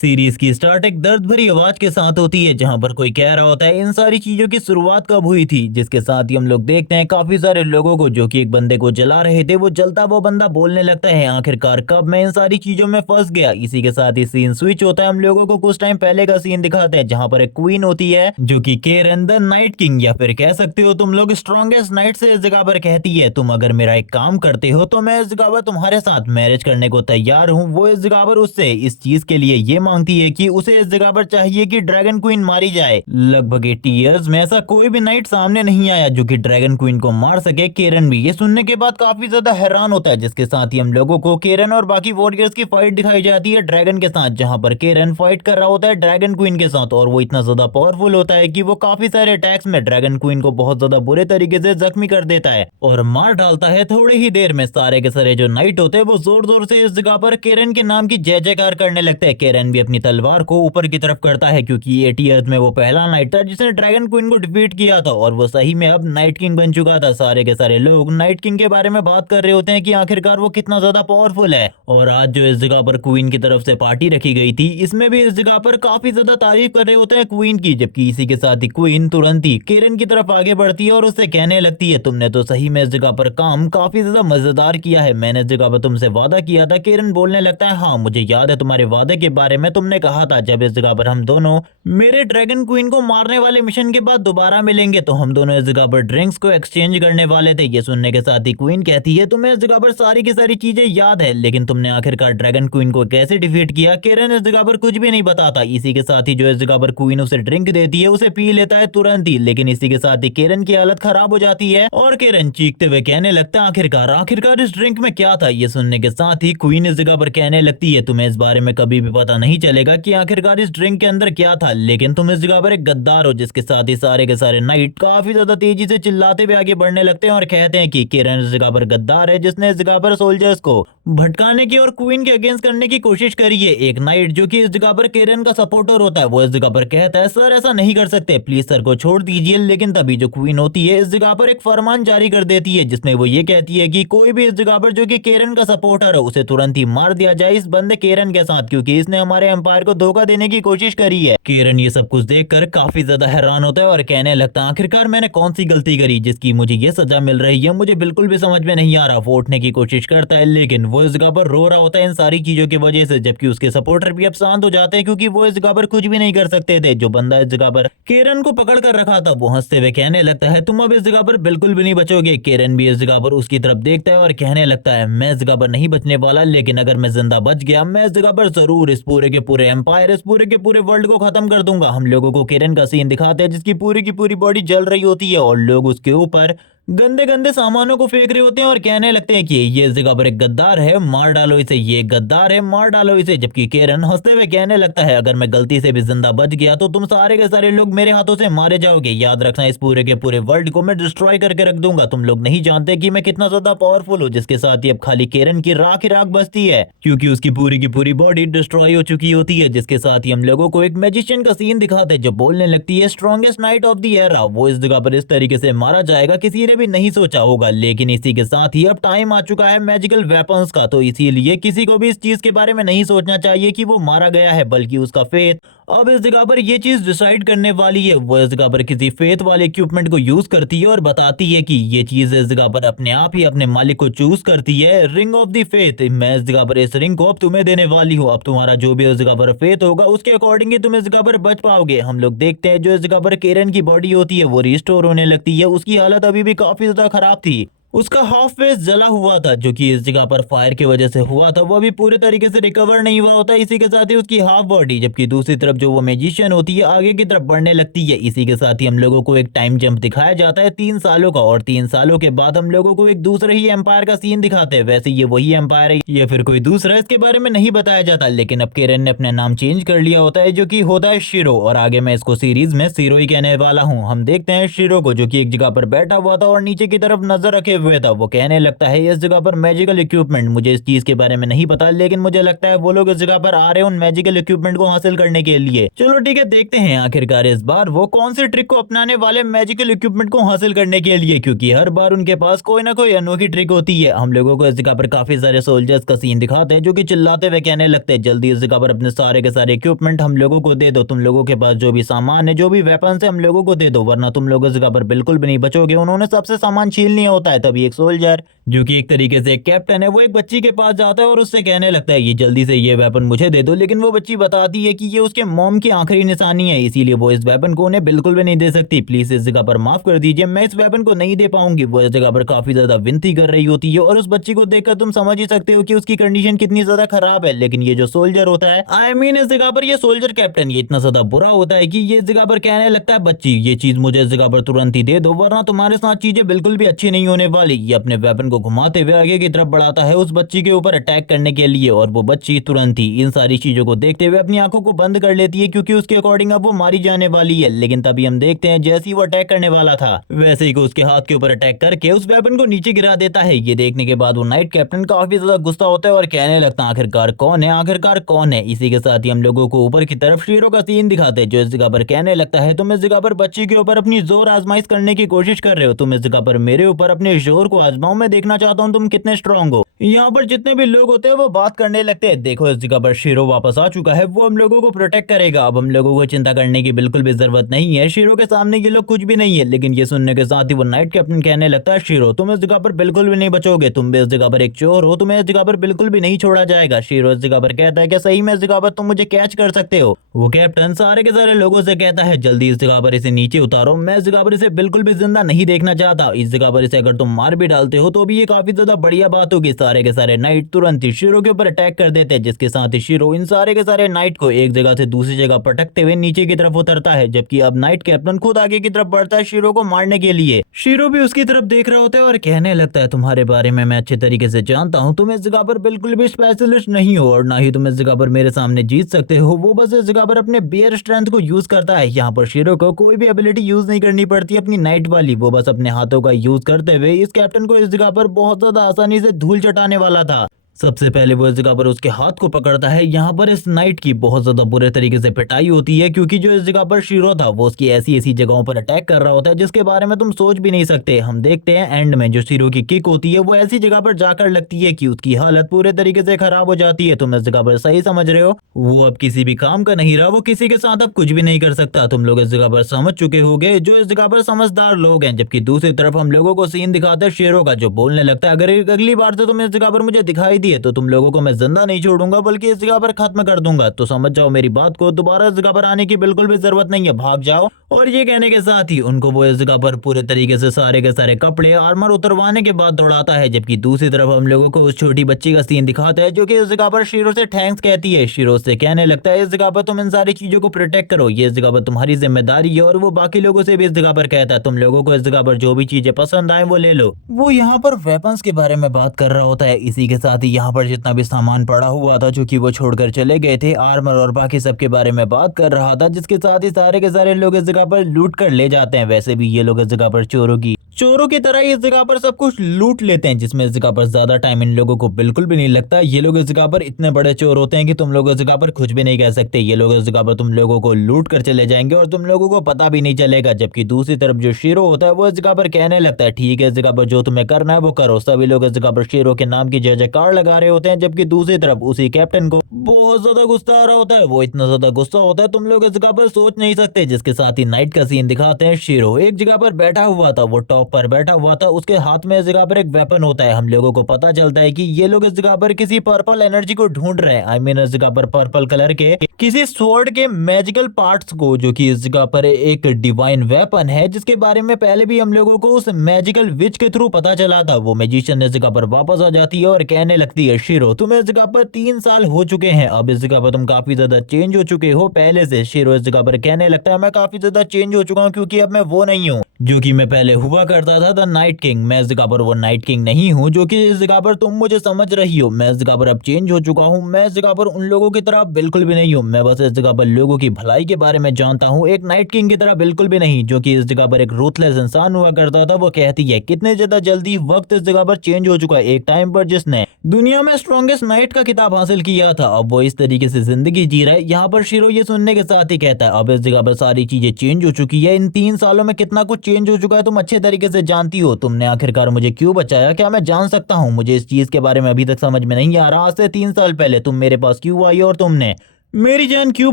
Series की start एक दर्द भरी आवाज के साथ होती है जहां पर कोई कह रहा होता है इन सारी चीजों की शुरुआत कब हुई थी, जिसके साथ ही हम लोग देखते हैं काफी सारे लोगों को जो कि एक बंदे को जला रहे थे, वो जलता वो बंदा बोलने लगता है आखिरकार कब मैं इन सारी चीजों में फंस गया। इसी के साथ ही सीन स्विच होता है, हम लोगों को कुछ टाइम पहले का सीन दिखाते हैं जहां पर एक क्वीन होती है जो कि केरन द नाइट किंग या फिर कह सकते हो तुम लोग स्ट्रॉन्गेस्ट नाइट से इस जगह पर कहती है तुम अगर मेरा एक काम करते हो तो मैं इस जगह पर तुम्हारे साथ मैरिज करने को तैयार हूँ। वो इस जगह पर उससे इस चीज के लिए ये मांगती है कि उसे इस जगह पर चाहिए कि ड्रैगन क्वीन मारी जाए। लगभग 80 इयर्स में ऐसा कोई भी नाइट सामने नहीं आया जो कि ड्रैगन क्वीन को मार सके। केरन भी ये सुनने के बाद काफी ज्यादा हैरान होता है, जिसके साथ ही हम लोगों को केरन और बाकी वॉरियर्स की फाइट दिखाई जाती है ड्रैगन के साथ, जहां पर केरन फाइट कर रहा होता है ड्रैगन क्वीन के साथ और वो इतना ज्यादा पावरफुल होता है कि वो काफी सारे अटैक्स में ड्रैगन क्वीन को बहुत ज्यादा बुरे तरीके से जख्मी कर देता है और मार डालता है। थोड़ी ही देर में सारे के सारे जो नाइट होते हैं वो जोर जोर से इस जगह पर केरन के नाम की जय जयकार करने लगते हैं। केरन भी अपनी तलवार को ऊपर की तरफ करता है क्योंकि 80 ईयर्स में वो पहला नाइट था जिसने ड्रैगन क्वीन को डिफीट किया था और वो सही में अब नाइट किंग बन चुका था। सारे के सारे लोग नाइट किंग के बारे में बात कर रहे होते हैं कि आखिरकार वो कितना ज्यादा पावरफुल है। और आज जो इस जगह पर क्वीन की तरफ से पार्टी रखी गई थी, इसमें भी इस जगह पर काफी ज्यादा तारीफ कर रहे होते हैं क्वीन की, जबकि इसी के साथ ही क्वीन तुरंत ही केरन की तरफ आगे बढ़ती है और उससे कहने लगती है तुमने तो सही में इस जगह पर काम काफी ज्यादा मजेदार किया है, मैंने इस जगह पर तुमसे वादा किया था। केरन बोलने लगता है हाँ मुझे याद है तुम्हारे वादे के बारे में, तुमने कहा था जब इस जगह पर हम दोनों मेरे ड्रैगन क्वीन को मारने वाले मिशन के बाद दोबारा मिलेंगे तो हम दोनों इस जगह पर ड्रिंक्स को एक्सचेंज करने वाले थे। ये सुनने के साथ ही क्वीन कहती है तुम्हें इस जगह पर सारी की सारी चीजें याद है, लेकिन तुमने आखिरकार ड्रैगन क्वीन को कैसे डिफीट किया? केरन इस जगह पर कुछ भी नहीं बताता। इसी के साथ ही जो इस जगह पर क्वीन उसे ड्रिंक देती है उसे पी लेता है तुरंत ही, लेकिन इसी के साथ ही केरन की हालत खराब हो जाती है और केरन चीखते हुए कहने लगता है आखिरकार आखिरकार इस ड्रिंक में क्या था। ये सुनने के साथ ही क्वीन इस जगह पर कहने लगती है तुम्हें इस बारे में कभी भी पता नहीं चलेगा कि आखिरकार इस ड्रिंक के अंदर क्या था, लेकिन तुम इस जगह पर एक गद्दार हो। जिसके साथ ही सारे के सारे नाइट काफी ज्यादा तेजी से चिल्लाते हुए आगे बढ़ने लगते हैं और कहते हैं कि केरन इस जगह पर गद्दार है जिसने इस जगह पर सोल्जर्स को भटकाने की और क्वीन के अगेंस्ट करने की कोशिश करी है। एक नाइट जो कि इस जगह पर केरन का सपोर्टर होता है वो इस जगह पर कहता है सर ऐसा नहीं कर सकते, प्लीज सर को छोड़ दीजिए। लेकिन तभी जो क्वीन होती है इस जगह पर एक फरमान जारी कर देती है जिसमें वो ये कहती है कि कोई भी इस जगह पर जो कि केरन का सपोर्टर है उसे तुरंत ही मार दिया जाए इस बंदे केरन के साथ, क्योंकि इसने हमारे एम्पायर को धोखा देने की कोशिश करी है। केरन ये सब कुछ देखकर काफी ज्यादा हैरान होता है और कहने लगता है आखिरकार मैंने कौन सी गलती करी जिसकी मुझे ये सजा मिल रही है, मुझे बिल्कुल भी समझ में नहीं आ रहा। वो उठने की कोशिश करता है लेकिन वो इस जगह पर रो रहा होता है इन सारी चीजों की वजह से, जबकि उसके सपोर्टर भी अब शांत हो जाते हैं क्योंकि वो इस जगह पर कुछ भी नहीं कर सकते थे। जो बंदा इस जगह पर केरन को पकड़ कर रखा था वो हंसते हुए कहने लगता है तुम अब इस जगह पर बिल्कुल भी नहीं बचोगे। केरन भी इस जगह पर उसकी तरफ देखता है और कहने लगता है मैं इस जगह पर नहीं बचने वाला, लेकिन अगर मैं जिंदा बच गया मैं इस जगह पर जरूर इस पूरे के पूरे एम्पायर इस पूरे के पूरे वर्ल्ड को खत्म कर दूंगा। हम लोगों को केरन का सीन दिखाते हैं जिसकी पूरी की पूरी बॉडी जल रही होती है और लोग उसके ऊपर गंदे गंदे सामानों को फेंक रहे होते हैं और कहने लगते हैं कि ये इस जगह पर एक गद्दार है, मार डालो इसे, ये गद्दार है, मार डालो इसे। जबकि केरन हंसते हुए कहने लगता है अगर मैं गलती से भी जिंदा बच गया तो तुम सारे के सारे लोग मेरे हाथों से मारे जाओगे, याद रखना इस पूरे के पूरे वर्ल्ड को मैं डिस्ट्रॉय करके रख दूंगा। तुम लोग नहीं जानते कि मैं कितना ज्यादा पावरफुल हूँ। जिसके साथ ही अब खाली केरन की राख ही राख बचती है क्योंकि उसकी पूरी की पूरी बॉडी डिस्ट्रॉय हो चुकी होती है। जिसके साथ ही हम लोगों को एक मैजिशियन का सीन दिखाते हैं जो बोलने लगती है strongest night of the era वो इस जगह पर इस तरीके से मारा जाएगा किसी ने भी नहीं सोचा होगा। लेकिन इसी के साथ ही अब टाइम आ चुका है मैजिकल वेपन्स का, तो इसीलिए किसी को भी इस चीज के बारे में नहीं सोचना चाहिए कि वो मारा गया है, बल्कि उसका फेथ अब इस जगह पर ये चीज डिसाइड करने वाली है। वो इस जगह पर किसी फेथ वाले इक्विपमेंट को यूज करती है और बताती है कि ये चीज इस जगह पर अपने आप ही अपने मालिक को चूज करती है। रिंग ऑफ द फेथ, मैं इस जगह पर इस रिंग को अब तुम्हें देने वाली हूँ। अब तुम्हारा जो भी इस जगह पर फेथ होगा उसके अकॉर्डिंग ही तुम इस जगह पर बच पाओगे। हम लोग देखते हैं जो इस जगह पर केरन की बॉडी होती है वो रिस्टोर होने लगती है। उसकी हालत अभी भी काफी ज्यादा खराब थी, उसका हाफ फेस जला हुआ था जो कि इस जगह पर फायर की वजह से हुआ था, वो अभी पूरे तरीके से रिकवर नहीं हुआ होता। इसी के साथ ही उसकी हाफ बॉडी, जबकि दूसरी तरफ जो वो मैजिशियन होती है आगे की तरफ बढ़ने लगती है। इसी के साथ ही हम लोगों को एक टाइम जंप दिखाया जाता है 3 सालों का और 3 सालों के बाद हम लोगों को एक दूसरे ही एम्पायर का सीन दिखाते हैं। वैसे ये वही एम्पायर है या फिर कोई दूसरा इसके बारे में नहीं बताया जाता, लेकिन अब केरन ने अपना नाम चेंज कर लिया होता है जो कि होता है शिरो, और आगे मैं इसको सीरीज में सीरो ही कहने वाला हूँ। हम देखते हैं शिरो को जो कि एक जगह पर बैठा हुआ था और नीचे की तरफ नजर रखे हुए था। वो कहने लगता है इस जगह पर मैजिकल इक्विपमेंट, मुझे इस चीज के बारे में नहीं पता, लेकिन मुझे लगता है वो लोग इस जगह पर आ रहे हैं उन मैजिकल इक्विपमेंट को हासिल करने के लिए। चलो ठीक है, देखते हैं आखिरकार इस बार वो कौन से ट्रिक को अपनाने वाले मैजिकल इक्विपमेंट को हासिल करने के लिए, क्योंकि हर बार उनके पास कोई ना कोई अनोखी ट्रिक होती है। हम लोगों को इस जगह पर काफी सारे सोल्जर्स का सीन दिखाते हैं जो कि चिल्लाते हुए कहने लगते हैं जल्दी इस जगह पर अपने सारे के सारे इक्विपमेंट हम लोगों को दे दो, तुम लोगों के पास जो भी सामान है, जो भी वेपन है, हम लोगों को दे दो, वरना तुम लोग इस जगह पर बिल्कुल भी नहीं बचोगे। उन्होंने सबसे सामान छीन लिया होता है। तभी एक सोल्जर जो कि एक तरीके से एक कैप्टन है, वो एक बच्ची के पास जाता है और उससे कहने लगता है ये जल्दी से ये वेपन मुझे दे दो, लेकिन वो बच्ची बताती है कि ये उसके मॉम की आखिरी निशानी है, इसीलिए वो इस वेपन को उन्हें बिल्कुल भी नहीं दे सकती। प्लीज इस जगह पर माफ कर दीजिए, मैं इस वेपन को नहीं दे पाऊंगी। वो इस जगह पर काफी ज्यादा विनती कर रही होती है और उस बच्ची को देखकर तुम समझ ही सकते हो कि उसकी कंडीशन कितनी ज्यादा खराब है। लेकिन ये जो सोल्जर होता है, आई मीन इस जगह पर ये सोल्जर कैप्टन, ये इतना ज्यादा बुरा होता है कि ये इस जगह पर कहने लगता है बच्ची ये चीज मुझे इस जगह पर तुरंत ही दे दो, वरना तुम्हारे साथ चीजें बिल्कुल भी अच्छी नहीं होने वाली। ये अपने वेपन को घुमाते हुए आगे की तरफ बढ़ाता है उस बच्ची के ऊपर अटैक करने के लिए, और वो बच्ची तुरंत ही इन सारी चीजों को देखते हुए अपनी आंखों को बंद कर लेती है, क्योंकि उसके अकॉर्डिंग अब वो मारी जाने वाली है। लेकिन तभी हम देखते हैं जैसे ही वो अटैक करने वाला था, वैसे ही उसके हाथ के ऊपर अटैक करके उस वेपन को नीचे गिरा देता है। ये देखने के बाद वो नाइट कैप्टन काफी ज्यादा गुस्सा होता है और कहने लगता है आखिरकार कौन है, आखिरकार कौन है। इसी के साथ ही हम लोगों को ऊपर की तरफ शीरो का सीन दिखाते हैं, जो इस जगह पर कहने लगता है तुम इस जगह पर बच्ची के ऊपर अपनी जोर आजमाइश करने की कोशिश कर रहे हो, तुम इस जगह पर मेरे ऊपर अपने जोर को आजमाओ, मैं देखना चाहता हूँ तुम कितने स्ट्रांग हो। यहाँ पर जितने भी लोग होते हैं वो बात करने लगते हैं, देखो इस जगह पर शीरो वापस आ चुका है, वो हम लोगों को प्रोटेक्ट करेगा, अब हम लोगों को चिंता करने की बिल्कुल भी जरूरत नहीं है, शीरो के सामने ये लोग कुछ भी नहीं है। लेकिन ये सुनने के साथ ही वो नाइट कैप्टन कहने लगता है शीरो तुम इस जगह पर बिल्कुल भी नहीं बचोगे, तुम भी इस जगह पर एक चोर हो, तुम्हें इस जगह पर बिल्कुल भी नहीं छोड़ा जाएगा। शीरो इस जगह पर कहता है कि सही में इस जगह पर तुम मुझे कैच कर सकते हो। वो कैप्टन सारे के सारे लोगों से कहता है जल्दी इस जगह पर इसे नीचे उतारो, मैं इस जगह पर इसे बिल्कुल भी जिंदा नहीं देखना चाहता, इस जगह पर इसे अगर तुम मार भी डालते हो तो भी ये काफी ज्यादा बढ़िया बात होगी। सारे के सारे नाइट तुरंत ही शीरो के ऊपर अटैक कर देते हैं, जिसके साथ ही शीरो इन सारे के सारे नाइट को एक जगह से दूसरी जगह पटकते हुए नीचे की तरफ उतरता है, जबकि अब नाइट कैप्टन खुद आगे की तरफ बढ़ता है शीरो को मारने के लिए। शीरो भी उसकी तरफ देख रहा होता है और कहने लगता है तुम्हारे बारे में मैं अच्छे तरीके से जानता हूँ, तुम इस जगह पर बिल्कुल भी स्पेशलिस्ट नहीं हो और ना ही तुम इस जगह पर मेरे सामने जीत सकते हो। वो बस इस जगह पर अपने बेयर स्ट्रेंथ को यूज करता है, यहाँ पर शीरो को कोई भी एबिलिटी यूज नहीं करनी पड़ती अपनी नाइट वाली, वो बस अपने हाथों का यूज करते हुए इस कैप्टन को इस जगह पर बहुत ज्यादा आसानी से धूल चटाने वाला था। सबसे पहले वो इस जगह पर उसके हाथ को पकड़ता है, यहाँ पर इस नाइट की बहुत ज्यादा बुरे तरीके से पिटाई होती है, क्योंकि जो इस जगह पर शीरो था वो उसकी ऐसी ऐसी जगहों पर अटैक कर रहा होता है जिसके बारे में तुम सोच भी नहीं सकते। हम देखते हैं एंड में जो शीरो की किक होती है वो ऐसी जगह पर जाकर लगती है कि उसकी हालत पूरे तरीके से खराब हो जाती है। तुम इस जगह पर सही समझ रहे हो, वो अब किसी भी काम का नहीं रहा, वो किसी के साथ अब कुछ भी नहीं कर सकता। तुम लोग इस जगह पर समझ चुके होंगे जो इस जगह पर समझदार लोग हैं। जबकि दूसरी तरफ हम लोगों को सीन दिखाते हैं शीरो का, जो बोलने लगता है अगर अगली बार से तुम इस जगह पर मुझे दिखाई दिए तो तुम लोगों को मैं जिंदा नहीं छोड़ूंगा बल्कि इस जगह पर खत्म कर दूंगा, तो समझ जाओ मेरी बात को, दोबारा इस जगह पर आने की बिल्कुल भी जरूरत नहीं है, भाग जाओ। और ये कहने के साथ ही उनको वो इस जगह पर पूरे तरीके से सारे के सारे कपड़े आर्मर उतरवाने के बाद दौड़ाता है। जबकि दूसरी तरफ हम लोगों को उस छोटी बच्ची का सीन दिखाता है जो कि इस जगह पर शीरो से थैंक्स कहती है। शीरो से कहने लगता है इस जगह पर तुम इन सारी चीजों को प्रोटेक्ट करो, ये इस जगह पर तुम्हारी जिम्मेदारी है। और वो बाकी लोगों से भी इस जगह पर कहता है तुम लोगों को इस जगह पर जो भी चीजें पसंद आए वो ले लो। वो यहाँ पर वेपन्स के बारे में बात कर रहा होता है। इसी के साथ ही यहाँ पर जितना भी सामान पड़ा हुआ था जो कि वो छोड़कर चले गए थे, आर्मर और बाकी सब के बारे में बात कर रहा था, जिसके साथ ही सारे के सारे लोग इस जगह पर लूट कर ले जाते हैं। वैसे भी ये लोग इस जगह पर चोरों की तरह इस जगह पर सब कुछ लूट लेते हैं, जिसमें इस जगह पर ज्यादा टाइम इन लोगों को बिल्कुल भी नहीं लगता। ये लोग इस जगह पर इतने बड़े चोर होते हैं कि तुम लोग इस जगह पर कुछ भी नहीं कह सकते। ये लोग इस जगह पर तुम लोगों को लूट कर चले जाएंगे और तुम लोगों को पता भी नहीं चलेगा। जबकि दूसरी तरफ जो शीरो होता है वो इस जगह पर कहने लगता है ठीक है, इस जगह पर जो तुम्हें करना है वो करो। सभी लोग इस जगह पर शीरो के नाम की जय जयकार लगा रहे होते हैं। जबकि दूसरी तरफ उसी कैप्टन को बहुत ज्यादा गुस्सा आ रहा होता है, वो इतना ज्यादा गुस्सा होता है तुम लोग इस जगह पर सोच नहीं सकते। जिसके साथ ही नाइट का सीन दिखाते हैं। शीरो एक जगह पर बैठा हुआ था, वो टॉप पर बैठा हुआ था, उसके हाथ में इस जगह पर एक वेपन होता है। हम लोगों को पता चलता है कि ये लोग इस जगह पर किसी पर्पल एनर्जी को ढूंढ रहे हैं। आई मीन इस जगह पर पर्पल कलर के किसी स्वॉर्ड के मैजिकल पार्ट्स को, जो कि इस जगह पर एक डिवाइन वेपन है, जिसके बारे में पहले भी हम लोगों को उस मैजिकल विच के थ्रू पता चला था। वो मैजिशियन इस जगह पर वापस आ जाती है और कहने लगती है शीरो तुम्हें इस जगह पर 3 साल हो चुके हैं, अब इस जगह पर तुम काफी ज्यादा चेंज हो चुके हो पहले से। शीरो इस जगह पर कहने लगता है मैं काफी ज्यादा चेंज हो चुका हूँ क्योंकि अब मैं वो नहीं हूँ। जो कि मैं पहले हुआ करता था द नाइट किंग। मैं इस जगह पर वो नाइट किंग नहीं हूँ जो कि इस जगह पर तुम मुझे समझ रही हो। मैं इस जगह पर अब चेंज हो चुका हूँ। मैं इस जगह पर उन लोगों की तरह बिल्कुल भी नहीं हूँ। मैं बस इस जगह पर लोगों की भलाई के बारे में जानता हूँ, एक नाइट किंग की तरह बिल्कुल भी नहीं, जो कि इस जगह पर एक रूथलेस इंसान हुआ करता था। वो कहती है कितने ज्यादा जल्दी वक्त इस जगह पर चेंज हो चुका है। एक टाइम पर जिसने दुनिया में स्ट्रॉन्गेस्ट नाइट का खिताब हासिल किया था, अब वो इस तरीके से जिंदगी जी रहा है। यहाँ पर शिरो ये सुनने के साथ ही कहता है अब इस जगह पर सारी चीजें चेंज हो चुकी है। इन 3 सालों में कितना कुछ चेंज हो चुका है तुम अच्छे तरीके से जानती हो। तुमने आखिरकार मुझे क्यों बचाया, क्या मैं जान सकता हूँ? मुझे इस चीज के बारे में अभी तक समझ में नहीं आ रहा। आज से 3 साल पहले तुम मेरे पास क्यों आई और तुमने मेरी जान क्यों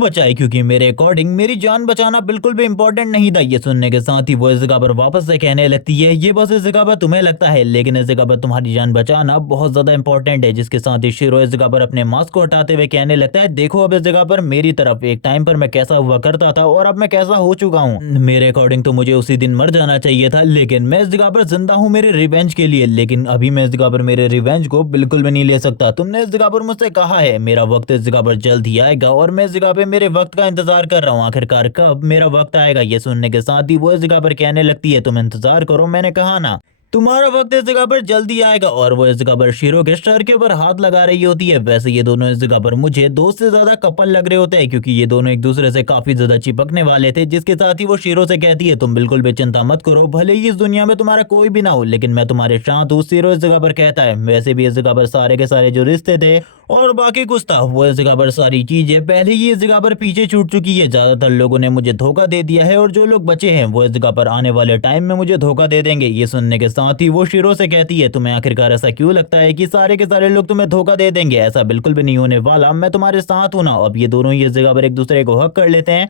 बचाई? क्योंकि मेरे अकॉर्डिंग मेरी जान बचाना बिल्कुल भी इंपॉर्टेंट नहीं था। ये सुनने के साथ ही वो इस जगह पर वापस से कहने लगती है ये बस इस जगह पर तुम्हें लगता है, लेकिन इस जगह पर तुम्हारी जान बचाना बहुत ज्यादा इंपॉर्टेंट है। जिसके साथ ही शिरो इस जगह पर अपने मास्क को हटाते हुए कहने लगता है देखो अब इस जगह पर मेरी तरफ एक टाइम पर मैं कैसा हुआ करता था और अब मैं कैसा हो चुका हूँ। मेरे अकॉर्डिंग तो मुझे उसी दिन मर जाना चाहिए था, लेकिन मैं इस जगह पर जिंदा हूँ मेरे रिवेंज के लिए। लेकिन अभी मैं इस जगह पर मेरे रिवेंज को बिल्कुल भी नहीं ले सकता। तुमने इस जगह पर मुझसे कहा है मेरा वक्त इस जगह पर जल्द ही आएगा और मैं इस जगह पे मेरे वक्त का इंतजार कर रहा हूँ। आखिरकार कब मेरा वक्त आएगा? ये सुनने के साथ ही वो इस जगह पर कहने लगती है तुम इंतजार करो, मैंने कहा ना तुम्हारा वक्त इस जगह पर जल्दी आएगा। और वो इस जगह पर शिरो के सर के ऊपर हाथ लगा रही होती है। वैसे ये दोनों इस जगह पर मुझे दोस्त से ज्यादा कपल लग रहे होते हैं, क्योंकि ये दोनों एक दूसरे से काफी ज्यादा चिपकने वाले थे। जिसके साथ ही वो शिरो से कहती है तुम बिल्कुल भी चिंता मत करो, भले ही इस दुनिया में तुम्हारा कोई भी ना हो, लेकिन मैं तुम्हारे साथ हूँ। शिरो इस जगह पर कहता है वैसे भी इस जगह पर सारे के सारे जो रिश्ते थे और बाकी कुछ था वो इस जगह पर सारी चीजें पहले ही इस जगह पर पीछे छूट चुकी है। ज्यादातर लोगों ने मुझे धोखा दे दिया है और जो लोग बचे हैं वो इस जगह पर आने वाले टाइम में मुझे धोखा दे देंगे। ये सुनने के साथ ही वो शिरो से कहती है तुम्हें आखिरकार ऐसा क्यों लगता है कि सारे के सारे लोग तुम्हें धोखा दे देंगे? ऐसा बिल्कुल भी नहीं होने वाला, मैं तुम्हारे साथ हूं ना। अब ये दोनों ही इस जगह पर एक दूसरे को हक कर लेते हैं।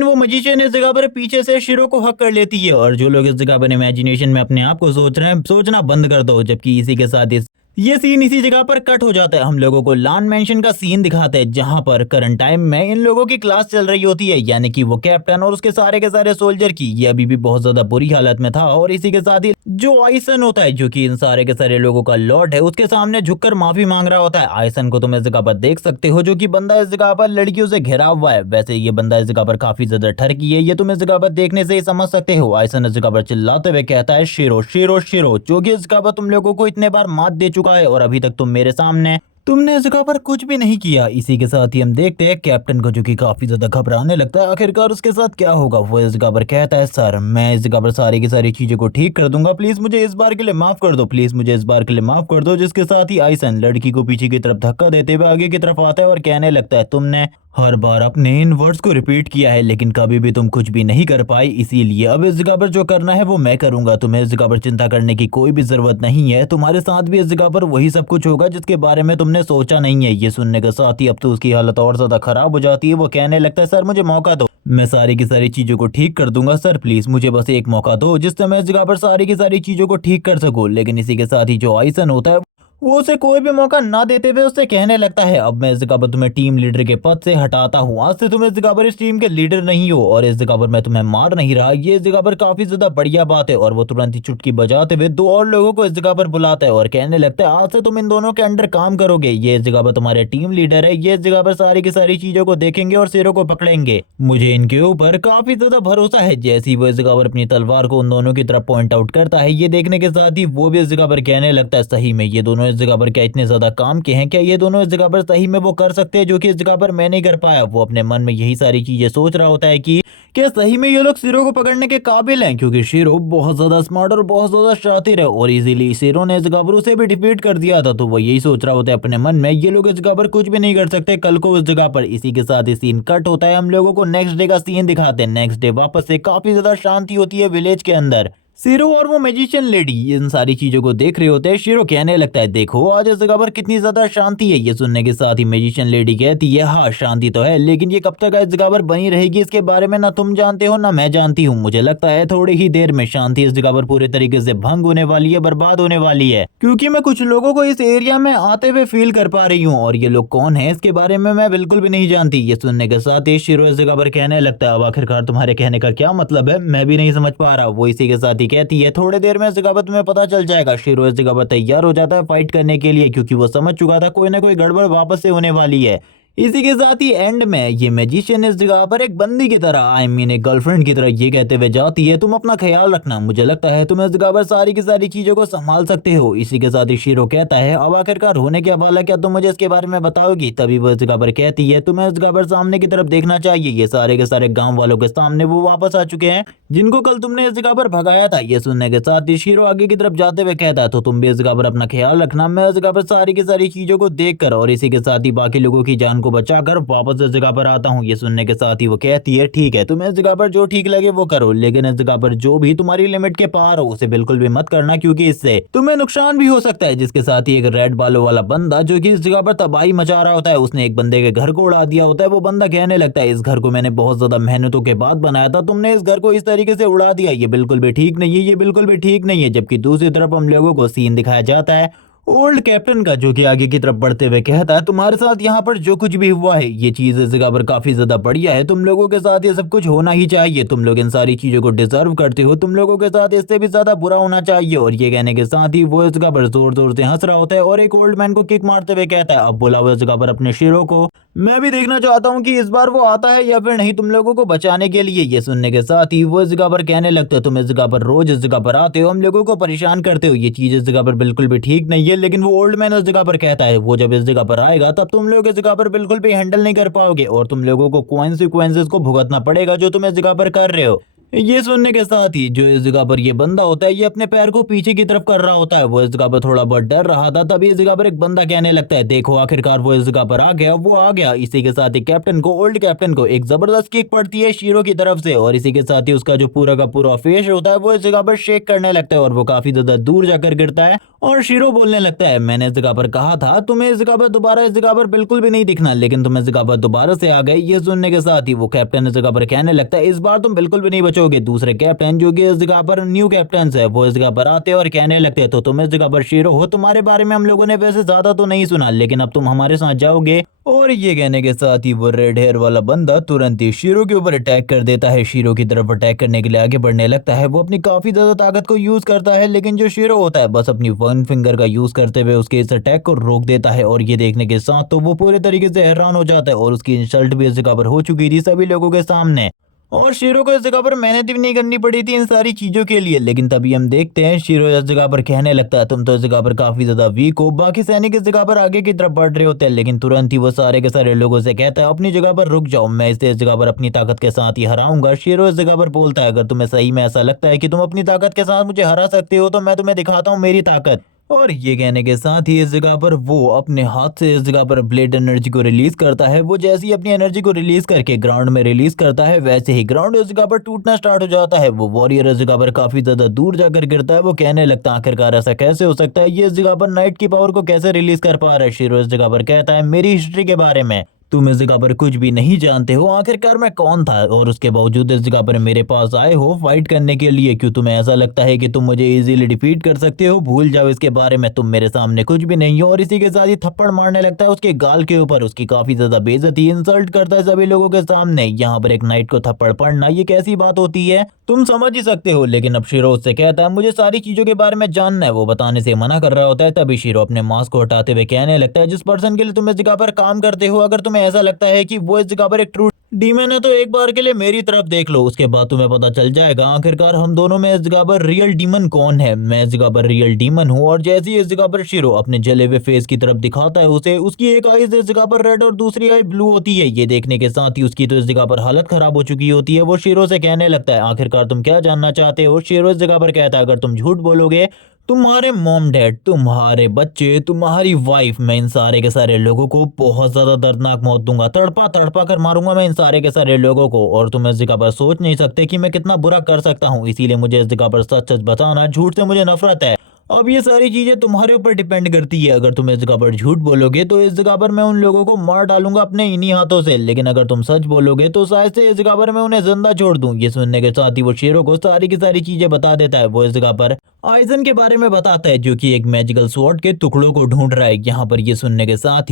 वो मजिशियन इस जगह पर पीछे से शिरो को हक कर लेती है और जो लोग इस जगह पर इमेजिनेशन में अपने आप को सोच रहे हैं सोचना बंद कर दो। जबकि इसी के साथ ये सीन इसी जगह पर कट हो जाता है। हम लोगों को लैंड मेंशन का सीन दिखाते हैं जहां पर करंट टाइम में इन लोगों की क्लास चल रही होती है, यानी कि वो कैप्टन और उसके सारे के सारे सोल्जर की। ये अभी भी बहुत ज्यादा बुरी हालत में था और इसी के साथ ही जो आइसन होता है जो कि इन सारे के सारे लोगों का लॉर्ड है उसके सामने झुककर माफी मांग रहा होता है। आइसन को तुम इस जगह पर देख सकते हो जो कि बंदा इस जगह पर लड़कियों से घिरा हुआ है। वैसे ये बंदा इस जगह पर काफी ज्यादा ठरकी है, ये तुम इस जगह पर देखने से ही समझ सकते हो। आइसन इस जगह पर चिल्लाते हुए कहता है शिरो शिरो शिरो, जो कि इस जगह पर तुम लोगों को इतने बार मात दे चुका है और अभी तक तुम मेरे सामने तुमने इस जगह पर कुछ भी नहीं किया। इसी के साथ ही हम देखते हैं कैप्टन को जो कि काफी ज्यादा घबराने लगता है आखिरकार उसके साथ क्या होगा। वो इस जगह पर कहता है सर मैं इस जगह पर सारी की सारी चीजों को ठीक कर दूंगा, प्लीज मुझे इस बार के लिए माफ कर दो, प्लीज मुझे इस बार के लिए माफ कर दो। जिसके साथ ही आइसन लड़की को पीछे की तरफ धक्का देते हुए आगे की तरफ आता है और कहने लगता है तुमने हर बार अपने इन वर्ड्स को रिपीट किया है लेकिन कभी भी तुम कुछ भी नहीं कर पाई, इसीलिए अब इस जगह पर जो करना है वो मैं करूंगा। तुम्हें इस जगह पर चिंता करने की कोई भी जरूरत नहीं है, तुम्हारे साथ भी इस जगह पर वही सब कुछ होगा जिसके बारे में तुमने सोचा नहीं है। ये सुनने के साथ ही अब तो उसकी हालत और ज्यादा खराब हो जाती है। वो कहने लगता है सर मुझे मौका दो, मैं सारी की सारी चीजों को ठीक कर दूंगा। सर प्लीज मुझे बस एक मौका दो जिससे मैं इस जगह पर सारी की सारी चीजों को ठीक कर सकूं। लेकिन इसी के साथ ही जो आइसन होता है वो उसे कोई भी मौका ना देते हुए उससे कहने लगता है अब मैं इस जगह पर तुम्हें टीम लीडर के पद से हटाता हूँ। आज से तुम इस जगह पर इस टीम के लीडर नहीं हो और इस जगह पर मैं तुम्हें मार नहीं रहा। ये इस जगह पर काफी ज्यादा बढ़िया बात है। और वो तुरंत ही चुटकी बजाते हुए दो और लोगों को इस जगह पर बुलाता है और कहने लगता है आज से तुम इन दोनों के अंडर काम करोगे। ये इस जगह पर तुम्हारे टीम लीडर है, ये इस जगह पर सारी की सारी चीजों को देखेंगे और सिरों को पकड़ेंगे। मुझे इनके ऊपर काफी ज्यादा भरोसा है। जैसे ही वो इस जगह पर अपनी तलवार को उन दोनों की तरफ पॉइंट आउट करता है, ये देखने के साथ ही वो भी इस जगह पर कहने लगता है सही में ये दोनों इस जगह पर क्या इतने ज्यादा काम के हैं? क्या ये दोनों इस जगह पर सही में वो कर सकते हैं जो कि इस जगह पर मैं नहीं कर पाया? वो अपने मन में यही सारी चीजें सोच रहा होता है कि क्या सही में ये लोग शिरो को पकड़ने के काबिल हैं, क्योंकि शिरो बहुत ज्यादा स्मार्ट और बहुत ज्यादा शातिर है और इजीली शिरो ने इस जगह पर उसे भी डिफीट कर दिया था। तो वो यही सोच रहा होता है अपने मन में ये लोग इस जगह पर कुछ भी नहीं कर सकते कल को इस जगह पर। इसी के साथ ही सीन कट होता है। हम लोगों को नेक्स्ट डे का सीन दिखाते हैं। नेक्स्ट डे वापस से काफी ज्यादा शांति होती है विलेज के अंदर। शिरो और वो मैजिशियन लेडी इन सारी चीजों को देख रहे होते हैं। शिरो कहने लगता है देखो आज इस जगह पर कितनी ज्यादा शांति है। ये सुनने के साथ ही मैजिशियन लेडी कहती है हाँ शांति तो है, लेकिन ये कब तक इस जगह पर बनी रहेगी इसके बारे में ना तुम जानते हो ना मैं जानती हूँ। मुझे लगता है थोड़ी ही देर में शांति इस जगह पर पूरे तरीके से भंग होने वाली है, बर्बाद होने वाली है, क्योंकि मैं कुछ लोगों को इस एरिया में आते हुए फील कर पा रही हूँ और ये लोग कौन है इसके बारे में मैं बिल्कुल भी नहीं जानती। ये सुनने के साथ ही शिरो इस जगह पर कहने लगता है अब आखिरकार तुम्हारे कहने का क्या मतलब है, मैं भी नहीं समझ पा रहा। वो इसी के साथ ही कहती है थोड़े देर में इस जगह पर तुम्हें पता चल जाएगा। शिरो इस जगह पर तैयार हो जाता है फाइट करने के लिए, क्योंकि वो समझ चुका था कोई ना कोई गड़बड़ वापस से होने वाली है। इसी के साथ ही एंड में ये मैजिशियन इस जगह पर एक बंदी की तरह एक गर्लफ्रेंड की तरह ये कहते हुए जाती है, तुम अपना ख्याल रखना, मुझे लगता है तुम इस जगह पर सारी की सारी चीजों को संभाल सकते हो। इसी के साथ ही शीरो कहता है, अब आखिरकार होने के हवाला क्या तुम मुझे इसके बारे में बताओगी। तभी वो इस जगह पर कहती है, तुम्हें इस जगह पर सामने की तरफ देखना चाहिए, ये सारे के सारे गाँव वालों के सामने वो वापस आ चुके हैं जिनको कल तुमने इस जगह पर भगाया था। ये सुनने के साथ ही शीरो आगे की तरफ जाते हुए कहता है, तो तुम भी इस जगह पर अपना ख्याल रखना, मैं इस जगह पर सारी की सारी चीजों को देख कर और इसी के साथ ही बाकी लोगों की जान को बचाकर वापस इस जगह पर आता हूँ। ये सुनने के साथ ही वो कहती है, ठीक है, तुम्हें इस जगह पर जो ठीक लगे वो करो, लेकिन इस जगह पर जो भी तुम्हारी लिमिट के पार हो उसे बिल्कुल भी मत करना, क्योंकि इससे तुम्हें नुकसान भी हो सकता है। जिसके साथ ही एक रेड बालों वाला बंदा जो कि इस जगह पर तबाही मचा रहा होता है, उसने एक बंदे के घर को उड़ा दिया होता है। वो बंदा कहने लगता है, इस घर को मैंने बहुत ज्यादा मेहनतों के बाद बनाया था, तुमने इस घर को इस तरीके से उड़ा दिया, ये बिल्कुल भी ठीक नहीं है, ये बिल्कुल भी ठीक नहीं है। जबकि दूसरी तरफ हम लोगों को सीन दिखाया जाता है ओल्ड कैप्टन का, जो कि आगे की तरफ बढ़ते हुए कहता है, तुम्हारे साथ यहाँ पर जो कुछ भी हुआ है ये चीज इस जगह पर काफी ज्यादा बढ़िया है, तुम लोगों के साथ ये सब कुछ होना ही चाहिए, तुम लोग इन सारी चीजों को डिजर्व करते हो, तुम लोगों के साथ इससे भी ज्यादा बुरा होना चाहिए। और ये कहने के साथ ही वो इस जगह पर जोर जोर से हंस रहा होता है और एक ओल्ड मैन को किक मारते हुए कहता है, अब बोला वो इस जगह पर अपने शेरों को, मैं भी देखना चाहता हूँ कि इस बार वो आता है या फिर नहीं तुम लोगों को बचाने के लिए। ये सुनने के साथ ही वो इस जगह पर कहने लगते हो, तुम इस जगह पर रोज इस जगह पर आते हो, हम लोगों को परेशान करते हो, ये चीज इस जगह पर बिल्कुल भी ठीक नहीं है। लेकिन वो ओल्ड मैन इस जगह पर कहता है, वो जब इस जगह पर आएगा तब तुम लोग इस जगह पर बिल्कुल भी हैंडल नहीं कर पाओगे और तुम लोगों को कॉन्सिक्वेंसेस को भुगतना पड़ेगा जो तुम इस जगह पर कर रहे हो। ये सुनने के साथ ही जो इस जगह पर ये बंदा होता है, ये अपने पैर को पीछे की तरफ कर रहा होता है, वो इस जगह पर थोड़ा बहुत डर रहा था। तभी इस जगह पर एक बंदा कहने लगता है, देखो आखिरकार वो इस जगह पर आ गया, वो आ गया। इसी के साथ ही कैप्टन को, ओल्ड कैप्टन को एक जबरदस्त किक पड़ती है शीरो की तरफ से और इसी के साथ ही उसका जो पूरा का पूरा फेस होता है वो इस जगह पर शेक करने लगता है और वो काफी ज्यादा दूर जाकर गिरता है। और शीरो बोलने लगता है, मैंने इस जगह पर कहा था तुम्हें इस जगह पर दोबारा इस जगह पर बिल्कुल भी नहीं दिखना, लेकिन तुम इस जगह पर दोबारा से आ गए। ये सुनने के साथ ही वो कैप्टन इस जगह पर कहने लगता है, इस बार तुम बिल्कुल भी नहीं बचोगे। दूसरे कैप्टन जो कि इस जगह पर न्यू कैप्टन है, वो इस जगह पर आते और कहने लगते हैं, तो तुम इस जगह पर शीरो हो, तुम्हारे बारे में हम लोगों ने वैसे ज्यादा तो नहीं सुना, लेकिन अब तुम हमारे साथ जाओगे। और ये कहने के साथ ही वो रेड हेयर वाला बंदा तुरंत ही शीरो के ऊपर अटैक कर देता है। शीरो की तरफ अटैक करने के लिए आगे बढ़ने लगता है, वो अपनी काफी ज्यादा ताकत को यूज करता है, लेकिन जो शीरो होता है बस अपनी वन फिंगर का यूज करते हुए उसके इस अटैक को रोक देता है। और ये देखने के साथ तो वो पूरे तरीके से हैरान हो जाता है और उसकी इंसल्ट भी इस जगह पर हो चुकी थी सभी लोगों के सामने और शीरो को इस जगह पर मेहनत भी नहीं करनी पड़ी थी इन सारी चीजों के लिए। लेकिन तभी हम देखते हैं शीरो इस जगह पर कहने लगता है, तुम तो इस जगह पर काफी ज्यादा वीक हो। बाकी सैनिक इस जगह पर आगे की तरफ बढ़ रहे होते हैं, लेकिन तुरंत ही वो सारे के सारे लोगों से कहता है, अपनी जगह पर रुक जाओ, मैं इसे इस जगह पर अपनी ताकत के साथ ही हराऊंगा। शीरो इस जगह पर बोलता है, अगर तुम्हें सही में ऐसा लगता है कि तुम अपनी ताकत के साथ मुझे हरा सकते हो तो मैं तुम्हें दिखाता हूँ मेरी ताकत। और ये कहने के साथ ही इस जगह पर वो अपने हाथ से इस जगह पर ब्लेड एनर्जी को रिलीज करता है। वो जैसे ही अपनी एनर्जी को रिलीज करके ग्राउंड में रिलीज करता है, वैसे ही ग्राउंड इस जगह पर टूटना स्टार्ट हो जाता है। वो वॉरियर इस जगह पर काफी ज्यादा दूर जाकर गिरता है। वो कहने लगता है, आखिरकार ऐसा कैसे हो सकता है, ये इस जगह पर नाइट की पावर को कैसे रिलीज कर पा रहा है। शीरो इस जगह पर कहता है, मेरी हिस्ट्री के बारे में तुम इस जगह पर कुछ भी नहीं जानते हो, आखिरकार मैं कौन था और उसके बावजूद इस जगह पर मेरे पास आए हो फाइट करने के लिए। क्यों तुम्हें ऐसा लगता है कि तुम मुझे इजीली डिफीट कर सकते हो? भूल जाओ इसके बारे में, तुम मेरे सामने कुछ भी नहीं हो। और इसी के साथ ही थप्पड़ मारने लगता है उसके गाल के ऊपर, उसकी काफी ज्यादा बेइज्जती इंसल्ट करता है सभी लोगों के सामने। यहाँ पर एक नाइट को थप्पड़ पड़ना ये कैसी बात होती है, तुम समझ ही सकते हो। लेकिन अब शीरो उससे कहता है, मुझे सारी चीजों के बारे में जानना है। वो बताने से मना कर रहा होता है। तभी शीरो अपने मास्क को हटाते हुए कहने लगता है, जिस पर्सन के लिए तुम इस जगह पर काम करते हो, अगर तुम्हें ऐसा लगता है कि वो इस जगह पर एक ट्रू डीमन है तो एक बार के लिए मेरी तरफ देख लो, उसके बाद तुम्हें पता चल जाएगा आखिरकार हम दोनों में इस जगह पर रियल डीमन कौन है। मैं इस जगह पर रियल डीमन हूँ। और जैसे ही इस जगह पर शीरो अपने जले हुए फेस की तरफ दिखाता है उसे, उसकी एक आई इस जगह पर रेड और दूसरी आई ब्लू होती है। ये देखने के साथ ही उसकी तो इस जगह पर हालत खराब हो चुकी होती है। वो शीरो से कहने लगता है, आखिरकार तुम क्या जानना चाहते हो? शीरो इस जगह पर कहता है, अगर तुम झूठ बोलोगे तुम्हारे मॉम डैड, तुम्हारे बच्चे, तुम्हारी वाइफ, मैं इन सारे के सारे लोगों को बहुत ज्यादा दर्दनाक मौत दूंगा, तड़पा तड़पा कर मारूंगा मैं इन सारे के सारे लोगों को। और तुम इस जगह पर सोच नहीं सकते कि मैं कितना बुरा कर सकता हूँ, इसीलिए मुझे इस जगह पर सच सच बताना, झूठ से मुझे नफरत है। अब ये सारी चीजें तुम्हारे ऊपर डिपेंड करती है। अगर तुम इस जगह पर झूठ बोलोगे तो इस जगह पर मैं उन लोगों को मार डालूंगा अपने इन्हीं हाथों से, लेकिन अगर तुम सच बोलोगे तो शायद से इस जगह पर मैं उन्हें जिंदा छोड़ दूं। ये सुनने के साथ ही वो शेरों को सारी की सारी चीजें बता देता है। वो इस जगह पर आइजन के बारे में बताता है जो कि एक मैजिकल स्वॉर्ड के टुकड़ों को ढूंढ रहा है। यहाँ पर ये सुनने के साथ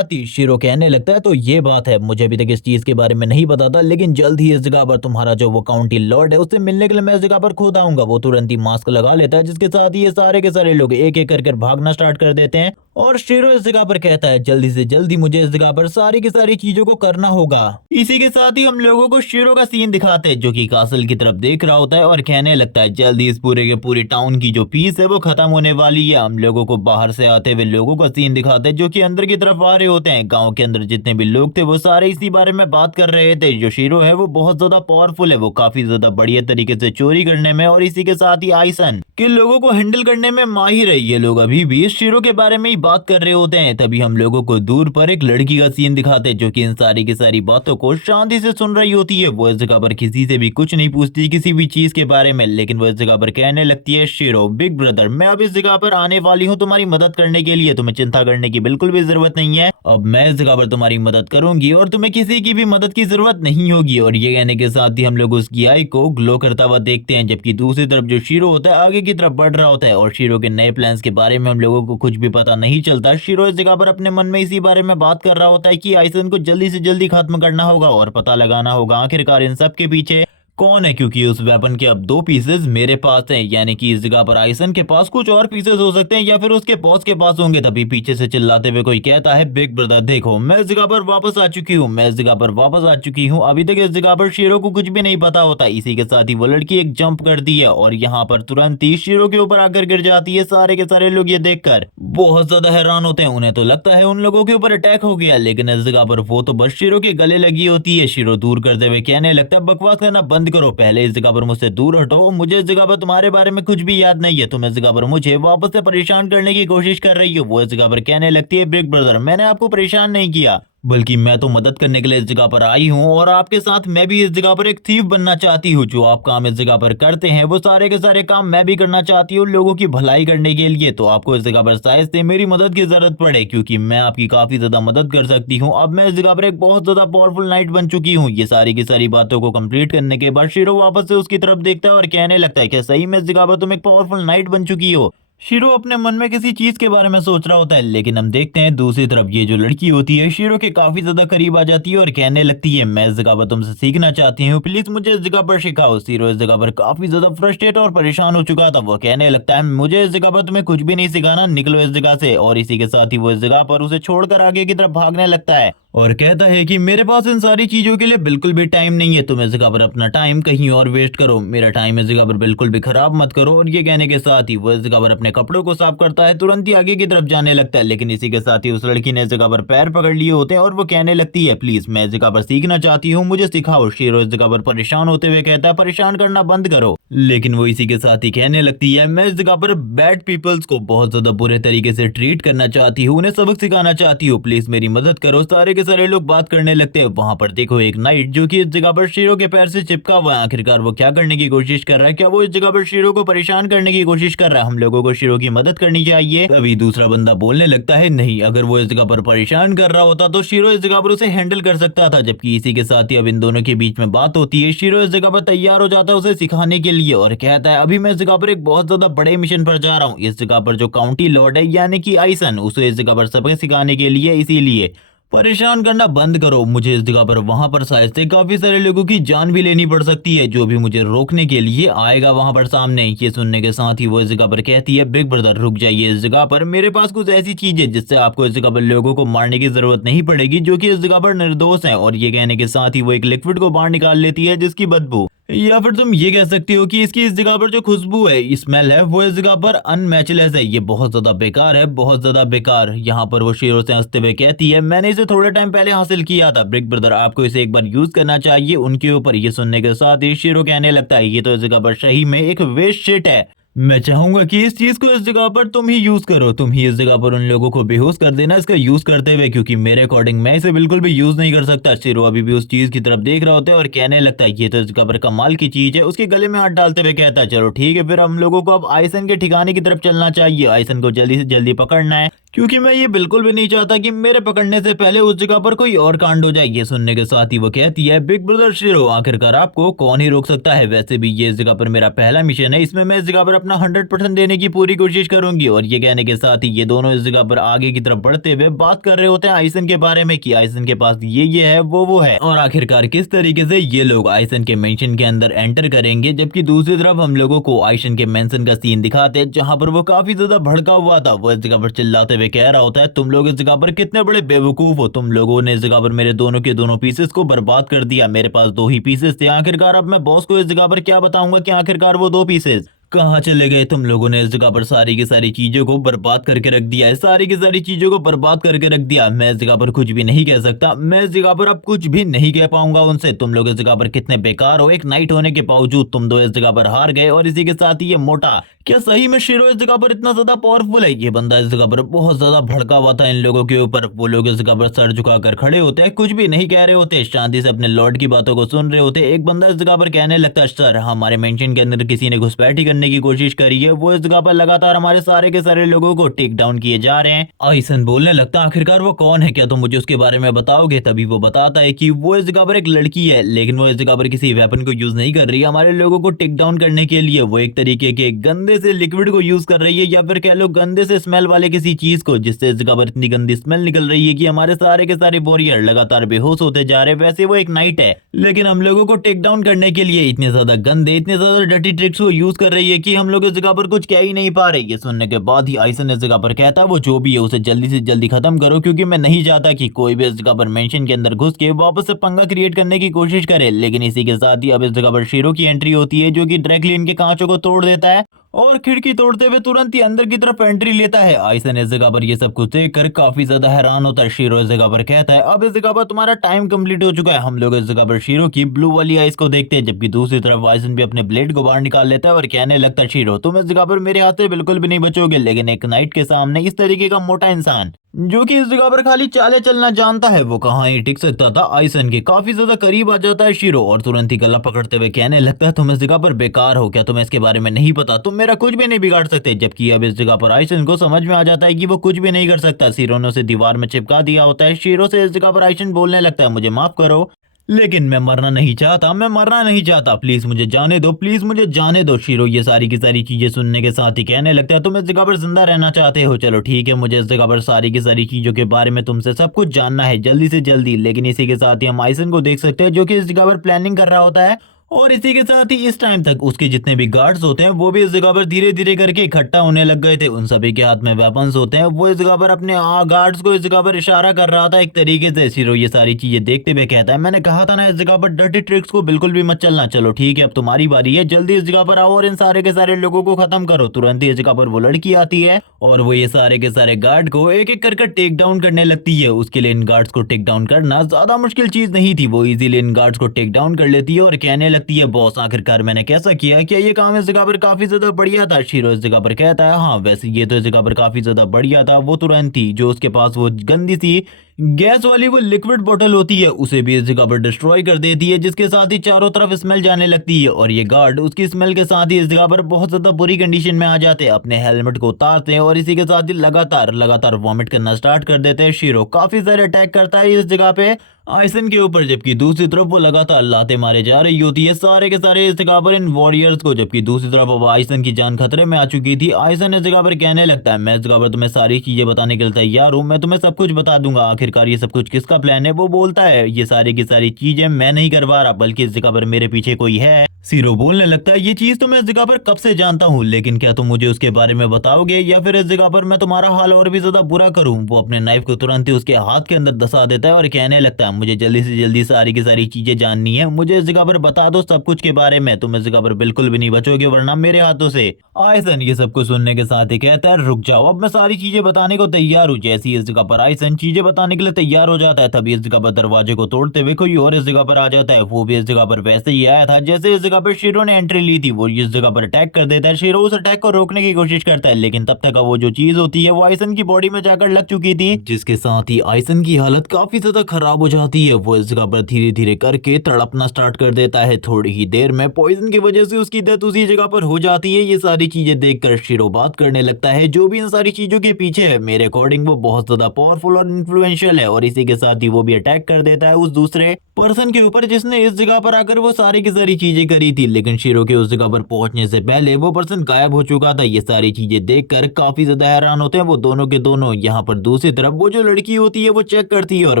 ही शीरो कहने लगता है तो ये बात है, मुझे अभी तक इस चीज के बारे में नहीं पता था, लेकिन जल्द ही इस जगह पर तुम्हारा जो वो काउंटी लॉर्ड है उससे मिलने के लिए मैं इस जगह पर खुद आऊंगा। वो तुरंत ही मास्क लगा लेता है, जिसके साथ ही ये सारे के सारे लोग एक एक कर भागना स्टार्ट कर देते हैं। और शीरो इस जगह पर कहता है जल्दी से जल्दी मुझे इस जगह पर सारी की सारी चीजों को करना होगा। इसी के साथ ही हम लोगों को शीरो का सीन दिखाते हैं जो कि कासल की तरफ देख रहा होता है और कहने लगता है जल्दी इस पूरे के पूरी टाउन की जो पीस है वो खत्म होने वाली है। हम लोगों को बाहर से आते हुए लोगों का सीन दिखाते हैं जो कि अंदर की तरफ आ रहे होते हैं। गांव के अंदर जितने भी लोग थे वो सारे इसी बारे में बात कर रहे थे। जो शीरो है वो बहुत ज्यादा पावरफुल है, वो काफी ज्यादा बढ़िया तरीके से चोरी करने में और इसी के साथ ही आइसन के लोगों को हैंडल करने में माहिर है। ये लोग अभी भी इस शीरो के बारे में ही बात कर रहे होते हैं। तभी हम लोगों को दूर पर एक लड़की का सीन दिखाते हैं जो कि इन सारी की सारी बातों को शांति से सुन रही होती है। वो इस जगह पर किसी से भी कुछ नहीं पूछती किसी भी चीज के बारे में, लेकिन वो इस जगह पर कहने लगती है शीरो बिग ब्रदर मैं अब इस जगह पर आने वाली हूँ तुम्हारी मदद करने के लिए, तुम्हें चिंता करने की बिल्कुल भी जरूरत नहीं है। अब मैं इस जगह पर तुम्हारी मदद करूंगी और तुम्हें किसी की भी मदद की जरूरत नहीं होगी। और ये कहने के साथ ही हम लोग उसकी आई को ग्लो करता हुआ देखते हैं, जबकि दूसरी तरफ जो शीरो होता है आगे की तरफ बढ़ रहा होता है और शीरो के नए प्लान्स के बारे में हम लोगों को कुछ भी पता नहीं चलता। शीरो इस जगह पर अपने मन में इसी बारे में बात कर रहा होता है कि आइसन को जल्दी से जल्दी खत्म करना होगा और पता लगाना होगा आखिरकार इन सब के पीछे कौन है, क्योंकि उस वेपन के अब 2 पीसेस मेरे पास हैं। यानी कि इस जगह पर आइसन के पास कुछ और पीसेस हो सकते हैं या फिर उसके बॉस के पास होंगे। तभी पीछे से चिल्लाते हुए कोई कहता है बिग ब्रदर देखो मैं इस जगह पर वापस आ चुकी हूँ, मैं इस जगह पर वापस आ चुकी हूँ। अभी तक इस जगह पर शीरो को कुछ भी नहीं पता होता। इसी के साथ ही वो लड़की एक जंप करती है और यहाँ पर तुरंत ही शीरो के ऊपर आकर गिर जाती है। सारे के सारे लोग ये देखकर बहुत ज्यादा हैरान होते हैं, उन्हें तो लगता है उन लोगों के ऊपर अटैक हो गया, लेकिन इस जगह पर वो तो बस शीरो के गले लगी होती है। शीरो दूर करते हुए कहने लगता है बकवास करना बंद करो, पहले इस जगह पर मुझसे दूर हटो, मुझे इस जगह पर तुम्हारे बारे में कुछ भी याद नहीं है, तुम इस जगह पर मुझे वापस से परेशान करने की कोशिश कर रही हो। वो इस जगह पर कहने लगती है बिग ब्रदर मैंने आपको परेशान नहीं किया, बल्कि मैं तो मदद करने के लिए इस जगह पर आई हूँ और आपके साथ मैं भी इस जगह पर एक थीव बनना चाहती हूँ। जो आप काम इस जगह पर करते हैं वो सारे के सारे काम मैं भी करना चाहती हूँ लोगों की भलाई करने के लिए। तो आपको इस जगह पर शायद से मेरी मदद की जरूरत पड़े क्योंकि मैं आपकी काफी ज्यादा मदद कर सकती हूँ। अब मैं इस जगह पर एक बहुत ज्यादा पावरफुल नाइट बन चुकी हूँ। ये सारी की सारी बातों को कंप्लीट करने के बाद शीरो वापस से उसकी तरफ देखता है और कहने लगता है क्या सही में इस जगह पर तुम एक पावरफुल नाइट बन चुकी हो। शीरो अपने मन में किसी चीज के बारे में सोच रहा होता है, लेकिन हम देखते हैं दूसरी तरफ ये जो लड़की होती है शीरो के काफी ज्यादा करीब आ जाती है और कहने लगती है मैं इस जगह पर तुमसे सीखना चाहती हूँ, प्लीज मुझे इस जगह पर सिखाओ। शीरो इस जगह पर काफी ज्यादा फ्रस्ट्रेट और परेशान हो चुका था। वो कहने लगता है मुझे इस जगह पर तुम्हें कुछ भी नहीं सिखाना, निकलो इस जगह से। और इसी के साथ ही वो इस जगह पर उसे छोड़कर आगे की तरफ भागने लगता है और कहता है कि मेरे पास इन सारी चीजों के लिए बिल्कुल भी टाइम नहीं है, तुम इस जगह पर अपना टाइम कहीं और वेस्ट करो, मेरा टाइम इस जगह पर बिल्कुल भी खराब मत करो। और ये कहने के साथ ही वो इस जगह पर अपने कपड़ों को साफ करता है, तुरंत ही आगे की तरफ जाने लगता है। लेकिन इसी के साथ ही उस लड़की ने इस जगह पर पैर पकड़ लिए होते हैं और वो कहने लगती है प्लीज मैं इस जगह पर सीखना चाहती हूँ, मुझे सिखाओ। शीरो इस जगह पर परेशान होते हुए कहता है परेशान करना बंद करो, लेकिन वो इसी के साथ ही कहने लगती है मैं इस जगह पर बैड पीपल्स को बहुत ज्यादा बुरे तरीके से ट्रीट करना चाहती हूँ, उन्हें सबक सिखाना चाहती हूँ, प्लीज मेरी मदद करो। सारे के सारे लोग बात करने लगते हैं। वहां पर देखो एक नाइट जो कि इस जगह पर शीरो के पैर से चिपका हुआ है। आखिरकार वो क्या करने की कोशिश कर रहा है, क्या वो इस जगह पर शीरो को परेशान करने की कोशिश कर रहा है। हम लोगों को शीरो की मदद करनी चाहिए। तभी दूसरा बंदा बोलने लगता है नहीं, अगर वो इस जगह पर परेशान कर रहा होता तो शीरो इस जगह पर उसे हैंडल कर सकता था। जबकि इसी के साथ ही अब इन दोनों के बीच में बात होती है। शीरो इस जगह पर तैयार हो जाता है उसे सिखाने के लिए और कहता है अभी मैं इस जगह पर एक बहुत ज्यादा बड़े मिशन पर जा रहा हूँ। इस जगह पर जो काउंटी लॉर्ड है यानी कि आइसन, उसे इस जगह पर सबक सिखाने के लिए, इसीलिए परेशान करना बंद करो। मुझे इस जगह पर वहां पर शायद से काफी सारे लोगों की जान भी लेनी पड़ सकती है जो भी मुझे रोकने के लिए आएगा वहां पर सामने। ये सुनने के साथ ही वो इस जगह पर कहती है बिग ब्रदर रुक जाइए, इस जगह पर मेरे पास कुछ ऐसी चीज है जिससे आपको इस जगह पर लोगों को मारने की जरूरत नहीं पड़ेगी जो कि इस जगह पर निर्दोष है। और ये कहने के साथ ही वो एक लिक्विड को बाहर निकाल लेती है जिसकी बदबू, या फिर तुम ये कह सकती हो कि इसकी इस जगह पर जो खुशबू है, स्मेल है, वो इस जगह पर अनमैचलेस है। ये बहुत ज्यादा बेकार है, बहुत ज्यादा बेकार। यहाँ पर वो शीरो से हंसते हुए कहती है मैंने इसे थोड़े टाइम पहले हासिल किया था बिग ब्रदर, आपको इसे एक बार यूज करना चाहिए उनके ऊपर। ये सुनने के साथ ही शीरो कहने लगता है ये तो इस जगह पर सही में एक वेस्ट शिट है। मैं चाहूंगा कि इस चीज को इस जगह पर तुम ही यूज करो, तुम ही इस जगह पर उन लोगों को बेहोश कर देना इसका यूज करते हुए, क्योंकि मेरे अकॉर्डिंग मैं इसे बिल्कुल भी यूज नहीं कर सकता। शिरो अभी भी उस चीज की तरफ देख रहा होता है और कहने लगता है ये तो इस जगह पर कमाल की चीज है। उसके गले में हाथ डालते हुए कहता है चलो ठीक है, फिर हम लोगों को अब आइसन के ठिकाने की तरफ चलना चाहिए। आइसन को जल्दी से जल्दी पकड़ना है, क्योंकि मैं ये बिल्कुल भी नहीं चाहता कि मेरे पकड़ने से पहले उस जगह पर कोई और कांड हो जाए। ये सुनने के साथ ही वो कहती है बिग ब्रदर शिरो, आखिरकार आपको कौन ही रोक सकता है। वैसे भी ये इस जगह पर मेरा पहला मिशन है, इसमें मैं इस जगह पर अपना 100% देने की पूरी कोशिश करूंगी। और ये कहने के साथ ही ये दोनों इस जगह पर आगे की तरफ बढ़ते हुए बात कर रहे होते हैं आइसन के बारे में कि आइसन के पास ये है वो है, और आखिरकार किस तरीके से ये लोग आइसन के मेंशन के अंदर एंटर करेंगे। जबकि दूसरी तरफ हम लोगों को आइसन के मेंशन का सीन दिखाते हैं जहां पर वो काफी ज्यादा भड़का हुआ था। वो इस जगह पर चिल्लाते हुए कह रहा होता है तुम लोग इस जगह पर कितने बड़े बेवकूफ हो, तुम लोगों ने इस जगह पर मेरे दोनों के दोनों पीसेस को बर्बाद कर दिया। मेरे पास दो ही पीसेस थे, आखिरकार अब मैं बॉस को इस जगह पर क्या बताऊंगा कि आखिरकार वो दो पीसेस कहाँ चले गए। तुम लोगों ने इस जगह पर सारी की सारी चीजों को बर्बाद करके रख दिया है, सारी की सारी चीजों को बर्बाद करके रख दिया। मैं इस जगह पर कुछ भी नहीं कह सकता, मैं इस जगह पर अब कुछ भी नहीं कह पाऊंगा उनसे। तुम लोग इस जगह पर कितने बेकार हो, एक नाइट होने के बावजूद तुम दो इस जगह पर हार गए। और इसी के साथ ही ये मोटा, क्या सही में शिरो इस जगह पर इतना ज्यादा पावरफुल है। ये बंदा इस जगह पर बहुत ज्यादा भड़का हुआ था इन लोगों के ऊपर। वो लोग इस जगह पर सर झुकाकर खड़े होते हैं, कुछ भी नहीं कह रहे होते, शांति से अपने लॉर्ड की बातों को सुन रहे होते। एक बंदा इस जगह पर कहने लगता है सर हमारे मेंशन के अंदर किसी ने घुसपैठी करने की कोशिश करी है, वो इस जगह पर लगातार हमारे सारे के सारे लोगों को टेक डाउन किए जा रहे हैं। आइसन बोलने लगता आखिरकार वो कौन है, क्या तुम मुझे उसके बारे में बताओगे। तभी वो बताता है कि वो इस जगह पर एक लड़की है, लेकिन वो इस जगह पर किसी वेपन को यूज नहीं कर रही है हमारे लोगों को टेक डाउन करने के लिए। वो एक तरीके के गंदे से लिक्विड को यूज कर रही है, या फिर कह लो गंदे से स्मेल वाले किसी चीज को, जिससे इस जगह पर इतनी गंदी स्मेल निकल रही है कि हमारे सारे के सारे वॉरियर लगातार बेहोश होते जा रहे हैं। वैसे वो एक नाइट है, लेकिन हम लोगों को टेक डाउन करने के लिए इतने ज्यादा गंदे, इतने ज्यादा डर्टी ट्रिक्स को यूज कर रही है कि हम लोग इस जगह पर कुछ कह ही नहीं पा रहे। ये सुनने के बाद ही आइसन इस जगह पर कहता है वो जो भी है उसे जल्दी से जल्दी खत्म करो, क्योंकि मैं नहीं चाहता कि कोई भी इस जगह पर मेंशन के अंदर घुस के वापस से पंगा क्रिएट करने की कोशिश करे। लेकिन इसी के साथ ही अब इस जगह पर शेरों की एंट्री होती है, जो कि डायरेक्टली इनके कांचों को तोड़ देता है और खिड़की तोड़ते हुए तुरंत ही अंदर की तरफ एंट्री लेता है। आइसन इस जगह पर ये सब कुछ देखकर काफी ज्यादा हैरान होता है। शीरो इस जगह पर कहता है अब इस जगह पर तुम्हारा टाइम कंप्लीट हो चुका है। हम लोग इस जगह पर शीरो की ब्लू वाली आइस को देखते हैं, जबकि दूसरी तरफ आइसन भी अपने ब्लेड को बाहर निकाल लेता है और कहने लगता है शीरो तुम इस जगह पर मेरे हाथ से बिल्कुल भी नहीं बचोगे। लेकिन एक नाइट के सामने इस तरीके का मोटा इंसान जो कि इस जगह पर खाली चाले चलना जानता है, वो कहाँ ही टिक सकता था। आइसन के काफी ज्यादा करीब आ जाता है शीरो और तुरंत ही गला पकड़ते हुए कहने लगता है तुम इस जगह पर बेकार हो, क्या तुम्हें इसके बारे में नहीं पता, तुम मेरा कुछ भी नहीं बिगाड़ सकते। जबकि अब इस जगह पर आइसन को समझ में आ जाता है कि वो कुछ भी नहीं कर सकता। शीरो ने उसे दीवार में चिपका दिया होता है। शीरो से इस जगह पर आइसन बोलने लगता है मुझे माफ करो, लेकिन मैं मरना नहीं चाहता, मैं मरना नहीं चाहता, प्लीज मुझे जाने दो, प्लीज मुझे जाने दो। शीरो ये सारी की सारी चीजें सुनने के साथ ही कहने लगता है तुम इस जगह पर जिंदा रहना चाहते हो, चलो ठीक है, मुझे इस जगह पर सारी की सारी चीजों के बारे में तुमसे सब कुछ जानना है जल्दी से जल्दी। लेकिन इसी के साथ ही हम आइसन को देख सकते हैं जो कि इस जगह पर प्लानिंग कर रहा होता है। और इसी के साथ ही इस टाइम तक उसके जितने भी गार्ड्स होते हैं वो भी इस जगह पर धीरे धीरे करके इकट्ठा होने लग गए थे। उन सभी के हाथ में वेपन्स होते हैं। वो इस जगह पर अपने गार्ड्स को इस जगह पर इशारा कर रहा था एक तरीके से। शीरो ये सारी चीजें देखते हुए कहता है मैंने कहा था ना इस जगह पर डर्टी ट्रिक्स को बिल्कुल भी मत चलना, चलो ठीक है अब तुम्हारी बारी है, जल्दी इस जगह पर आओ और इन सारे के सारे लोगों को खत्म करो। तुरंत ही इस जगह पर वो लड़की आती है और वो ये सारे के सारे गार्ड को एक एक करके टेक डाउन करने लगती है। उसके लिए इन गार्ड्स को टेक डाउन करना ज्यादा मुश्किल चीज नहीं थी। वो इजीली इन गार्ड्स को टेक डाउन कर लेती है और कहने लगती है बॉस आखिरकार मैंने कैसा किया, क्या ये काम इस जगह पर काफी ज्यादा बढ़िया था। शीरो इस जगह पर कहता है हाँ वैसे ये तो इस जगह पर काफी ज्यादा बढ़िया था। वो तुरंत ही जो उसके पास वो गंदी सी गैस वाली वो लिक्विड बोतल होती है उसे भी इस जगह पर डिस्ट्रॉय कर देती है, जिसके साथ ही चारों तरफ स्मेल जाने लगती है। और ये गार्ड उसकी स्मेल के साथ ही इस जगह पर बहुत ज्यादा बुरी कंडीशन में आ जाते हैं, अपने हेलमेट को उतारते हैं और इसी के साथ ही लगातार लगातार वॉमिट करना स्टार्ट कर देते हैं। शीरो काफी सारे अटैक करता है इस जगह पे आइसन के ऊपर, जबकि दूसरी तरफ वो लगातार लाते मारे जा रही होती है सारे के सारे इस जगह पर इन वॉरियर्स को। जबकि दूसरी तरफ अब आइसन की जान खतरे में आ चुकी थी। आइसन इस जगह पर कहने लगता है मैं इस जगह पर तुम्हें सारी चीजें बताने के लिए तैयार हूँ, मैं तुम्हें सब कुछ बता दूंगा, आखिरकार ये सब कुछ किसका प्लान है। वो बोलता है ये सारी की सारी चीजें मैं नहीं करवा रहा, बल्कि इस जगह पर मेरे पीछे कोई है। सीरो बोलने लगता है ये चीज तो मैं इस जगह पर कब से जानता हूँ, लेकिन क्या तुम मुझे उसके बारे में बताओगे या फिर इस जगह पर मैं तुम्हारा हाल और भी ज्यादा बुरा करूँ। वो अपने नाइफ को तुरंत ही उसके हाथ के अंदर दसा देता है और कहने लगता है मुझे जल्दी से जल्दी सारी की सारी चीजें जाननी है, मुझे इस जगह पर बता दो सब कुछ के बारे में, तुम इस जगह पर बिल्कुल भी नहीं बचोगे वरना मेरे हाथों से। आइसन ये सब कुछ सुनने के साथ ही कहता है रुक जाओ अब मैं सारी चीजें बताने को तैयार हूँ। जैसे ही इस जगह पर आइसन चीजें बताने के लिए तैयार हो जाता है तभी इस जगह पर दरवाजे को तोड़ते हुए कोई और इस जगह पर आ जाता है। वो भी इस जगह पर वैसे ही आया था जैसे इस जगह पर शीरो ने एंट्री ली थी वो जिस जगह पर अटैक कर देता है। शीरो उस अटैक को रोकने की कोशिश करता है, लेकिन तब तक वो जो चीज होती है वो आइसन की बॉडी में जाकर लग चुकी थी, जिसके साथ ही आइसन की हालत काफी ज्यादा खराब हो जाती है। वो इस जगह पर धीरे धीरे करके तड़पना स्टार्ट कर देता है। थोड़ी ही देर में पॉइजन की वजह से उसकी डेथ उसी जगह पर हो जाती है। ये सारी चीजें देखकर शीरो बात करने लगता है, जो भी इन सारी चीजों के पीछे है मेरे अकॉर्डिंग वो बहुत ज्यादा पावरफुल और इन्फ्लुएंशियल है, और इसी के साथ ही वो भी अटैक कर देता है उस दूसरे पर्सन के ऊपर जिसने इस जगह पर आकर वो सारी की सारी चीजें करी थी। लेकिन शीरो के उस जगह पर पहुंचने से पहले वो पर्सन गायब हो चुका था। ये सारी चीजें देखकर काफी ज्यादा हैरान होते हैं वो दोनों के दोनों। यहाँ पर दूसरी तरफ वो जो लड़की होती है वो चेक करती है और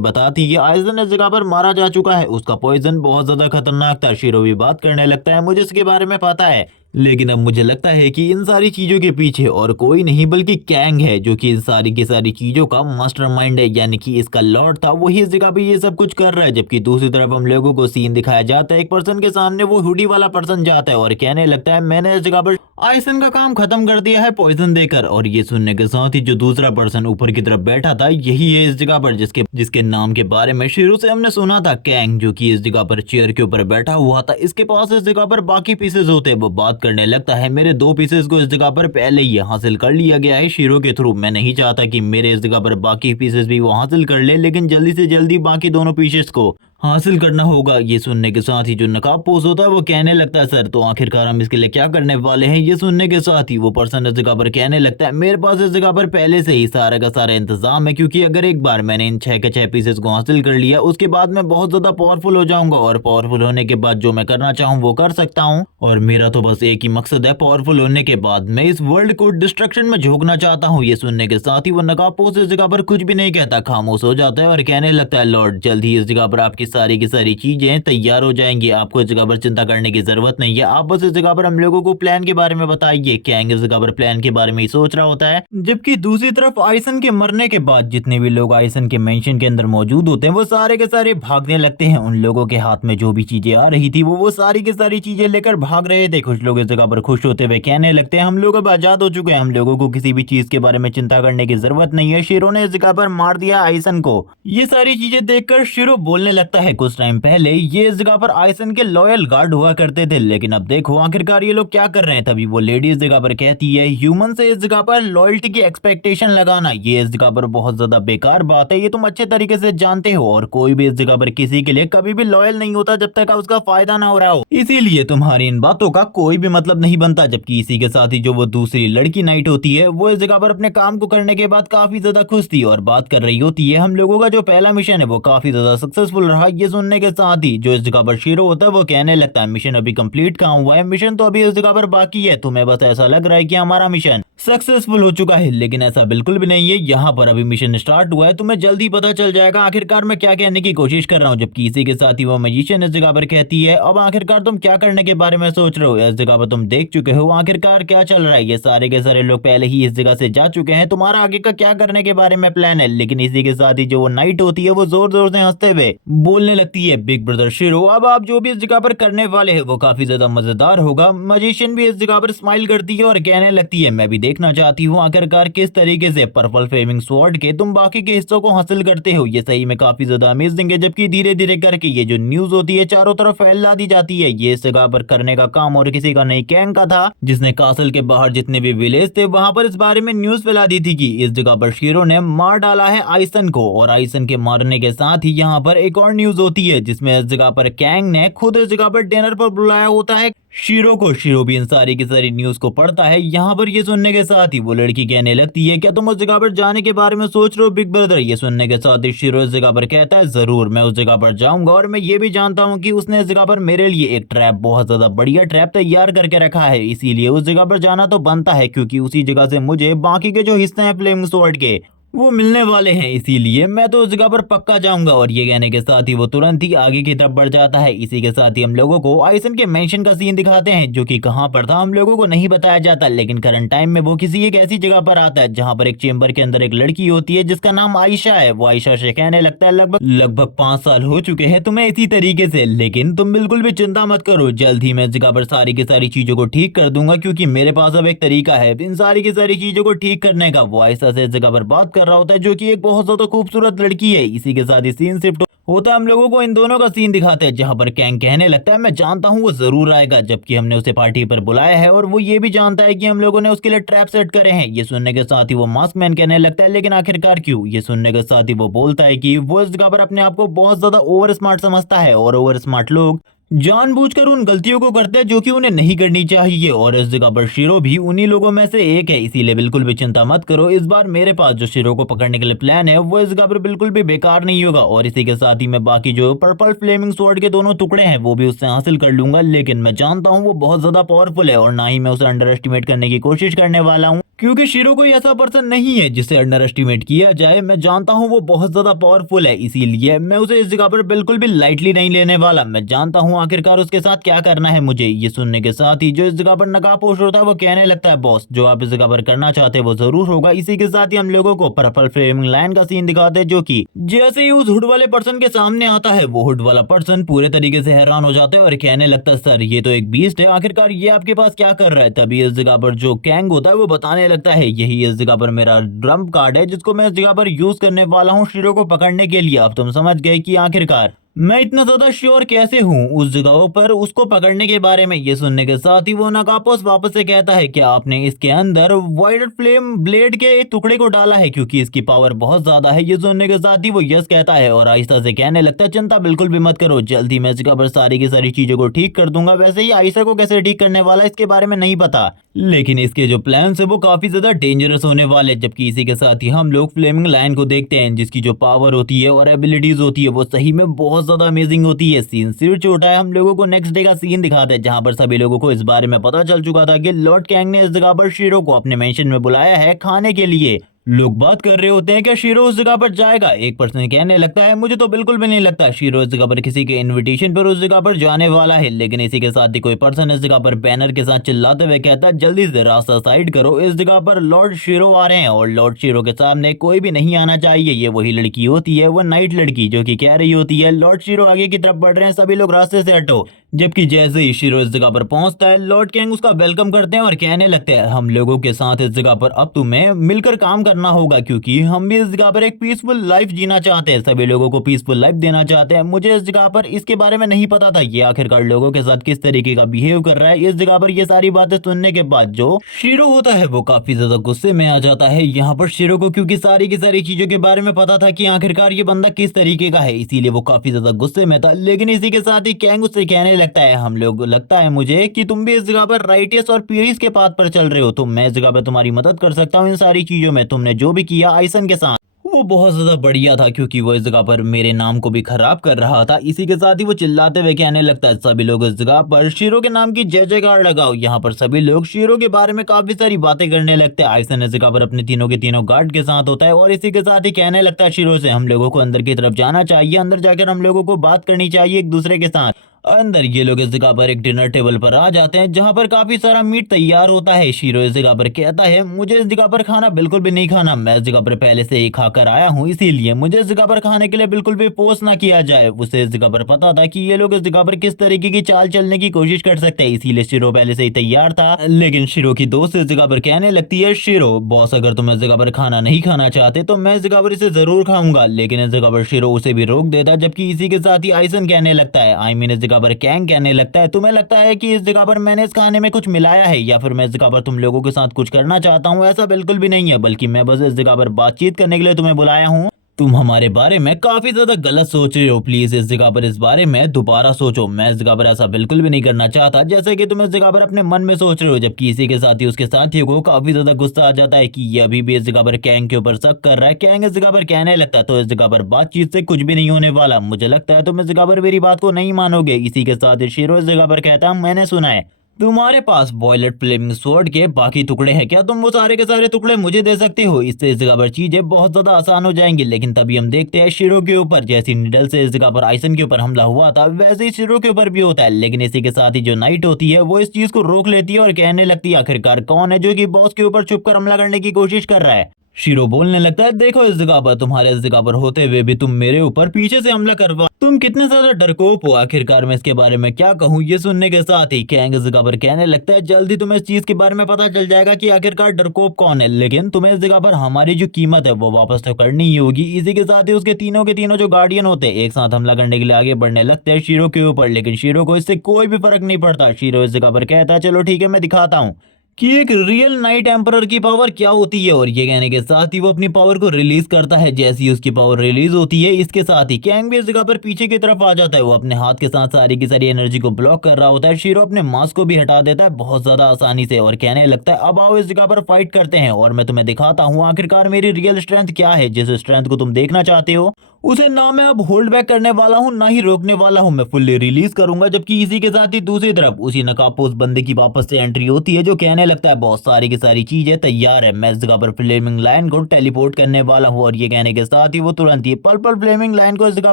बताती है आइसन इस जगह पर मारा जा चुका है, उसका पॉइजन बहुत ज्यादा खतरनाक था। शीरो भी बात करने लगता है, मुझे इसके बारे में पता है, लेकिन अब मुझे लगता है कि इन सारी चीजों के पीछे और कोई नहीं बल्कि कैंग है, जो कि इन सारी की सारी चीजों का मास्टरमाइंड है, यानी कि इसका लॉर्ड था, वही इस जगह पे ये सब कुछ कर रहा है। जबकि दूसरी तरफ हम लोगों को सीन दिखाया जाता है, एक पर्सन के सामने वो हुडी वाला पर्सन जाता है और कहने लगता है मैंने इस जगह पर आइसन का काम खत्म कर दिया है पॉइजन देकर। और ये सुनने के साथ ही जो दूसरा पर्सन ऊपर की तरफ बैठा था यही है इस जगह पर जिसके नाम के बारे में शुरू से हमने सुना था, कैंग, जो कि इस जगह पर चेयर के ऊपर बैठा हुआ था। इसके पास इस जगह पर बाकी पीसेस होते हैं। वो बात करने लगता है मेरे 2 पीसेस को इस जगह पर पहले ही हासिल कर लिया गया है शीरो के थ्रू। मैं नहीं चाहता कि मेरे इस जगह पर बाकी पीसेस भी वो हासिल कर ले, लेकिन जल्दी से जल्दी बाकी दोनों पीसेस को हासिल करना होगा। ये सुनने के साथ ही जो नकाबपोश होता है वो कहने लगता है सर तो आखिरकार हम इसके लिए क्या करने वाले हैं। ये सुनने के साथ ही वो पर्सन इस जगह पर कहने लगता है मेरे पास इस जगह पर पहले से ही सारा का सारा इंतजाम है, क्योंकि अगर एक बार मैंने इन 6 के 6 पीसेस को हासिल कर लिया उसके बाद मैं बहुत ज्यादा पावरफुल हो जाऊंगा, और पावरफुल होने के बाद जो मैं करना चाहूँ वो कर सकता हूँ। और मेरा तो बस एक ही मकसद है, पावरफुल होने के बाद मैं इस वर्ल्ड को डिस्ट्रक्शन में झोंकना चाहता हूँ। ये सुनने के साथ ही वो नकाबपोश इस जगह पर कुछ भी नहीं कहता, खामोश हो जाता है और कहने लगता है लॉर्ड जल्द ही इस जगह पर आपकी सारी की सारी चीजें तैयार हो जाएंगी, आपको इस जगह पर चिंता करने की जरूरत नहीं है। आप बस इस जगह पर हम लोगों को प्लान के बारे में बताइए। कैंग इस जगह पर प्लान के बारे में ही सोच रहा होता है, जबकि दूसरी तरफ आइसन के मरने के बाद जितने भी लोग आइसन के मेंशन के अंदर मौजूद होते हैं वो सारे के सारे भागने लगते हैं। उन लोगों के हाथ में जो भी चीजें आ रही थी वो सारी की सारी चीजें लेकर भाग रहे थे। कुछ लोग इस जगह पर खुश होते हुए कहने लगते हैं हम लोग अब आजाद हो चुके हैं, हम लोगों को किसी भी चीज के बारे में चिंता करने की जरूरत नहीं है। शीरो ने इस जगह पर मार दिया आइसन को। ये सारी चीजें देखकर शीरो बोलने लगता है कुछ टाइम पहले ये इस जगह पर आइसन के लॉयल गार्ड हुआ करते थे, लेकिन अब देखो आखिरकार ये लोग क्या कर रहे हैं। तभी वो लेडी इस जगह पर कहती है ह्यूमन से इस जगह पर लॉयल्टी की एक्सपेक्टेशन लगाना ये इस जगह पर बहुत ज्यादा बेकार बात है, ये तुम अच्छे तरीके से जानते हो, और कोई भी इस जगह पर किसी के लिए कभी भी लॉयल नहीं होता जब तक उसका फायदा ना हो रहा हो, इसीलिए तुम्हारी इन बातों का कोई भी मतलब नहीं बनता। जबकि इसी के साथ ही जो वो दूसरी लड़की नाइट होती है वो इस जगह पर अपने काम को करने के बाद काफी ज्यादा खुश थी और बात कर रही होती है हम लोगों का जो पहला मिशन है वो काफी ज्यादा सक्सेसफुल रहा। ये सुनने के साथ ही जो इस जगह पर शीरो होता है वो कहने लगता है मिशन अभी कंप्लीट कहाँ हुआ है, मिशन तो अभी इस जगह पर बाकी है, तुम्हें बस ऐसा लग रहा है कि हमारा मिशन सक्सेसफुल हो चुका है, लेकिन ऐसा बिल्कुल भी नहीं है। यहाँ पर अभी मिशन स्टार्ट हुआ है, तुम्हें जल्दी पता चल जाएगा आखिरकार मैं क्या कहने की कोशिश कर रहा हूँ। जबकि इसी के साथ ही वो मैजिशियन इस जगह पर कहती है अब आखिरकार तुम क्या करने के बारे में सोच रहे हो, इस जगह पर तुम देख चुके हो आखिरकार क्या चल रहा है, ये सारे के सारे लोग पहले ही इस जगह से जा चुके हैं, तुम्हारा आगे का क्या करने के बारे में प्लान है। लेकिन इसी के साथ ही जो वो नाइट होती है वो जोर जोर से हंसते हुए बोलने लगती है बिग ब्रदर शीरो अब आप जो भी इस जगह पर करने वाले हैं वो काफी ज्यादा मजेदार होगा। मैजिशियन भी इस जगह पर स्माइल करती है और कहने लगती है मैं भी देखना चाहती हूँ आखिरकार किस तरीके से पर्पल फ्लेमिंग स्वॉर्ड के तुम बाकी के हिस्सों को हासिल करते हो, ये सही में काफी ज्यादा अमेजिंग है। जबकि धीरे धीरे करके ये जो न्यूज होती है चारों तरफ फैला दी जाती है, ये इस जगह पर करने का काम और किसी का नहीं कैंग का था, जिसने कासल के बाहर जितने भी विलेज थे वहां पर इस बारे में न्यूज फैला दी थी कि इस जगह पर शीरो ने मार डाला है आइसन को। और आइसन के मारने के साथ ही यहाँ पर एक और न्यूज होती है जिसमें इस जगह पर कैंग ने खुद इस जगह पर डिनर पर बुलाया होता है शीरो को। शीरो भी इन सारी की सारी न्यूज को पढ़ता है। यहाँ पर ये सुनने के साथ ही वो लड़की कहने लगती है क्या तुम उस जगह पर जाने के बारे में सोच रहे हो बिग ब्रदर। ये सुनने के साथ ही शीरो इस जगह पर कहता है जरूर मैं उस जगह पर जाऊंगा, और मैं ये भी जानता हूँ कि उसने इस जगह पर मेरे लिए एक ट्रैप बहुत ज्यादा बढ़िया ट्रैप तैयार करके रखा है, इसीलिए उस जगह पर जाना तो बनता है, क्योंकि उसी जगह से मुझे बाकी के जो हिस्से हैं फ्लेमिंग स्वॉर्ड के वो मिलने वाले हैं, इसीलिए मैं तो उस जगह पर पक्का जाऊंगा। और ये कहने के साथ ही वो तुरंत ही आगे की तरफ बढ़ जाता है। इसी के साथ ही हम लोगों को आइसन के मेंशन का सीन दिखाते हैं जो कि कहां पर था हम लोगों को नहीं बताया जाता, लेकिन करंट टाइम में वो किसी एक ऐसी जगह पर आता है जहां पर एक चेंबर के अंदर एक लड़की होती है जिसका नाम आयशा है। वो आयशा से कहने लगता है लगभग 5 साल हो चुके हैं तुम्हें इसी तरीके से, लेकिन तुम बिल्कुल भी चिंता मत करो, जल्द ही मैं इस जगह पर सारी की सारी चीजों को ठीक कर दूंगा, क्योंकि मेरे पास अब एक तरीका है इन सारी की सारी चीजों को ठीक करने का। वो आयशा से इस जगह पर बात कर रहा होता है जो कि बहुत ज्यादा खूबसूरत लड़की है। इसी के साथ ही सीन शिफ्ट होता है हम लोगों को इन दोनों का सीन दिखाते हैं, जहां पर कैंग कहने लगता है मैं जानता हूं वो जरूर आएगा, जबकि हमने उसे पार्टी पर बुलाया है और वो ये भी जानता है कि हम लोगों ने उसके लिए ट्रैप सेट करे हैं। ये सुनने के साथ ही वो मास्क मैन कहने लगता है लेकिन आखिरकार क्यों। ये सुनने के साथ ही वो बोलता है कि वो इस जगह पर अपने आप को बहुत ज्यादा ओवर स्मार्ट समझता है और ओवर स्मार्ट लोग जानबूझकर उन गलतियों को करते हैं जो कि उन्हें नहीं करनी चाहिए, और इस जगह पर शीरो भी उन्हीं लोगों में से एक है। इसीलिए बिल्कुल भी चिंता मत करो, इस बार मेरे पास जो शीरो को पकड़ने के लिए प्लान है वो इस जगह पर बिल्कुल भी बेकार नहीं होगा। और इसी के साथ ही मैं बाकी जो पर्पल फ्लेमिंग स्वॉर्ड के दोनों टुकड़े हैं वो भी उससे हासिल कर लूंगा, लेकिन मैं जानता हूँ वो बहुत ज्यादा पावरफुल है और ना ही मैं उसे अंडर एस्टिमेट करने की कोशिश करने वाला हूँ, क्योंकि शीरो कोई ऐसा पर्सन नहीं है जिसे अंडर एस्टिमेट किया जाए। मैं जानता हूँ वो बहुत ज्यादा पावरफुल है, इसीलिए मैं उसे इस जगह पर बिल्कुल भी लाइटली नहीं लेने वाला। मैं जानता हूँ आखिरकार उसके साथ क्या करना है मुझे। ये सुनने के साथ ही जो इस जगह पर नकाबपोश होता है वो कहने लगता है बॉस जो आप इस जगह पर करना चाहते हैं वो जरूर होगा। इसी के साथ ही हम लोगों को पर्पल फ्लेमिंग लाइन का सीन दिखाते हैं, जो कि जैसे ही उस हुड वाले पर्सन के सामने आता है वो हुड वाला पर्सन पूरे तरीके से हैरान हो जाता है और कहने लगता है सर ये तो एक बीस्ट है, आखिरकार ये आपके पास क्या कर रहा है। तभी इस जगह पर जो कैंग होता है वो बताने लगता है यही इस जगह पर मेरा ड्रम कार्ड है जिसको मैं इस जगह पर यूज करने वाला हूँ शीरो को पकड़ने के लिए। अब तुम समझ गए कि आखिरकार मैं इतना ज्यादा श्योर कैसे हूँ उस जगहों पर उसको पकड़ने के बारे में। ये सुनने के साथ ही वो नाकापोस वापस से कहता है कि आपने इसके अंदर वाइड फ्लेम ब्लेड के एक टुकड़े को डाला है क्योंकि इसकी पावर बहुत ज्यादा है। ये सुनने के साथ ही वो यस कहता है और आहिस्ता से कहने लगता है चिंता बिल्कुल भी मत करो, जल्दी मैं इस जगह पर सारी की सारी चीजों को ठीक कर दूंगा। वैसे ही आयशा को कैसे ठीक करने वाला इसके बारे में नहीं पता, लेकिन इसके जो प्लान है वो काफी ज्यादा डेंजरस होने वाले। जबकि इसी के साथ ही हम लोग फ्लेमिंग लाइन को देखते हैं जिसकी जो पावर होती है और एबिलिटीज होती है वो सही में बहुत ज्यादा अमेजिंग होती है। सीन सिर्फ छोटा है, हम लोगों को नेक्स्ट डे का सीन दिखाते हैं जहां पर सभी लोगों को इस बारे में पता चल चुका था कि लॉर्ड कैंग ने इस जगह पर शीरो को अपने मेंशन में बुलाया है खाने के लिए। लोग बात कर रहे होते हैं कि शीरो उस जगह पर जाएगा। एक पर्सन कहने लगता है मुझे तो बिल्कुल भी नहीं लगता शीरो इस जगह पर किसी के इनविटेशन पर उस जगह पर जाने वाला है। लेकिन इसी के साथ ही कोई पर्सन इस जगह पर बैनर के साथ चिल्लाते हुए कहता है जल्दी से रास्ता साइड करो, इस जगह पर लॉर्ड शीरो आ रहे हैं और लॉर्ड शीरो के सामने कोई भी नहीं आना चाहिए। ये वही लड़की होती है वो नाइट लड़की जो कि कह रही होती है लॉर्ड शीरो आगे की तरफ बढ़ रहे हैं, सभी लोग रास्ते से हटो। जबकि जैसे ही शीरो इस जगह पर पहुंचता है लॉर्ड कैंग उसका वेलकम करते हैं और कहने लगते हैं हम लोगों के साथ इस जगह पर अब तुम्हें मिलकर काम करना होगा क्योंकि हम भी इस जगह पर एक पीसफुल लाइफ जीना चाहते हैं, सभी लोगों को पीसफुल लाइफ देना चाहते हैं। मुझे इस जगह पर इसके बारे में नहीं पता था ये आखिरकार लोगों के साथ किस तरीके का बिहेव कर रहा है। इस जगह पर ये सारी बातें सुनने के बाद जो शीरो होता है वो काफी ज्यादा गुस्से में आ जाता है यहाँ पर शीरो को, क्योंकि सारी की सारी चीजों के बारे में पता था कि आखिरकार ये बंदा किस तरीके का है, इसीलिए वो काफी ज्यादा गुस्से में था। लेकिन इसी के साथ ही कैंग उससे कहने लगता है हम लोग लगता है मुझे कि तुम भी इस जगह पर राइटियस और पीरिस के पाथ पर चल रहे हो, तो मैं इस जगह पर तुम्हारी मदद कर सकता हूँ इन सारी चीजों में। तुमने जो भी किया आइसन के साथ वो बहुत ज्यादा बढ़िया था क्योंकि वो इस जगह पर मेरे नाम को भी खराब कर रहा था। इसी के साथ ही वो चिल्लाते हुए कहने लगता है सभी लोग इस जगह पर शीरो के नाम की जय जयकार लगाओ। यहाँ पर सभी लोग शीरो के बारे में काफी सारी बातें करने लगते हैं। आइसन इस जगह पर अपने तीनों के तीनों गार्ड के साथ होता है और इसी के साथ ही कहने लगता है शीरो से हम लोगों को अंदर की तरफ जाना चाहिए, अंदर जाकर हम लोगों को बात करनी चाहिए एक दूसरे के साथ। अंदर ये लोग इस जगह पर एक डिनर टेबल पर आ जाते हैं जहां पर काफी सारा मीट तैयार होता है। शीरो इस जगह पर कहता है मुझे इस जगह पर खाना बिल्कुल भी नहीं खाना, मैं इस जगह पर पहले से ही खाकर आया हूं, इसीलिए मुझे इस जगह पर खाने के लिए बिल्कुल भी फोर्स ना किया जाए। उसे इस जगह पर पता था कि ये लोग इस जगह पर किस तरीके की चाल चलने की कोशिश कर सकते हैं, इसीलिए शीरो पहले से ही तैयार था। लेकिन शीरो की दोस्त इस जगह पर कहने लगती है शीरो बॉस अगर तुम इस जगह पर खाना नहीं खाना चाहते तो मैं इस जगह पर इसे जरूर खाऊंगा। लेकिन इस जगह पर शीरो उसे भी रोक देता, जबकि इसी के साथ ही आइसन कहने लगता है आई मीन इस जगह पर कैंग कहने लगता है तुम्हें लगता है कि इस जगह पर मैंने इस खाने में कुछ मिलाया है या फिर मैं इस जगह पर तुम लोगों के साथ कुछ करना चाहता हूँ, ऐसा बिल्कुल भी नहीं है, बल्कि मैं बस इस जगह पर बातचीत करने के लिए तुम्हें बुलाया हूँ। तुम हमारे बारे में काफी ज्यादा गलत सोच रहे हो, प्लीज इस जगह पर इस बारे में दोबारा सोचो। मैं इस जगह पर ऐसा बिल्कुल भी नहीं करना चाहता जैसे कि तुम इस जगह पर अपने मन में सोच रहे हो। जबकि इसी के साथ ही उसके साथियों को काफी ज्यादा गुस्सा आ जाता है कि ये अभी भी इस जगह पर कैंग के ऊपर शक कर रहा है। कैंग इस जगह पर कहने लगता है तो इस जगह पर बातचीत से कुछ भी नहीं होने वाला, मुझे लगता है तुम इस जगह पर मेरी बात को नहीं मानोगे। इसी के साथ ही शीरो इस जगह पर कहता है मैंने सुना है तुम्हारे पास वॉयलेट फ्लेमिंग स्वॉर्ड के बाकी टुकड़े हैं, क्या तुम वो सारे के सारे टुकड़े मुझे दे सकते हो? इससे इस जगह पर चीजें बहुत ज्यादा आसान हो जाएंगी। लेकिन तभी हम देखते हैं शीरो के ऊपर जैसी निडल से इस जगह पर आइसन के ऊपर हमला हुआ था वैसे ही शीरो के ऊपर भी होता है। लेकिन इसी के साथ ही जो नाइट होती है वो इस चीज को रोक लेती है और कहने लगती है आखिरकार कौन है जो कि बॉस के ऊपर छुपकर हमला करने की कोशिश कर रहा है। शीरो बोलने लगता है, देखो इस जगह पर, तुम्हारे इस जगह पर होते हुए भी तुम मेरे ऊपर पीछे से हमला करवा, तुम कितने ज्यादा डरपोक हो। आखिरकार मैं इसके बारे में क्या कहूँ। ये सुनने के साथ ही कैंग इस जगह पर कहने लगता है, जल्दी तुम्हें इस चीज के बारे में पता चल जाएगा कि आखिरकार डरपोक कौन है, लेकिन तुम्हें इस जगह पर हमारी जो कीमत है वो वापस तो करनी ही होगी। इसी के साथ ही उसके तीनों के तीनों जो गार्डियन होते हैं एक साथ हमला करने के लिए आगे बढ़ने लगते हैं शीरो के ऊपर, लेकिन शीरो को इससे कोई भी फर्क नहीं पड़ता। शीरो इस जगह पर कहता है, चलो ठीक है, मैं दिखाता हूँ कि एक रियल नाइट एम्परर की पावर क्या होती है। और ये कहने के साथ ही वो अपनी पावर को रिलीज करता है। जैसी ही उसकी पावर रिलीज होती है, इसके साथ ही कैंग भी इस जगह पर पीछे की तरफ आ जाता है। वो अपने हाथ के साथ सारी की सारी एनर्जी को ब्लॉक कर रहा होता है। शीरो अपने मास्क को भी हटा देता है बहुत ज्यादा आसानी से और कहने लगता है, अब आओ इस जगह पर फाइट करते हैं और मैं तुम्हें दिखाता हूँ आखिरकार मेरी रियल स्ट्रेंथ क्या है। जिस स्ट्रेंथ को तुम देखना चाहते हो उसे ना मैं अब होल्ड बैक करने वाला हूँ ना ही रोकने वाला हूँ, मैं फुल्ली रिलीज करूंगा। जबकि इसी के साथ ही दूसरी तरफ उसी नकाबपोश बंदे की वापस से एंट्री होती है, जो कहने लगता है, बहुत सारी की सारी चीजें तैयार है, मैं इस जगह पर फ्लेमिंग लाइन को टेलीपोर्ट करने वाला हूँ। और ये कहने के साथ ही वो तुरंत ही पल फ्लेमिंग लाइन को इस जगह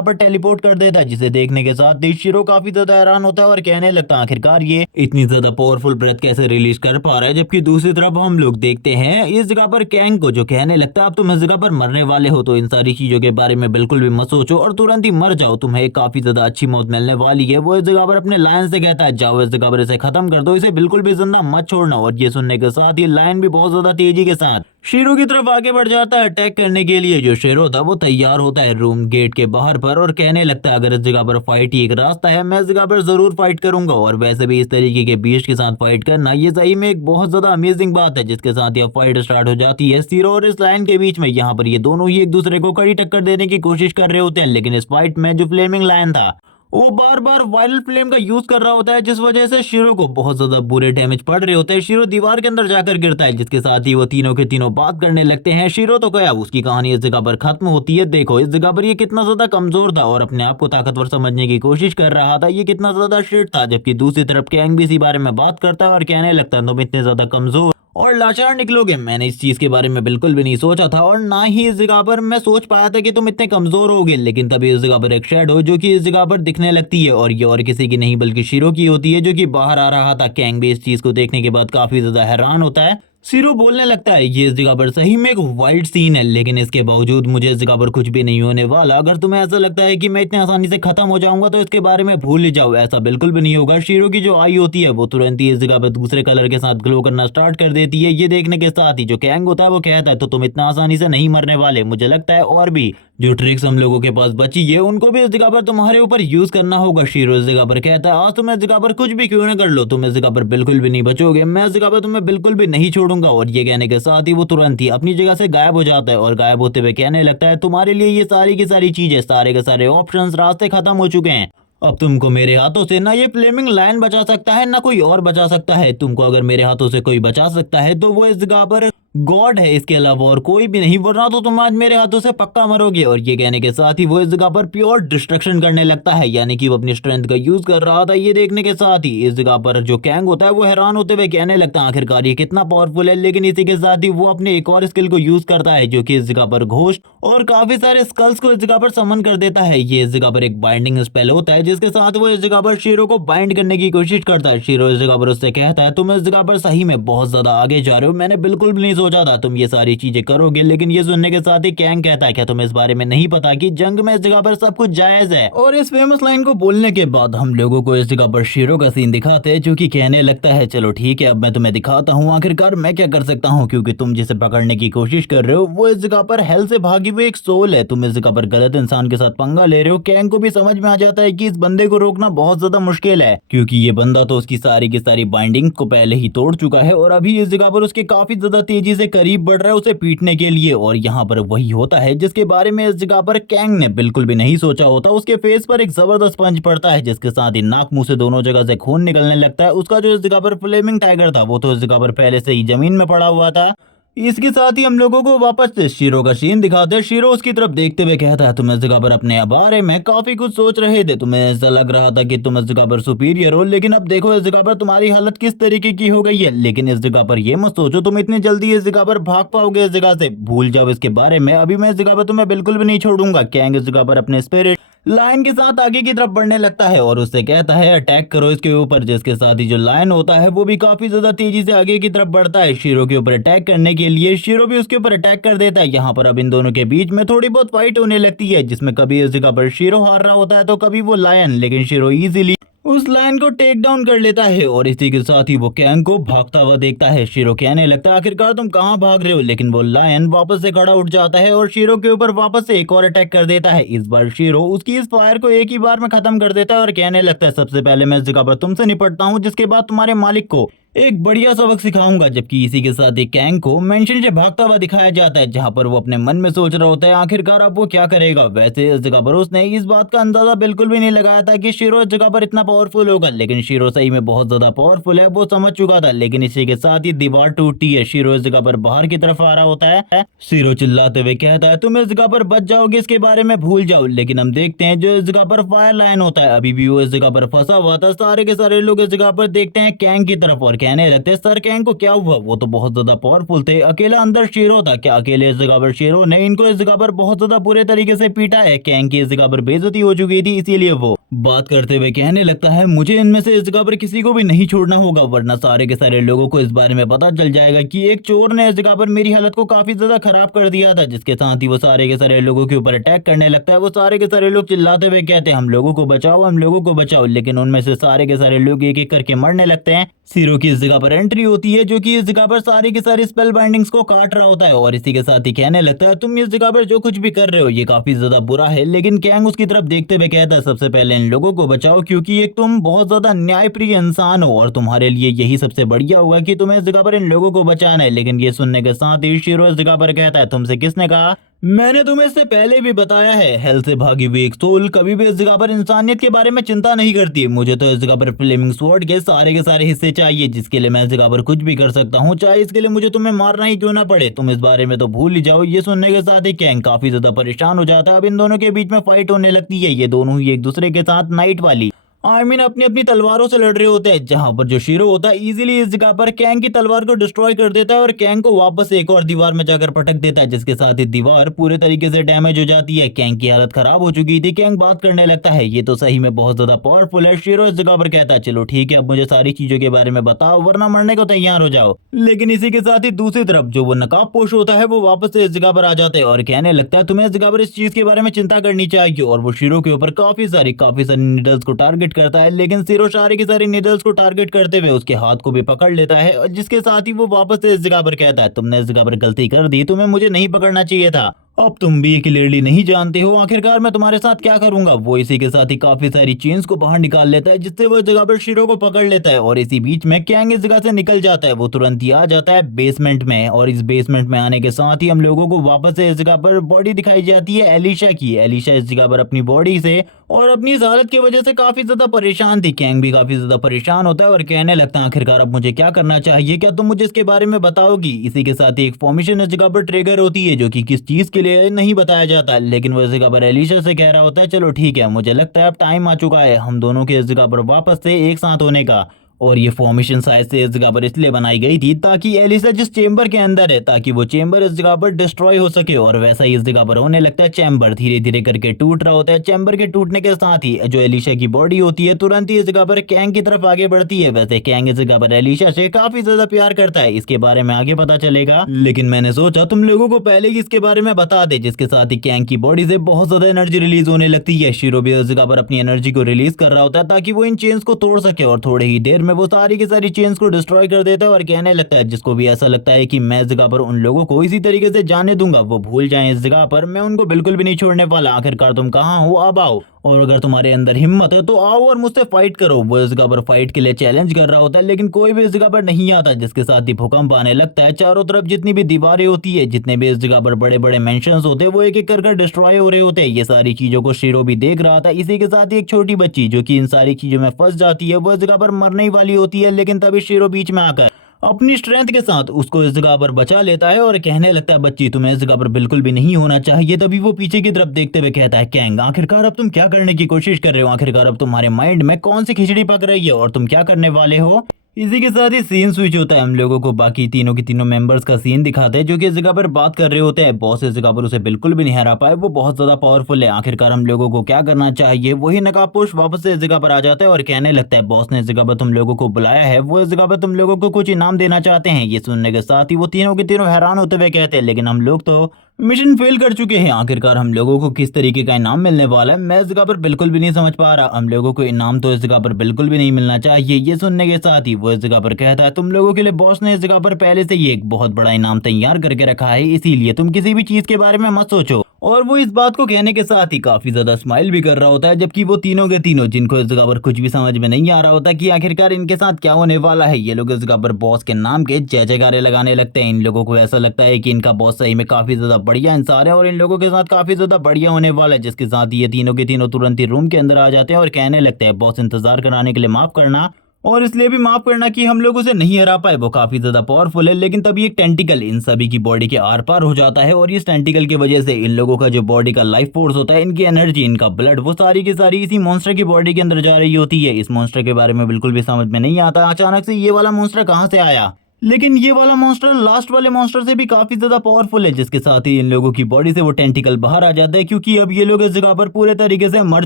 पर टेलीपोर्ट कर देता है, जिसे देखने के साथ ही शिरो काफी ज्यादा हैरान होता है और कहने लगता है, आखिरकार ये इतनी ज्यादा पावरफुल ब्रेथ कैसे रिलीज कर पा रहा है। जबकि दूसरी तरफ हम लोग देखते हैं इस जगह पर कैंग को, जो कहने लगता है, अब तुम इस जगह पर मरने वाले हो तो इन सारी चीजों के बारे में बिल्कुल भी मत सोचो और तुरंत ही मर जाओ, तुम्हें एक काफी ज्यादा अच्छी मौत मिलने वाली है। वो इस जगह पर अपने लायन से कहता है, जाओ इस जगह पर इसे खत्म कर दो, इसे बिल्कुल भी जिंदा मत छोड़ना। और ये सुनने के साथ ही लायन भी बहुत ज्यादा तेजी के साथ शीरो की तरफ आगे बढ़ जाता है अटैक करने के लिए। जो शीरो था वो तैयार होता है रूम गेट के बाहर पर और कहने लगता है, अगर इस जगह पर फाइट ही एक रास्ता है, मैं इस जगह पर जरूर फाइट करूंगा। और वैसे भी इस तरीके के बीस्ट के साथ फाइट करना ये सही में एक बहुत ज्यादा अमेजिंग बात है। जिसके साथ ये फाइट स्टार्ट हो जाती है शीरो और इस लायन के बीच में। यहाँ पर ये दोनों ही एक दूसरे को कड़ी टक्कर देने की कोशिश कर रहे होते हैं, लेकिन इस फाइट में जो फ्लेमिंग लायन था वो बार बार वायलेंट फ्लेम का यूज कर रहा होता है, जिस वजह से शीरो को बहुत ज्यादा बुरे डैमेज पड़ रहे होते हैं। शीरो दीवार के अंदर जाकर गिरता है, जिसके साथ ही वो तीनों के तीनों बात करने लगते हैं। शीरो तो गया, उसकी कहानी इस जगह पर खत्म होती है। देखो इस जगह पर ये कितना ज्यादा कमजोर था और अपने आप को ताकतवर समझने की कोशिश कर रहा था, ये कितना ज्यादा शिट था। जबकि दूसरी तरफ कैंग भी इसी बारे में बात करता है और कहने लगता है, तुम इतने ज्यादा कमजोर और लाचार निकलोगे, मैंने इस चीज के बारे में बिल्कुल भी नहीं सोचा था और ना ही इस जगह पर मैं सोच पाया था कि तुम इतने कमजोर होगे। लेकिन तभी इस जगह पर एक शैडो जो कि इस जगह पर दिखने लगती है और ये और किसी की नहीं बल्कि शीरो की होती है, जो कि बाहर आ रहा था। कैंग भी इस चीज को देखने के बाद काफी ज्यादा हैरान होता है। शीरो बोलने लगता है, ये इस जगह पर सही में एक वाइल्ड सीन है, लेकिन इसके बावजूद मुझे इस जगह पर कुछ भी नहीं होने वाला। अगर तुम्हें ऐसा लगता है कि मैं इतने आसानी से खत्म हो जाऊंगा तो इसके बारे में भूल ही जाओ, ऐसा बिल्कुल भी नहीं होगा। शीरो की जो आई होती है वो तुरंत ही इस जगह पर दूसरे कलर के साथ ग्लो करना स्टार्ट कर देती है। ये देखने के साथ ही जो कैंग होता है वो कहता है, तो तुम इतना आसानी से नहीं मरने वाले, मुझे लगता है और भी जो ट्रिक्स हम लोगों के पास बची है उनको भी इस जगह पर तुम्हारे ऊपर यूज करना होगा। शीरो इस जगह पर कहता है, आज तुम इस जगह पर कुछ भी क्यों ना कर लो, तुम इस जगह पर बिल्कुल भी नहीं बचोगे, मैं इस जगह पर तुम्हें बिल्कुल भी नहीं छोड़ूंगा। और ये कहने के साथ ही वो तुरंत ही अपनी जगह से गायब हो जाता है और गायब होते हुए कहने लगता है, तुम्हारे लिए ये सारी की सारी चीजें, सारे के सारे ऑप्शंस, रास्ते खत्म हो चुके हैं। अब तुमको मेरे हाथों से ना ये फ्लेमिंग लायन बचा सकता है ना कोई और बचा सकता है। तुमको अगर मेरे हाथों से कोई बचा सकता है तो वो इस जगह पर गॉड है, इसके अलावा और कोई भी नहीं, वरना तो तुम आज मेरे हाथों से पक्का मरोगे। और ये कहने के साथ ही वो इस जगह पर प्योर डिस्ट्रक्शन करने लगता है, यानी कि वो अपनी स्ट्रेंथ का यूज कर रहा था। ये देखने के साथ ही इस जगह पर जो कैंग होता है वो हैरान होते हुए कहने लगता है, आखिरकार ये कितना पावरफुल है। लेकिन इसी के साथ ही वो अपने एक और स्किल को यूज करता है, जो कि इस जगह पर घोस्ट और काफी सारे स्कल्स को इस जगह पर समन कर देता है। ये इस जगह पर एक बाइंडिंग स्पेल होता है, जिसके साथ वो इस जगह पर शीरो को बाइंड करने की कोशिश करता है। शीरो इस जगह पर उससे कहता है, तुम इस जगह पर सही में बहुत ज्यादा आगे जा रहे हो, मैंने बिल्कुल भी नहीं सोचा था तुम ये सारी चीजें करोगे। लेकिन ये सुनने के साथ ही कैंग कहता है, क्या तुम्हें इस बारे में नहीं पता कि जंग में इस जगह पर सब कुछ जायज है। और इस फेमस लाइन को बोलने के बाद हम लोगों को इस जगह पर शीरो का सीन दिखाते हैं, जो कि कहने लगता है, चलो ठीक है, अब मैं तुम्हें दिखाता हूँ आखिरकार मैं क्या कर सकता हूँ, क्योंकि तुम जिसे पकड़ने की कोशिश कर रहे हो वो इस जगह पर हेल से भागी हुई एक सोल है, तुम इस जगह पर गलत इंसान के साथ पंगा ले रहे हो। कैंग को भी समझ में आ जाता है कि इस बंदे को रोकना बहुत ज्यादा मुश्किल है, क्योंकि ये बंदा तो उसकी सारी की सारी बाइंडिंग को पहले ही तोड़ चुका है और अभी इस जगह पर उसके काफी ज्यादा तेजी से करीब बढ़ रहा है उसे पीटने के लिए। और यहाँ पर वही होता है जिसके बारे में इस जगह पर कैंग ने बिल्कुल भी नहीं सोचा होता। उसके फेस पर एक जबरदस्त पंच पड़ता है, जिसके साथ ही नाक मुंह से दोनों जगह से खून निकलने लगता है। उसका जो इस जगह पर फ्लेमिंग टाइगर था वो तो इस जगह पर पहले से ही जमीन में पड़ा हुआ था। इसके साथ ही हम लोगों को वापस से शीरो का सीन दिखाते हैं। शीरो उसकी तरफ देखते हुए कहता है, तुम इस जगह पर अपने बारे में काफी कुछ सोच रहे थे, तुम्हें ऐसा लग रहा था कि तुम इस जगह पर सुपीरियर हो, लेकिन अब देखो इस जगह पर तुम्हारी हालत किस तरीके की हो गई है। लेकिन इस जगह पर ये मत सोचो तुम इतनी जल्दी इस जगह पर भाग पाओगे, इस जगह से भूल जाओ इसके बारे में, अभी मैं इस जगह पर तुम्हें बिल्कुल भी नहीं छोड़ूंगा। कैंग इस जगह पर अपने स्पिरिट लायन के साथ आगे की तरफ बढ़ने लगता है और उससे कहता है अटैक करो इसके ऊपर, जिसके साथ ही जो लायन होता है वो भी काफी ज्यादा तेजी से आगे की तरफ बढ़ता है शीरो के ऊपर अटैक करने के लिए। शीरो भी उसके ऊपर अटैक कर देता है। यहाँ पर अब इन दोनों के बीच में थोड़ी बहुत फाइट होने लगती है, जिसमें कभी इस जगह पर शीरो हार रहा होता है तो कभी वो लायन, लेकिन शीरो इजीली उस लायन को टेक डाउन कर लेता है और इसी के साथ ही वो कैंग को भागता हुआ देखता है। शीरो कहने लगता है आखिरकार तुम कहाँ भाग रहे हो, लेकिन वो लायन वापस से खड़ा उठ जाता है और शीरो के ऊपर वापस से एक और अटैक कर देता है। इस बार शीरो उसकी इस फायर को एक ही बार में खत्म कर देता है और कहने लगता है सबसे पहले मैं इस जगह पर तुमसे निपटता हूँ, जिसके बाद तुम्हारे मालिक को एक बढ़िया सबक सिखाऊंगा। जबकि इसी के साथ एक कैंग को मेंशन से भागता हुआ दिखाया जाता है, जहां पर वो अपने मन में सोच रहा होता है आखिरकार अब वो क्या करेगा। वैसे इस जगह पर उसने इस बात का अंदाजा बिल्कुल भी नहीं लगाया था कि शीरो इस जगह पर इतना पावरफुल होगा, लेकिन शीरो सही में बहुत ज्यादा पावरफुल है, वो समझ चुका था। लेकिन इसी के साथ ही दीवार टूटती है। शीरो इस जगह पर बाहर की तरफ आ रहा होता है। शीरो चिल्लाते हुए कहता है तुम इस जगह पर बच जाओगे, इसके बारे में भूल जाओ। लेकिन हम देखते हैं जो इस जगह पर फायर लाइन होता है अभी भी वो इस जगह पर फंसा हुआ था। सारे के सारे लोग इस जगह पर देखते हैं कैंग की तरफ और कहने लगते हैं सर कैंग को क्या हुआ, वो तो बहुत ज्यादा पावरफुल थे, अकेला अंदर शेरो था, क्या अकेले इस जगह पर शेरो ने इनको इस जगह पर बहुत ज्यादा बुरे तरीके से पीटा है। कैंग की इस जगह पर बेइज्जती हो चुकी थी, इसीलिए वो बात करते हुए कहने लगता है मुझे इनमें से इस जगह पर किसी को भी नहीं छोड़ना होगा, वरना सारे के सारे लोगों को इस बारे में पता चल जाएगा कि एक चोर ने इस जगह पर मेरी हालत को काफी ज्यादा खराब कर दिया था। जिसके साथ ही वो सारे के सारे लोगों के ऊपर अटैक करने लगता है। वो सारे के सारे लोग चिल्लाते हुए कहते हैं हम लोगों को बचाओ, हम लोगों को बचाओ, लेकिन उनमें से सारे के सारे लोग एक एक करके मरने लगते हैं। शीरो की इस जगह पर एंट्री होती है, जो कि इस जगह पर सारी की सारी स्पेल बाइंडिंग्स को काट रहा होता है और इसी के साथ ही कहने लगता है तुम इस जगह पर जो कुछ भी कर रहे हो ये काफी ज्यादा बुरा है। लेकिन कैंग उसकी तरफ देखते हुए कहता है सबसे पहले इन लोगों को बचाओ, क्योंकि एक तुम बहुत ज्यादा न्यायप्रिय इंसान हो और तुम्हारे लिए यही सबसे बढ़िया होगा कि तुम्हें इस जगह पर इन लोगों को बचाना है। लेकिन ये सुनने के साथ ही शीरो इस जगह पर कहता है तुमसे किसने कहा, मैंने तुम्हें इससे पहले भी बताया है, हेल से भागी हुई एक सोल कभी भी इस जगह पर इंसानियत के बारे में चिंता नहीं करती। मुझे तो इस जगह पर फ्लेमिंग स्वॉर्ड के सारे हिस्से चाहिए, जिसके लिए मैं इस जगह पर कुछ भी कर सकता हूँ, चाहे इसके लिए मुझे तुम्हें मारना ही क्यों ना पड़े। तुम इस बारे में तो भूल ही जाओ। ये सुनने के साथ ही कैंग काफी ज्यादा परेशान हो जाता है। अब इन दोनों के बीच में फाइट होने लगती है। ये दोनों ही एक दूसरे के साथ नाइट वाली अपनी अपनी तलवारों से लड़ रहे होते हैं, जहां पर जो शीरो होता है इजीली इस जगह पर कैंग की तलवार को डिस्ट्रॉय कर देता है और कैंग को वापस एक और दीवार में जाकर पटक देता है, जिसके साथ ही दीवार पूरे तरीके से डैमेज हो जाती है। कैंग की हालत खराब हो चुकी थी। कैंग बात करने लगता है ये तो सही में बहुत ज्यादा पावरफुल है। शीरो इस जगह पर कहता है चलो ठीक है, अब मुझे सारी चीजों के बारे में बताओ वरना मरने को तैयार हो जाओ। लेकिन इसी के साथ ही दूसरी तरफ जो वो नकाब पोश होता है वो वापस से इस जगह पर आ जाता है और कहने लगता है तुम्हें इस जगह पर इस चीज के बारे में चिंता करनी चाहिए। और वो शीरो के ऊपर काफी सारी नीडल्स को टारगेट करता है, लेकिन शीरो सारे की सारी नीडल्स को टारगेट करते हुए उसके हाथ को भी पकड़ लेता है और जिसके साथ ही वो वापस से इस जगह पर कहता है तुमने इस जगह पर गलती कर दी, तुम्हें मुझे नहीं पकड़ना चाहिए था। अब तुम भी क्लियरली नहीं जानते हो आखिरकार मैं तुम्हारे साथ क्या करूंगा। वो इसी के साथ ही काफी सारी चेन्स को बाहर निकाल लेता है, जिससे वो इस जगह पर शीरो को पकड़ लेता है और इसी बीच में कैंग इस जगह से निकल जाता है। वो तुरंत ही आ जाता है बेसमेंट में और इस बेसमेंट में आने के साथ ही हम लोगों को वापस से इस जगह पर बॉडी दिखाई जाती है एलिशा की। एलिशा इस जगह पर अपनी बॉडी से और अपनी इस हालत की वजह से काफी ज्यादा परेशान थी। कैंग भी काफी ज्यादा परेशान होता है और कहने लगता है आखिरकार अब मुझे क्या करना चाहिए, क्या तुम मुझे इसके बारे में बताओगी। इसी के साथ ही एक फॉर्मेशन इस जगह पर ट्रिगर होती है, जो कि किस चीज के लिए नहीं बताया जाता है, लेकिन वो इस जगह पर एलिशा से कह रहा होता है चलो ठीक है, मुझे लगता है अब टाइम आ चुका है हम दोनों के इस जगह पर वापस से एक साथ होने का। और ये फॉर्मेशन शायद से इस जगह पर इसलिए बनाई गई थी ताकि एलिशा जिस चेंबर के अंदर है ताकि वो चेंबर इस जगह पर डिस्ट्रॉय हो सके। और वैसा ही इस जगह पर होने लगता है। चैम्बर धीरे धीरे करके टूट रहा होता है। चैम्बर के टूटने के साथ ही जो एलिशा की बॉडी होती है तुरंत ही इस जगह पर कैंग की तरफ आगे बढ़ती है। वैसे कैंग इस जगह पर एलिशा से काफी ज्यादा प्यार करता है, इसके बारे में आगे पता चलेगा, लेकिन मैंने सोचा तुम लोगों को पहले ही इसके बारे में बता दे। जिसके साथ ही कैंग की बॉडी से बहुत ज्यादा एनर्जी रिलीज होने लगती है। शीरो भी इस जगह पर अपनी एनर्जी को रिलीज कर रहा होता है ताकि वो इन चेन्स को तोड़ सके और थोड़े ही देर में वो सारी की सारी चेन्स को डिस्ट्रॉय कर देता है और कहने लगता है जिसको भी ऐसा लगता है कि मैं इस जगह पर उन लोगों को इसी तरीके से जाने दूंगा वो भूल जाएं इस जगह पर, मैं उनको बिल्कुल भी नहीं छोड़ने वाला। आखिरकार तुम कहाँ हो, अब आओ और अगर तुम्हारे अंदर हिम्मत है तो आओ और मुझसे फाइट करो। वो इस जगह पर फाइट के लिए चैलेंज कर रहा होता है, लेकिन कोई भी इस जगह पर नहीं आता। जिसके साथ ही भूकंप आने लगता है। चारों तरफ जितनी भी दीवारें होती है, जितने भी इस जगह पर बड़े बड़े मेंशंस होते हैं वो एक एक कर डिस्ट्रॉय हो रहे होते हैं। ये सारी चीजों को शीरो भी देख रहा था। इसी के साथ ही एक छोटी बच्ची जो कि इन सारी चीजों में फंस जाती है वो इस जगह पर मरने ही वाली होती है, लेकिन तभी शीरो बीच में आकर अपनी स्ट्रेंथ के साथ उसको इस जगह पर बचा लेता है और कहने लगता है बच्ची तुम्हें इस जगह पर बिल्कुल भी नहीं होना चाहिए। तभी वो पीछे की तरफ देखते हुए कहता है कैंग आखिरकार अब तुम क्या करने की कोशिश कर रहे हो, आखिरकार अब तुम्हारे माइंड में कौन सी खिचड़ी पक रही है और तुम क्या करने वाले हो। इसी के साथ ही सीन स्विच होता है। हम लोगों को बाकी तीनों के तीनों मेंबर्स का सीन दिखाते हैं जो कि इस जगह पर बात कर रहे होते हैं। बॉस इस जगह पर उसे बिल्कुल भी नहीं हरा पाए, वो बहुत ज्यादा पावरफुल है। आखिरकार हम लोगों को क्या करना चाहिए? वही नकाबपोश वापस से इस जगह पर आ जाता है और कहने लगता है बॉस ने इस जगह पर तुम लोगों को बुलाया है, वो इस जगह पर तुम लोगों को कुछ इनाम देना चाहते हैं। ये सुनने के साथ ही वो तीनों के तीनों हैरान होते हुए कहते हैं लेकिन हम लोग तो मिशन फेल कर चुके हैं, आखिरकार हम लोगों को किस तरीके का इनाम मिलने वाला है? मैं इस जगह पर बिल्कुल भी नहीं समझ पा रहा। हम लोगों को इनाम तो इस जगह पर बिल्कुल भी नहीं मिलना चाहिए। ये सुनने के साथ ही वो इस जगह पर कहता है तुम लोगों के लिए बॉस ने इस जगह पर पहले से ही एक बहुत बड़ा इनाम तैयार करके रखा है, इसीलिए तुम किसी भी चीज के बारे में मत सोचो। और वो इस बात को कहने के साथ ही काफी ज्यादा स्माइल भी कर रहा होता है, जबकि वो तीनों के तीनों जिनको इस जगह पर कुछ भी समझ में नहीं आ रहा होता कि आखिरकार इनके साथ क्या होने वाला है, ये लोग इस जगह पर बॉस के नाम के जय जयकारे लगाने लगते हैं। इन लोगों को ऐसा लगता है कि इनका बॉस सही में काफी ज्यादा बढ़िया इंसान है और इन लोगों के साथ काफी ज्यादा बढ़िया होने वाला है। जिसके साथ ही ये तीनों के तीनों तुरंत ही रूम के अंदर आ जाते हैं और कहने लगते हैं बॉस इंतजार कराने के लिए माफ करना, और इसलिए भी माफ करना कि हम लोग उसे नहीं हरा पाए, वो काफी ज्यादा पावरफुल है। लेकिन तभी एक टेंटिकल इन सभी की बॉडी के आर पार हो जाता है और इस टेंटिकल की वजह से इन लोगों का जो बॉडी का लाइफ फोर्स होता है, इनकी एनर्जी, इनका ब्लड, वो सारी की सारी इसी मॉन्स्टर की बॉडी के अंदर जा रही होती है। इस मॉन्स्टर के बारे में बिल्कुल भी समझ में नहीं आता अचानक से ये वाला मॉन्स्टर कहाँ से आया। लेकिन ये वाला मॉन्स्टर लास्ट वाले मॉन्स्टर से भी काफी ज्यादा पावरफुल है, जिसके साथ ही इन लोगों की बॉडी से वो टेंटिकल बाहर आ जाता है क्योंकि अब ये लोग इस जगह पर पूरे तरीके से मर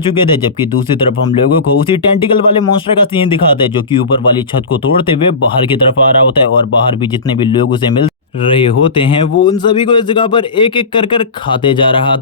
चुके थे। जबकि दूसरी तरफ हम लोगों को उसी टेंटिकल वाले मॉन्स्टर का सीन दिखाते हैं जो कि ऊपर वाली छत को तोड़ते हुए बाहर की तरफ आ रहा होता है और बाहर भी जितने भी लोग उसे मिल रहे होते हैं वो उन सभी को इस जगह पर एक एक कर कर खाते जा रहा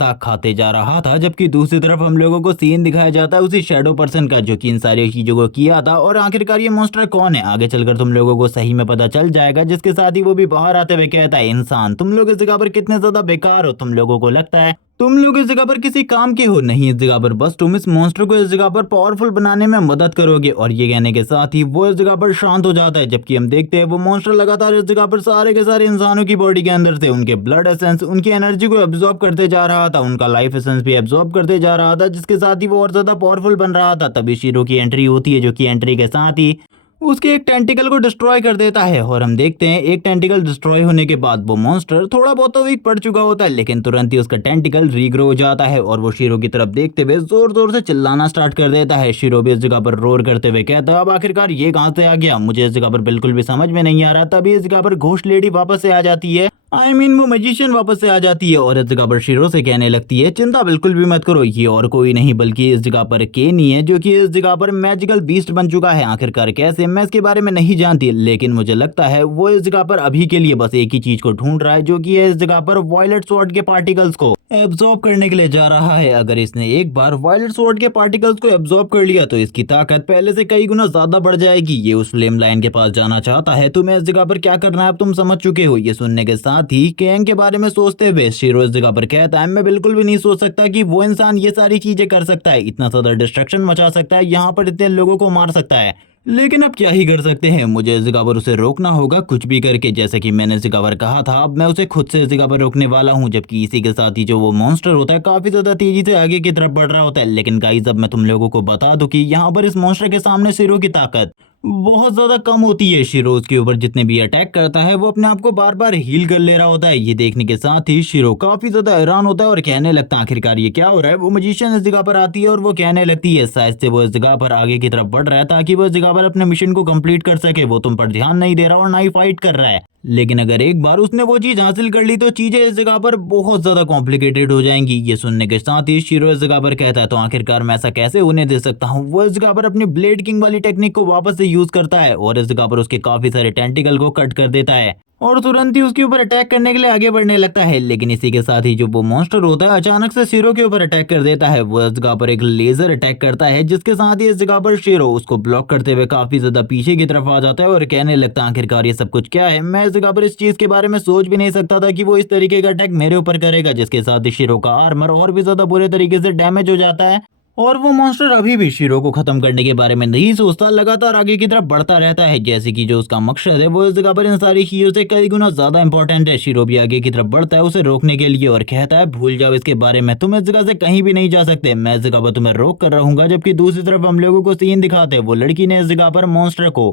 था। जबकि दूसरी तरफ हम लोगों को सीन दिखाया जाता है उसी शैडो पर्सन का जो कि इन सारी चीजों को किया था। और आखिरकार ये मॉन्स्टर कौन है आगे चलकर तुम लोगों को सही में पता चल जाएगा। जिसके साथ ही वो भी बाहर आते हुए कहता है इंसान तुम लोग इस जगह पर कितने ज्यादा बेकार हो, तुम लोगों को लगता है तुम लोग इस जगह पर किसी काम के हो नहीं, इस जगह पर बस तुम इस मॉन्स्टर को इस जगह पर पावरफुल बनाने में मदद करोगे। और ये कहने के साथ ही वो इस जगह पर शांत हो जाता है। जबकि हम देखते हैं वो मॉन्स्टर लगातार इस जगह पर सारे के सारे इंसानों की बॉडी के अंदर से उनके ब्लड एसेंस, उनकी एनर्जी को एब्जॉर्ब करते जा रहा था, उनका लाइफ एसेंस भी एब्जॉर्ब करते जा रहा था, जिसके साथ ही वो और ज्यादा पावरफुल बन रहा था। तभी शीरो की एंट्री होती है जो कि एंट्री के साथ ही उसके एक टेंटिकल को डिस्ट्रॉय कर देता है। और हम देखते हैं एक टेंटिकल डिस्ट्रॉय होने के बाद वो मॉन्स्टर थोड़ा बहुत तो वीक पड़ चुका होता है, लेकिन तुरंत ही उसका टेंटिकल रीग्रो हो जाता है और वो शीरो की तरफ देखते हुए जोर जोर से चिल्लाना स्टार्ट कर देता है। शीरो भी इस जगह पर रोर करते हुए कहता है अब आखिरकार ये कहां से आ गया, मुझे इस जगह पर बिल्कुल भी समझ में नहीं आ रहा। तभी इस जगह पर घोस्ट लेडी वापस से आ जाती है, वो मैजिशियन वापस से आ जाती है और इस जगह पर शीरो से कहने लगती है चिंता बिल्कुल भी मत करो, ये और कोई नहीं बल्कि इस जगह पर केन ही है जो कि इस जगह पर मैजिकल बीस्ट बन चुका है। आखिरकार कैसे, मैं इसके बारे में नहीं जानती, लेकिन मुझे लगता है वो इस जगह पर अभी के लिए बस एक ही चीज को ढूंढ रहा है जो कि है इस जगह पर वायलेट स्वॉर्ड के पार्टिकल्स को एब्जॉर्ब करने के लिए जा रहा है। अगर इसने एक बार वायलेट स्वॉर्ड के पार्टिकल्स को एब्जॉर्ब कर लिया तो इसकी ताकत पहले से कई गुना ज्यादा बढ़ जाएगी। ये उस फ्लेम लाइन के पास जाना चाहता है, तुम्हें इस जगह पर क्या करना है अब तुम समझ चुके हो। ये सुनने के साथ ही कैंग के बारे में सोचते हुए शीरो इस जगह पर कहता है मैं बिल्कुल भी नहीं सोच सकता कि वो इंसान ये सारी चीजें कर सकता है, इतना ज्यादा डिस्ट्रक्शन मचा सकता है, यहाँ पर इतने लोगों को मार सकता है। लेकिन अब क्या ही कर सकते हैं, मुझे इस जगह पर उसे रोकना होगा कुछ भी करके। जैसे कि मैंने इस जगह पर कहा था, अब मैं उसे खुद से इस जगह पर रोकने वाला हूं। जबकि इसी के साथ ही जो वो मॉन्स्टर होता है काफी ज्यादा तेजी से आगे की तरफ बढ़ रहा होता है। लेकिन गाइस अब मैं तुम लोगों को बता दूं कि यहाँ पर इस मॉन्स्टर के सामने शीरो की ताकत बहुत ज्यादा कम होती है। शीरो उसके ऊपर जितने भी अटैक करता है वो अपने आप को बार बार हील कर ले रहा होता है। ये देखने के साथ ही शीरो काफी ज्यादा हैरान होता है और कहने लगता है आखिरकार ये क्या हो रहा है। वो मैजिशियन इस जगह पर आती है और वो कहने लगती है शायद से वो इस जगह पर आगे की तरफ बढ़ रहा है ताकि वो इस जगह पर अपने मिशन को कंप्लीट कर सके। वो तुम पर ध्यान नहीं दे रहा और ना ही फाइट कर रहा है, लेकिन अगर एक बार उसने वो चीज हासिल कर ली तो चीजें इस जगह पर बहुत ज्यादा कॉम्प्लिकेटेड हो जाएंगी। ये सुनने के साथ ही शीरो इस जगह पर कहता है तो आखिरकार मैं ऐसा कैसे होने दे सकता हूँ। वो इस जगह पर अपनी ब्लेड किंग वाली टेक्निक को वापस से यूज करता है और इस जगह पर उसके काफी सारे टेंटिकल को कट कर देता है और तुरंत ही उसके ऊपर अटैक करने के लिए आगे बढ़ने लगता है। लेकिन इसी के साथ ही जो वो मॉन्स्टर होता है अचानक से शीरो के ऊपर अटैक कर देता है। वो इस जगह पर एक लेजर अटैक करता है जिसके साथ ही इस जगह पर शीरो उसको ब्लॉक करते हुए काफी ज्यादा पीछे की तरफ आ जाता है और कहने लगता है आखिरकार ये सब कुछ क्या है। मैं इस जगह पर इस चीज के बारे में सोच भी नहीं सकता था कि वो इस तरीके का अटैक मेरे ऊपर करेगा। जिसके साथ ही शीरो का आर्मर और भी ज्यादा बुरे तरीके से डैमेज हो जाता है और वो मॉन्स्टर अभी भी शीरो को खत्म करने के बारे में नहीं सोचता, लगातार आगे की तरफ बढ़ता रहता है। जैसे कि जो उसका मकसद है वो इस जगह पर इन सारी चीजों से कई गुना ज्यादा इंपॉर्टेंट है। शीरो भी आगे की तरफ बढ़ता है उसे रोकने के लिए और कहता है भूल जाओ इसके बारे में, तुम इस जगह से कहीं भी नहीं जा सकते, मैं इस जगह पर तुम्हें रोक कर रहूंगा। जबकि दूसरी तरफ हम लोगों को सीन दिखाते हैं वो लड़की ने इस जगह पर मॉन्स्टर को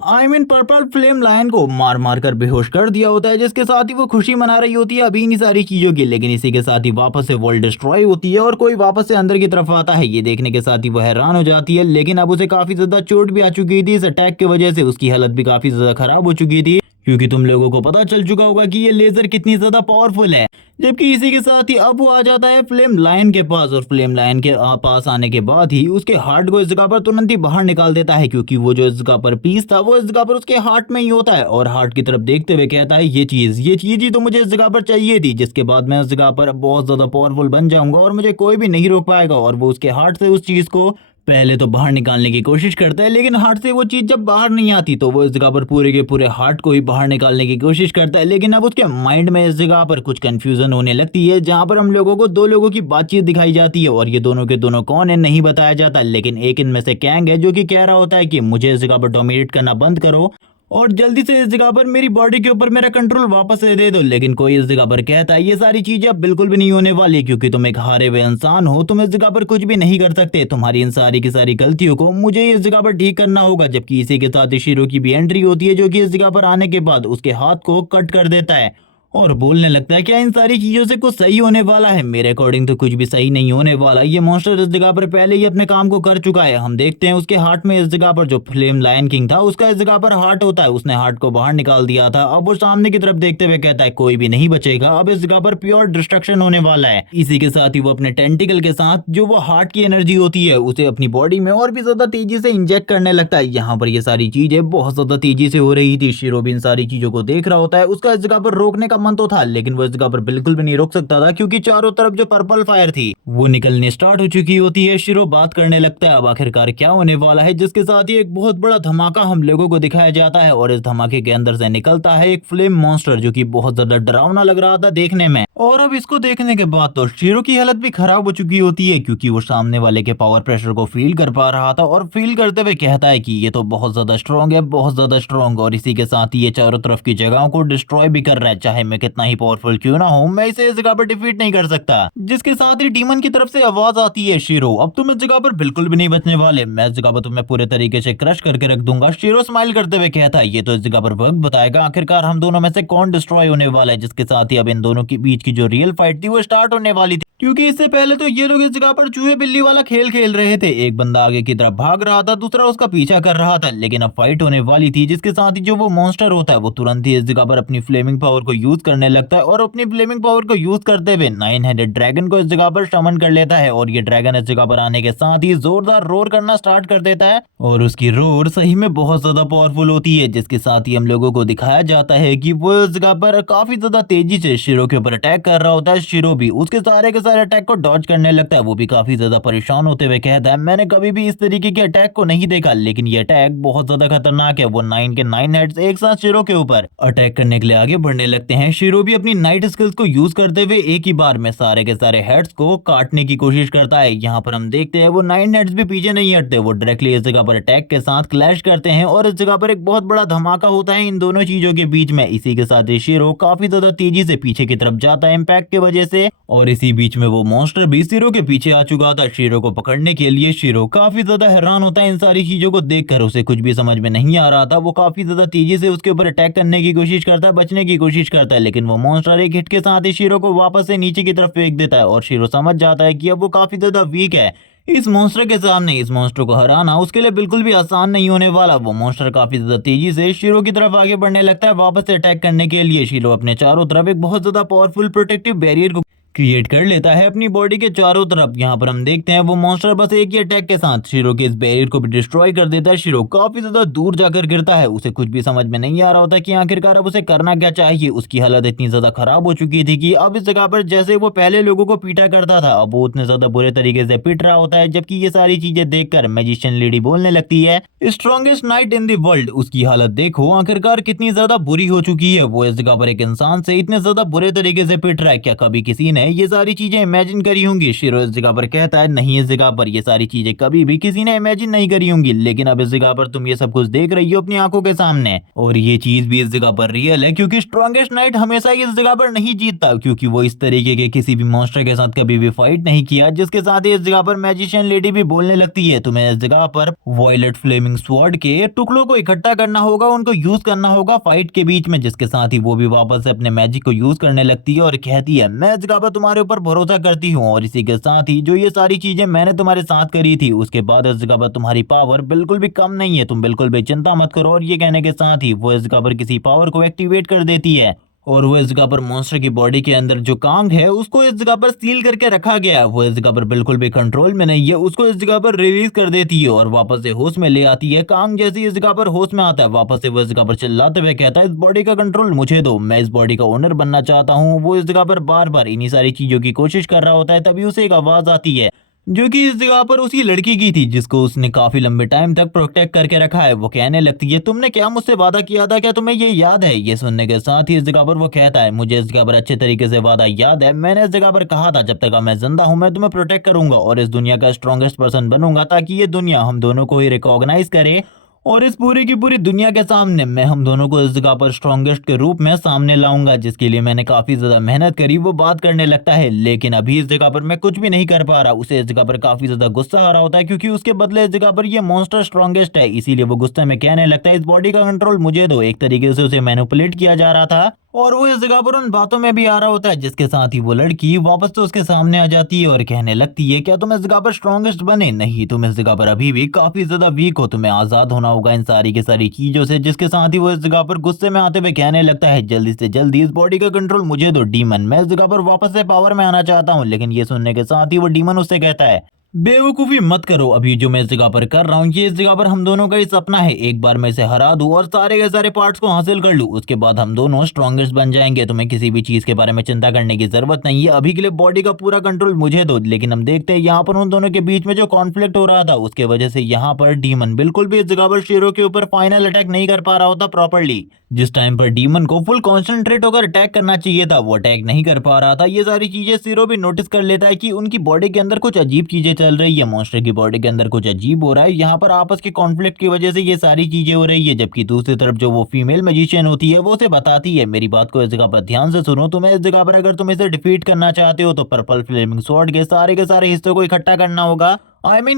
पर्पल फ्लेम लायन को मार मार कर बेहोश कर दिया होता है। जिसके साथ ही वो खुशी मना रही होती है अभी इन सारी चीजों की। लेकिन इसी के साथ ही वापस से वर्ल्ड डिस्ट्रॉय होती है और कोई वापस से अंदर की तरफ आता है। ये देखने जाने के साथ ही वो हैरान हो जाती है, लेकिन अब उसे काफी ज्यादा चोट भी आ चुकी थी। इस अटैक की वजह से उसकी हालत भी काफी ज्यादा खराब हो चुकी थी, क्योंकि तुम लोगों को पता चल चुका होगा कि ये लेजर कितनी ज्यादा पावरफुल है। जबकि इसी के साथ ही अब वो आ जाता है फ्लेम लायन के पास, और फ्लेम लायन के पास आने के बाद ही उसके हार्ट को इस जगह पर तुरंत ही बाहर निकाल देता है, क्योंकि वो जो इस जगह पर पीस था वो इस जगह पर उसके हार्ट में ही होता है। और हार्ट की तरफ देखते हुए कहता है ये चीज ही तो मुझे इस जगह पर चाहिए थी, जिसके बाद मैं उस जगह पर बहुत ज्यादा पावरफुल बन जाऊंगा और मुझे कोई भी नहीं रोक पाएगा। और वो उसके हार्ट से उस चीज को पहले तो बाहर निकालने की कोशिश करता है, लेकिन हार्ट से वो चीज जब बाहर नहीं आती तो वो इस जगह पर पूरे के पूरे हार्ट को ही बाहर निकालने की कोशिश करता है। लेकिन अब उसके माइंड में इस जगह पर कुछ कंफ्यूजन होने लगती है, जहां पर हम लोगों को दो लोगों की बातचीत दिखाई जाती है, और ये दोनों के दोनों कौन है नहीं बताया जाता। लेकिन एक इनमें से कैंग है, जो कि कह रहा होता है कि मुझे इस जगह पर डोमिनेट करना बंद करो और जल्दी से इस जगह पर मेरी बॉडी के ऊपर मेरा कंट्रोल वापस से दे दो। लेकिन कोई इस जगह पर कहता है ये सारी चीजें अब बिल्कुल भी नहीं होने वाली, क्योंकि तुम एक हारे हुए इंसान हो, तुम इस जगह पर कुछ भी नहीं कर सकते। तुम्हारी इन सारी की सारी गलतियों को मुझे इस जगह पर ठीक करना होगा। जबकि इसी के साथ शीरो की भी एंट्री होती है, जो कि इस जगह पर आने के बाद उसके हाथ को कट कर देता है और बोलने लगता है क्या इन सारी चीजों से कुछ सही होने वाला है? मेरे अकॉर्डिंग तो कुछ भी सही नहीं होने वाला। ये मॉन्स्टर इस जगह पर पहले ही अपने काम को कर चुका है। हम देखते हैं उसके हार्ट में इस जगह पर जो फ्लेम लायन किंग था उसका इस जगह पर हार्ट होता है, उसने हार्ट को बाहर निकाल दिया था। अब वो सामने की तरफ देखते हुए कहता है कोई भी नहीं बचेगा, अब इस जगह पर प्योर डिस्ट्रक्शन होने वाला है। इसी के साथ ही वो अपने टेंटिकल के साथ जो वो हार्ट की एनर्जी होती है उसे अपनी बॉडी में और भी ज्यादा तेजी से इंजेक्ट करने लगता है। यहाँ पर ये सारी चीजें बहुत ज्यादा तेजी से हो रही थी। शीरो भी इन सारी चीजों को देख रहा होता है। उसका इस जगह पर रोकने का मन तो था, लेकिन वो इस जगह पर बिल्कुल भी नहीं रोक सकता था, क्योंकि चारों तरफ जो पर्पल फायर थी वो निकलने स्टार्ट हो चुकी होती है। शीरो बात करने लगता है अब आखिरकार क्या होने वाला है, जिसके साथ ही एक बहुत बड़ा धमाका हम लोगों को दिखाया जाता है, और इस धमाके के अंदर से निकलता है एक फ्लेम मॉन्स्टर, जो कि बहुत ज्यादा डरावना लग रहा था देखने में। और अब इसको देखने के बाद तो शीरो की हालत भी खराब हो चुकी होती है, क्योंकि वो सामने वाले के पावर प्रेशर को फील कर पा रहा था, और फील करते हुए कहता है कि ये तो बहुत ज्यादा स्ट्रॉन्ग है, बहुत ज्यादा स्ट्रॉन्ग। और इसी के साथ ही ये चारों तरफ की जगहों को डिस्ट्रॉय भी कर रहा है। चाहे मैं कितना ही पावरफुल क्यों ना हो, मैं इसे इस जगह पर डिफीट नहीं कर सकता। जिसके साथ ही डीमन की तरफ से आवाज आती है शीरो अब तुम इस जगह पर बिल्कुल भी नहीं बचने वाले, मैं इस जगह पर तुम्हें पूरे तरीके से क्रश करके रख दूंगा। शीरो स्माइल करते हुए कहता है ये तो इस जगह पर वक्त बताएगा आखिरकार हम दोनों में से कौन डिस्ट्रॉय होने वाला है। जिसके साथ ही अब इन दोनों के बीच की जो रियल फाइट थी वो स्टार्ट होने वाली थी, क्योंकि इससे पहले तो ये लोग इस जगह पर चूहे बिल्ली वाला खेल खेल रहे थे। एक बंदा आगे की तरफ भाग रहा था, दूसरा उसका पीछा कर रहा था, लेकिन अब फाइट होने वाली थी। जिसके साथ ही जो वो मॉन्स्टर होता है वो तुरंत ही इस जगह पर अपनी फ्लेमिंग पावर को यूज करने लगता है, और अपनी फ्लेमिंग पावर को यूज करते हुए 9 हेडेड ड्रैगन को इस जगह पर समन कर लेता है। और ये ड्रैगन इस जगह पर आने के साथ ही जोरदार रोर करना स्टार्ट कर देता है, और उसकी रोर सही में बहुत ज्यादा पावरफुल होती है। जिसके साथ ही हम लोगों को दिखाया जाता है कि वो इस जगह पर काफी ज्यादा तेजी से शीरो के ऊपर अटैक कर रहा होता है। शीरो भी उसके सारे के सारे अटैक को डॉज करने लगता है। वो भी काफी ज्यादा परेशान होते हुए कहता है मैंने कभी भी इस तरीके के अटैक को नहीं देखा, लेकिन ये अटैक बहुत ज्यादा खतरनाक है। वो 9 के 9 हेड्स एक साथ शीरो के ऊपर अटैक करने के लिए आगे बढ़ने लगते हैं। शीरो भी अपनी नाइट स्किल्स को यूज करते हुए एक ही बार में सारे के सारे हेड्स को काटने की कोशिश करता है। यहाँ पर हम देखते हैं वो 9 हेड्स भी पीछे नहीं हटते, वो डायरेक्टली इस जगह पर अटैक के साथ क्लैश करते हैं, और इस जगह पर एक बहुत बड़ा धमाका होता है इन दोनों चीजों के बीच में। इसी के साथ शीरो काफी ज्यादा तेजी से पीछे की तरफ जाता है इम्पैक्ट की वजह से, और इसी बीच में वो मॉन्स्टर भी शीरो के पीछे आ चुका था शीरो को पकड़ने के लिए। शीरो काफी ज्यादा हैरान होता है इन सारी चीजों को देखकर, उसे कुछ भी समझ में नहीं आ रहा था। वो काफी ज्यादा तेजी से उसके ऊपर अटैक करने की कोशिश करता है, बचने की कोशिश करता है, लेकिन वो मॉन्स्टर एक हिट के साथ ही शीरो को वापस से नीचे की तरफ फेंक देता है, और शीरो समझ जाता है कि अब वो काफी ज्यादा वीक है। इस मॉन्स्टर के सामने इस मॉन्स्टर को हराना उसके लिए बिल्कुल भी आसान नहीं होने वाला। वो मॉन्स्टर काफी ज्यादा तेजी से शीरो की तरफ आगे बढ़ने लगता है वापस से अटैक करने के लिए। शीरो अपने चारों तरफ एक बहुत ज्यादा पावरफुल प्रोटेक्टिव बैरियर को क्रिएट कर लेता है अपनी बॉडी के चारों तरफ। यहाँ पर हम देखते हैं वो मॉन्स्टर बस एक ही अटैक के साथ शीरो के इस बैरियर को भी डिस्ट्रॉय कर देता है। शीरो काफी ज्यादा दूर जाकर गिरता है, उसे कुछ भी समझ में नहीं आ रहा होता कि आखिरकार अब उसे करना क्या चाहिए। उसकी हालत इतनी ज्यादा खराब हो चुकी थी कि अब इस जगह पर जैसे वो पहले लोगों को पीटा करता था, अब वो उतने ज्यादा बुरे तरीके से पीट रहा होता है। जबकि ये सारी चीजें देखकर मैजिशियन लेडी बोलने लगती है strongest night in the world, उसकी हालत देखो आखिरकार कितनी ज्यादा बुरी हो चुकी है। वो इस जगह पर एक इंसान से इतने ज्यादा बुरे तरीके से पीट रहा है, क्या कभी किसी ने ये सारी चीजें इमेजिन करी होंगी? शीरो इस जगह पर कहता है नहीं, इस जगह पर ये सारी चीजें कभी भी किसी ने इमेजिन नहीं करी होंगी, लेकिन अब इस जगह पर तुम ये सब कुछ देख रही हो अपनी आंखों के सामने, और ये चीज भी इस जगह पर रियल है, क्योंकि स्ट्रॉन्गेस्ट नाइट हमेशा इस जगह पर नहीं जीतता, क्योंकि वो इस तरीके के किसी भी मॉन्स्टर के साथ कभी भी फाइट नहीं किया। जिसके साथ ही इस जगह पर मैजिशियन लेडी भी बोलने लगती है तुम्हें इस जगह पर वॉयलेट फ्लेमिंग स्वॉर्ड के टुकड़ों को इकट्ठा करना होगा, उनको यूज करना होगा फाइट के बीच में। जिसके साथ ही वो भी वापस से अपने मैजिक को यूज करने लगती है और कहती है मैं इस जगह पर तुम्हारे ऊपर भरोसा करती हूँ और इसी के साथ ही जो ये सारी चीजें मैंने तुम्हारे साथ करी थी उसके बाद इस जगह पर तुम्हारी पावर बिल्कुल भी कम नहीं है, तुम बिल्कुल भी चिंता मत करो। और ये कहने के साथ ही वो इस जगह पर किसी पावर को एक्टिवेट कर देती है और वो इस जगह पर मॉन्स्टर की बॉडी के अंदर जो कांग है उसको इस जगह पर सील करके रखा गया है। वो इस जगह पर बिल्कुल भी कंट्रोल में नहीं है, उसको इस जगह पर रिलीज कर देती है और वापस से होश में ले आती है। कांग जैसे इस जगह पर होश में आता है वापस से वो इस जगह पर चिल्लाते हुए कहता है इस बॉडी का कंट्रोल मुझे दो, मैं इस बॉडी का ओनर बनना चाहता हूँ। वो इस जगह पर बार बार इन्हीं सारी चीजों की कोशिश कर रहा होता है, तभी उसे एक आवाज आती है जो कि इस जगह पर उसी लड़की की थी जिसको उसने काफी लंबे टाइम तक प्रोटेक्ट करके रखा है। वो कहने लगती है तुमने क्या मुझसे वादा किया था, क्या तुम्हें ये याद है? ये सुनने के साथ ही इस जगह पर वो कहता है मुझे इस जगह पर अच्छे तरीके से वादा याद है, मैंने इस जगह पर कहा था जब तक मैं जिंदा हूं मैं तुम्हें प्रोटेक्ट करूंगा और इस दुनिया का स्ट्रॉन्गेस्ट पर्सन बनूंगा ताकि ये दुनिया हम दोनों को ही रिकॉग्नाइज करे और इस पूरी की पूरी दुनिया के सामने मैं हम दोनों को इस जगह पर स्ट्रॉन्गेस्ट के रूप में सामने लाऊंगा, जिसके लिए मैंने काफी ज्यादा मेहनत करी। वो बात करने लगता है लेकिन अभी इस जगह पर मैं कुछ भी नहीं कर पा रहा। उसे इस जगह पर काफी ज्यादा गुस्सा आ रहा होता है क्योंकि उसके बदले इस जगह पर ये मॉन्स्टर स्ट्रॉन्गेस्ट है, इसीलिए वो गुस्से में कहने लगता है इस बॉडी का कंट्रोल मुझे दो। एक तरीके से उसे मैनिपुलेट किया जा रहा था और वो इस जगह पर उन बातों में भी आ रहा होता है, जिसके साथ ही वो लड़की वापस तो उसके सामने आ जाती है और कहने लगती है क्या तुम इस जगह पर स्ट्रॉन्गेस्ट बने? नहीं, तुम इस जगह पर अभी भी काफी ज्यादा वीक हो, तुम्हें आजाद होना होगा इन सारी की सारी चीजों से। जिसके साथ ही वो इस जगह पर गुस्से में आते हुए कहने लगता है जल्दी से जल्दी इस बॉडी का कंट्रोल मुझे दो डीमन, मैं इस जगह पर वापस से पावर में आना चाहता हूँ। लेकिन ये सुनने के साथ ही वो डीमन उससे कहता है बेवकूफी मत करो, अभी जो मैं इस जगह पर कर रहा हूँ ये इस जगह पर हम दोनों का ही सपना है, एक बार मैं इसे हरा दूं और सारे के सारे पार्ट्स को हासिल कर लूं, उसके बाद हम दोनों स्ट्रॉन्गेस्ट बन जाएंगे। तुम्हें किसी भी चीज के बारे में चिंता करने की जरूरत नहीं है, अभी के लिए बॉडी का पूरा कंट्रोल मुझे दो। लेकिन हम देखते हैं यहाँ पर उन दोनों के बीच में जो कॉन्फ्लिक्ट हो रहा था उसके वजह से यहाँ पर डीमन बिल्कुल भी इस जगह पर शेरों के ऊपर फाइनल अटैक नहीं कर पा रहा होता प्रॉपरली। जिस टाइम पर डीमन को फुल कॉन्सेंट्रेट होकर अटैक करना चाहिए था वो अटैक नहीं कर पा रहा था। ये सारी चीजें सीरो भी नोटिस कर लेता है कि उनकी बॉडी के अंदर कुछ अजीब चीजें चल रही है, मॉन्स्टर की बॉडी के अंदर कुछ अजीब हो रहा है। यहाँ पर आपस के कॉन्फ्लिक्ट की वजह से ये सारी चीजें हो रही है, जबकि दूसरी तरफ जो वो फीमेल मैजिशियन होती है वो उसे बताती है मेरी बात को इस जगह पर ध्यान से सुनो, तुम्हें इस जगह पर अगर तुम इसे डिफीट करना चाहते हो तो पर्पल फ्लेमिंग स्वॉर्ड के सारे हिस्सों को इकट्ठा करना होगा।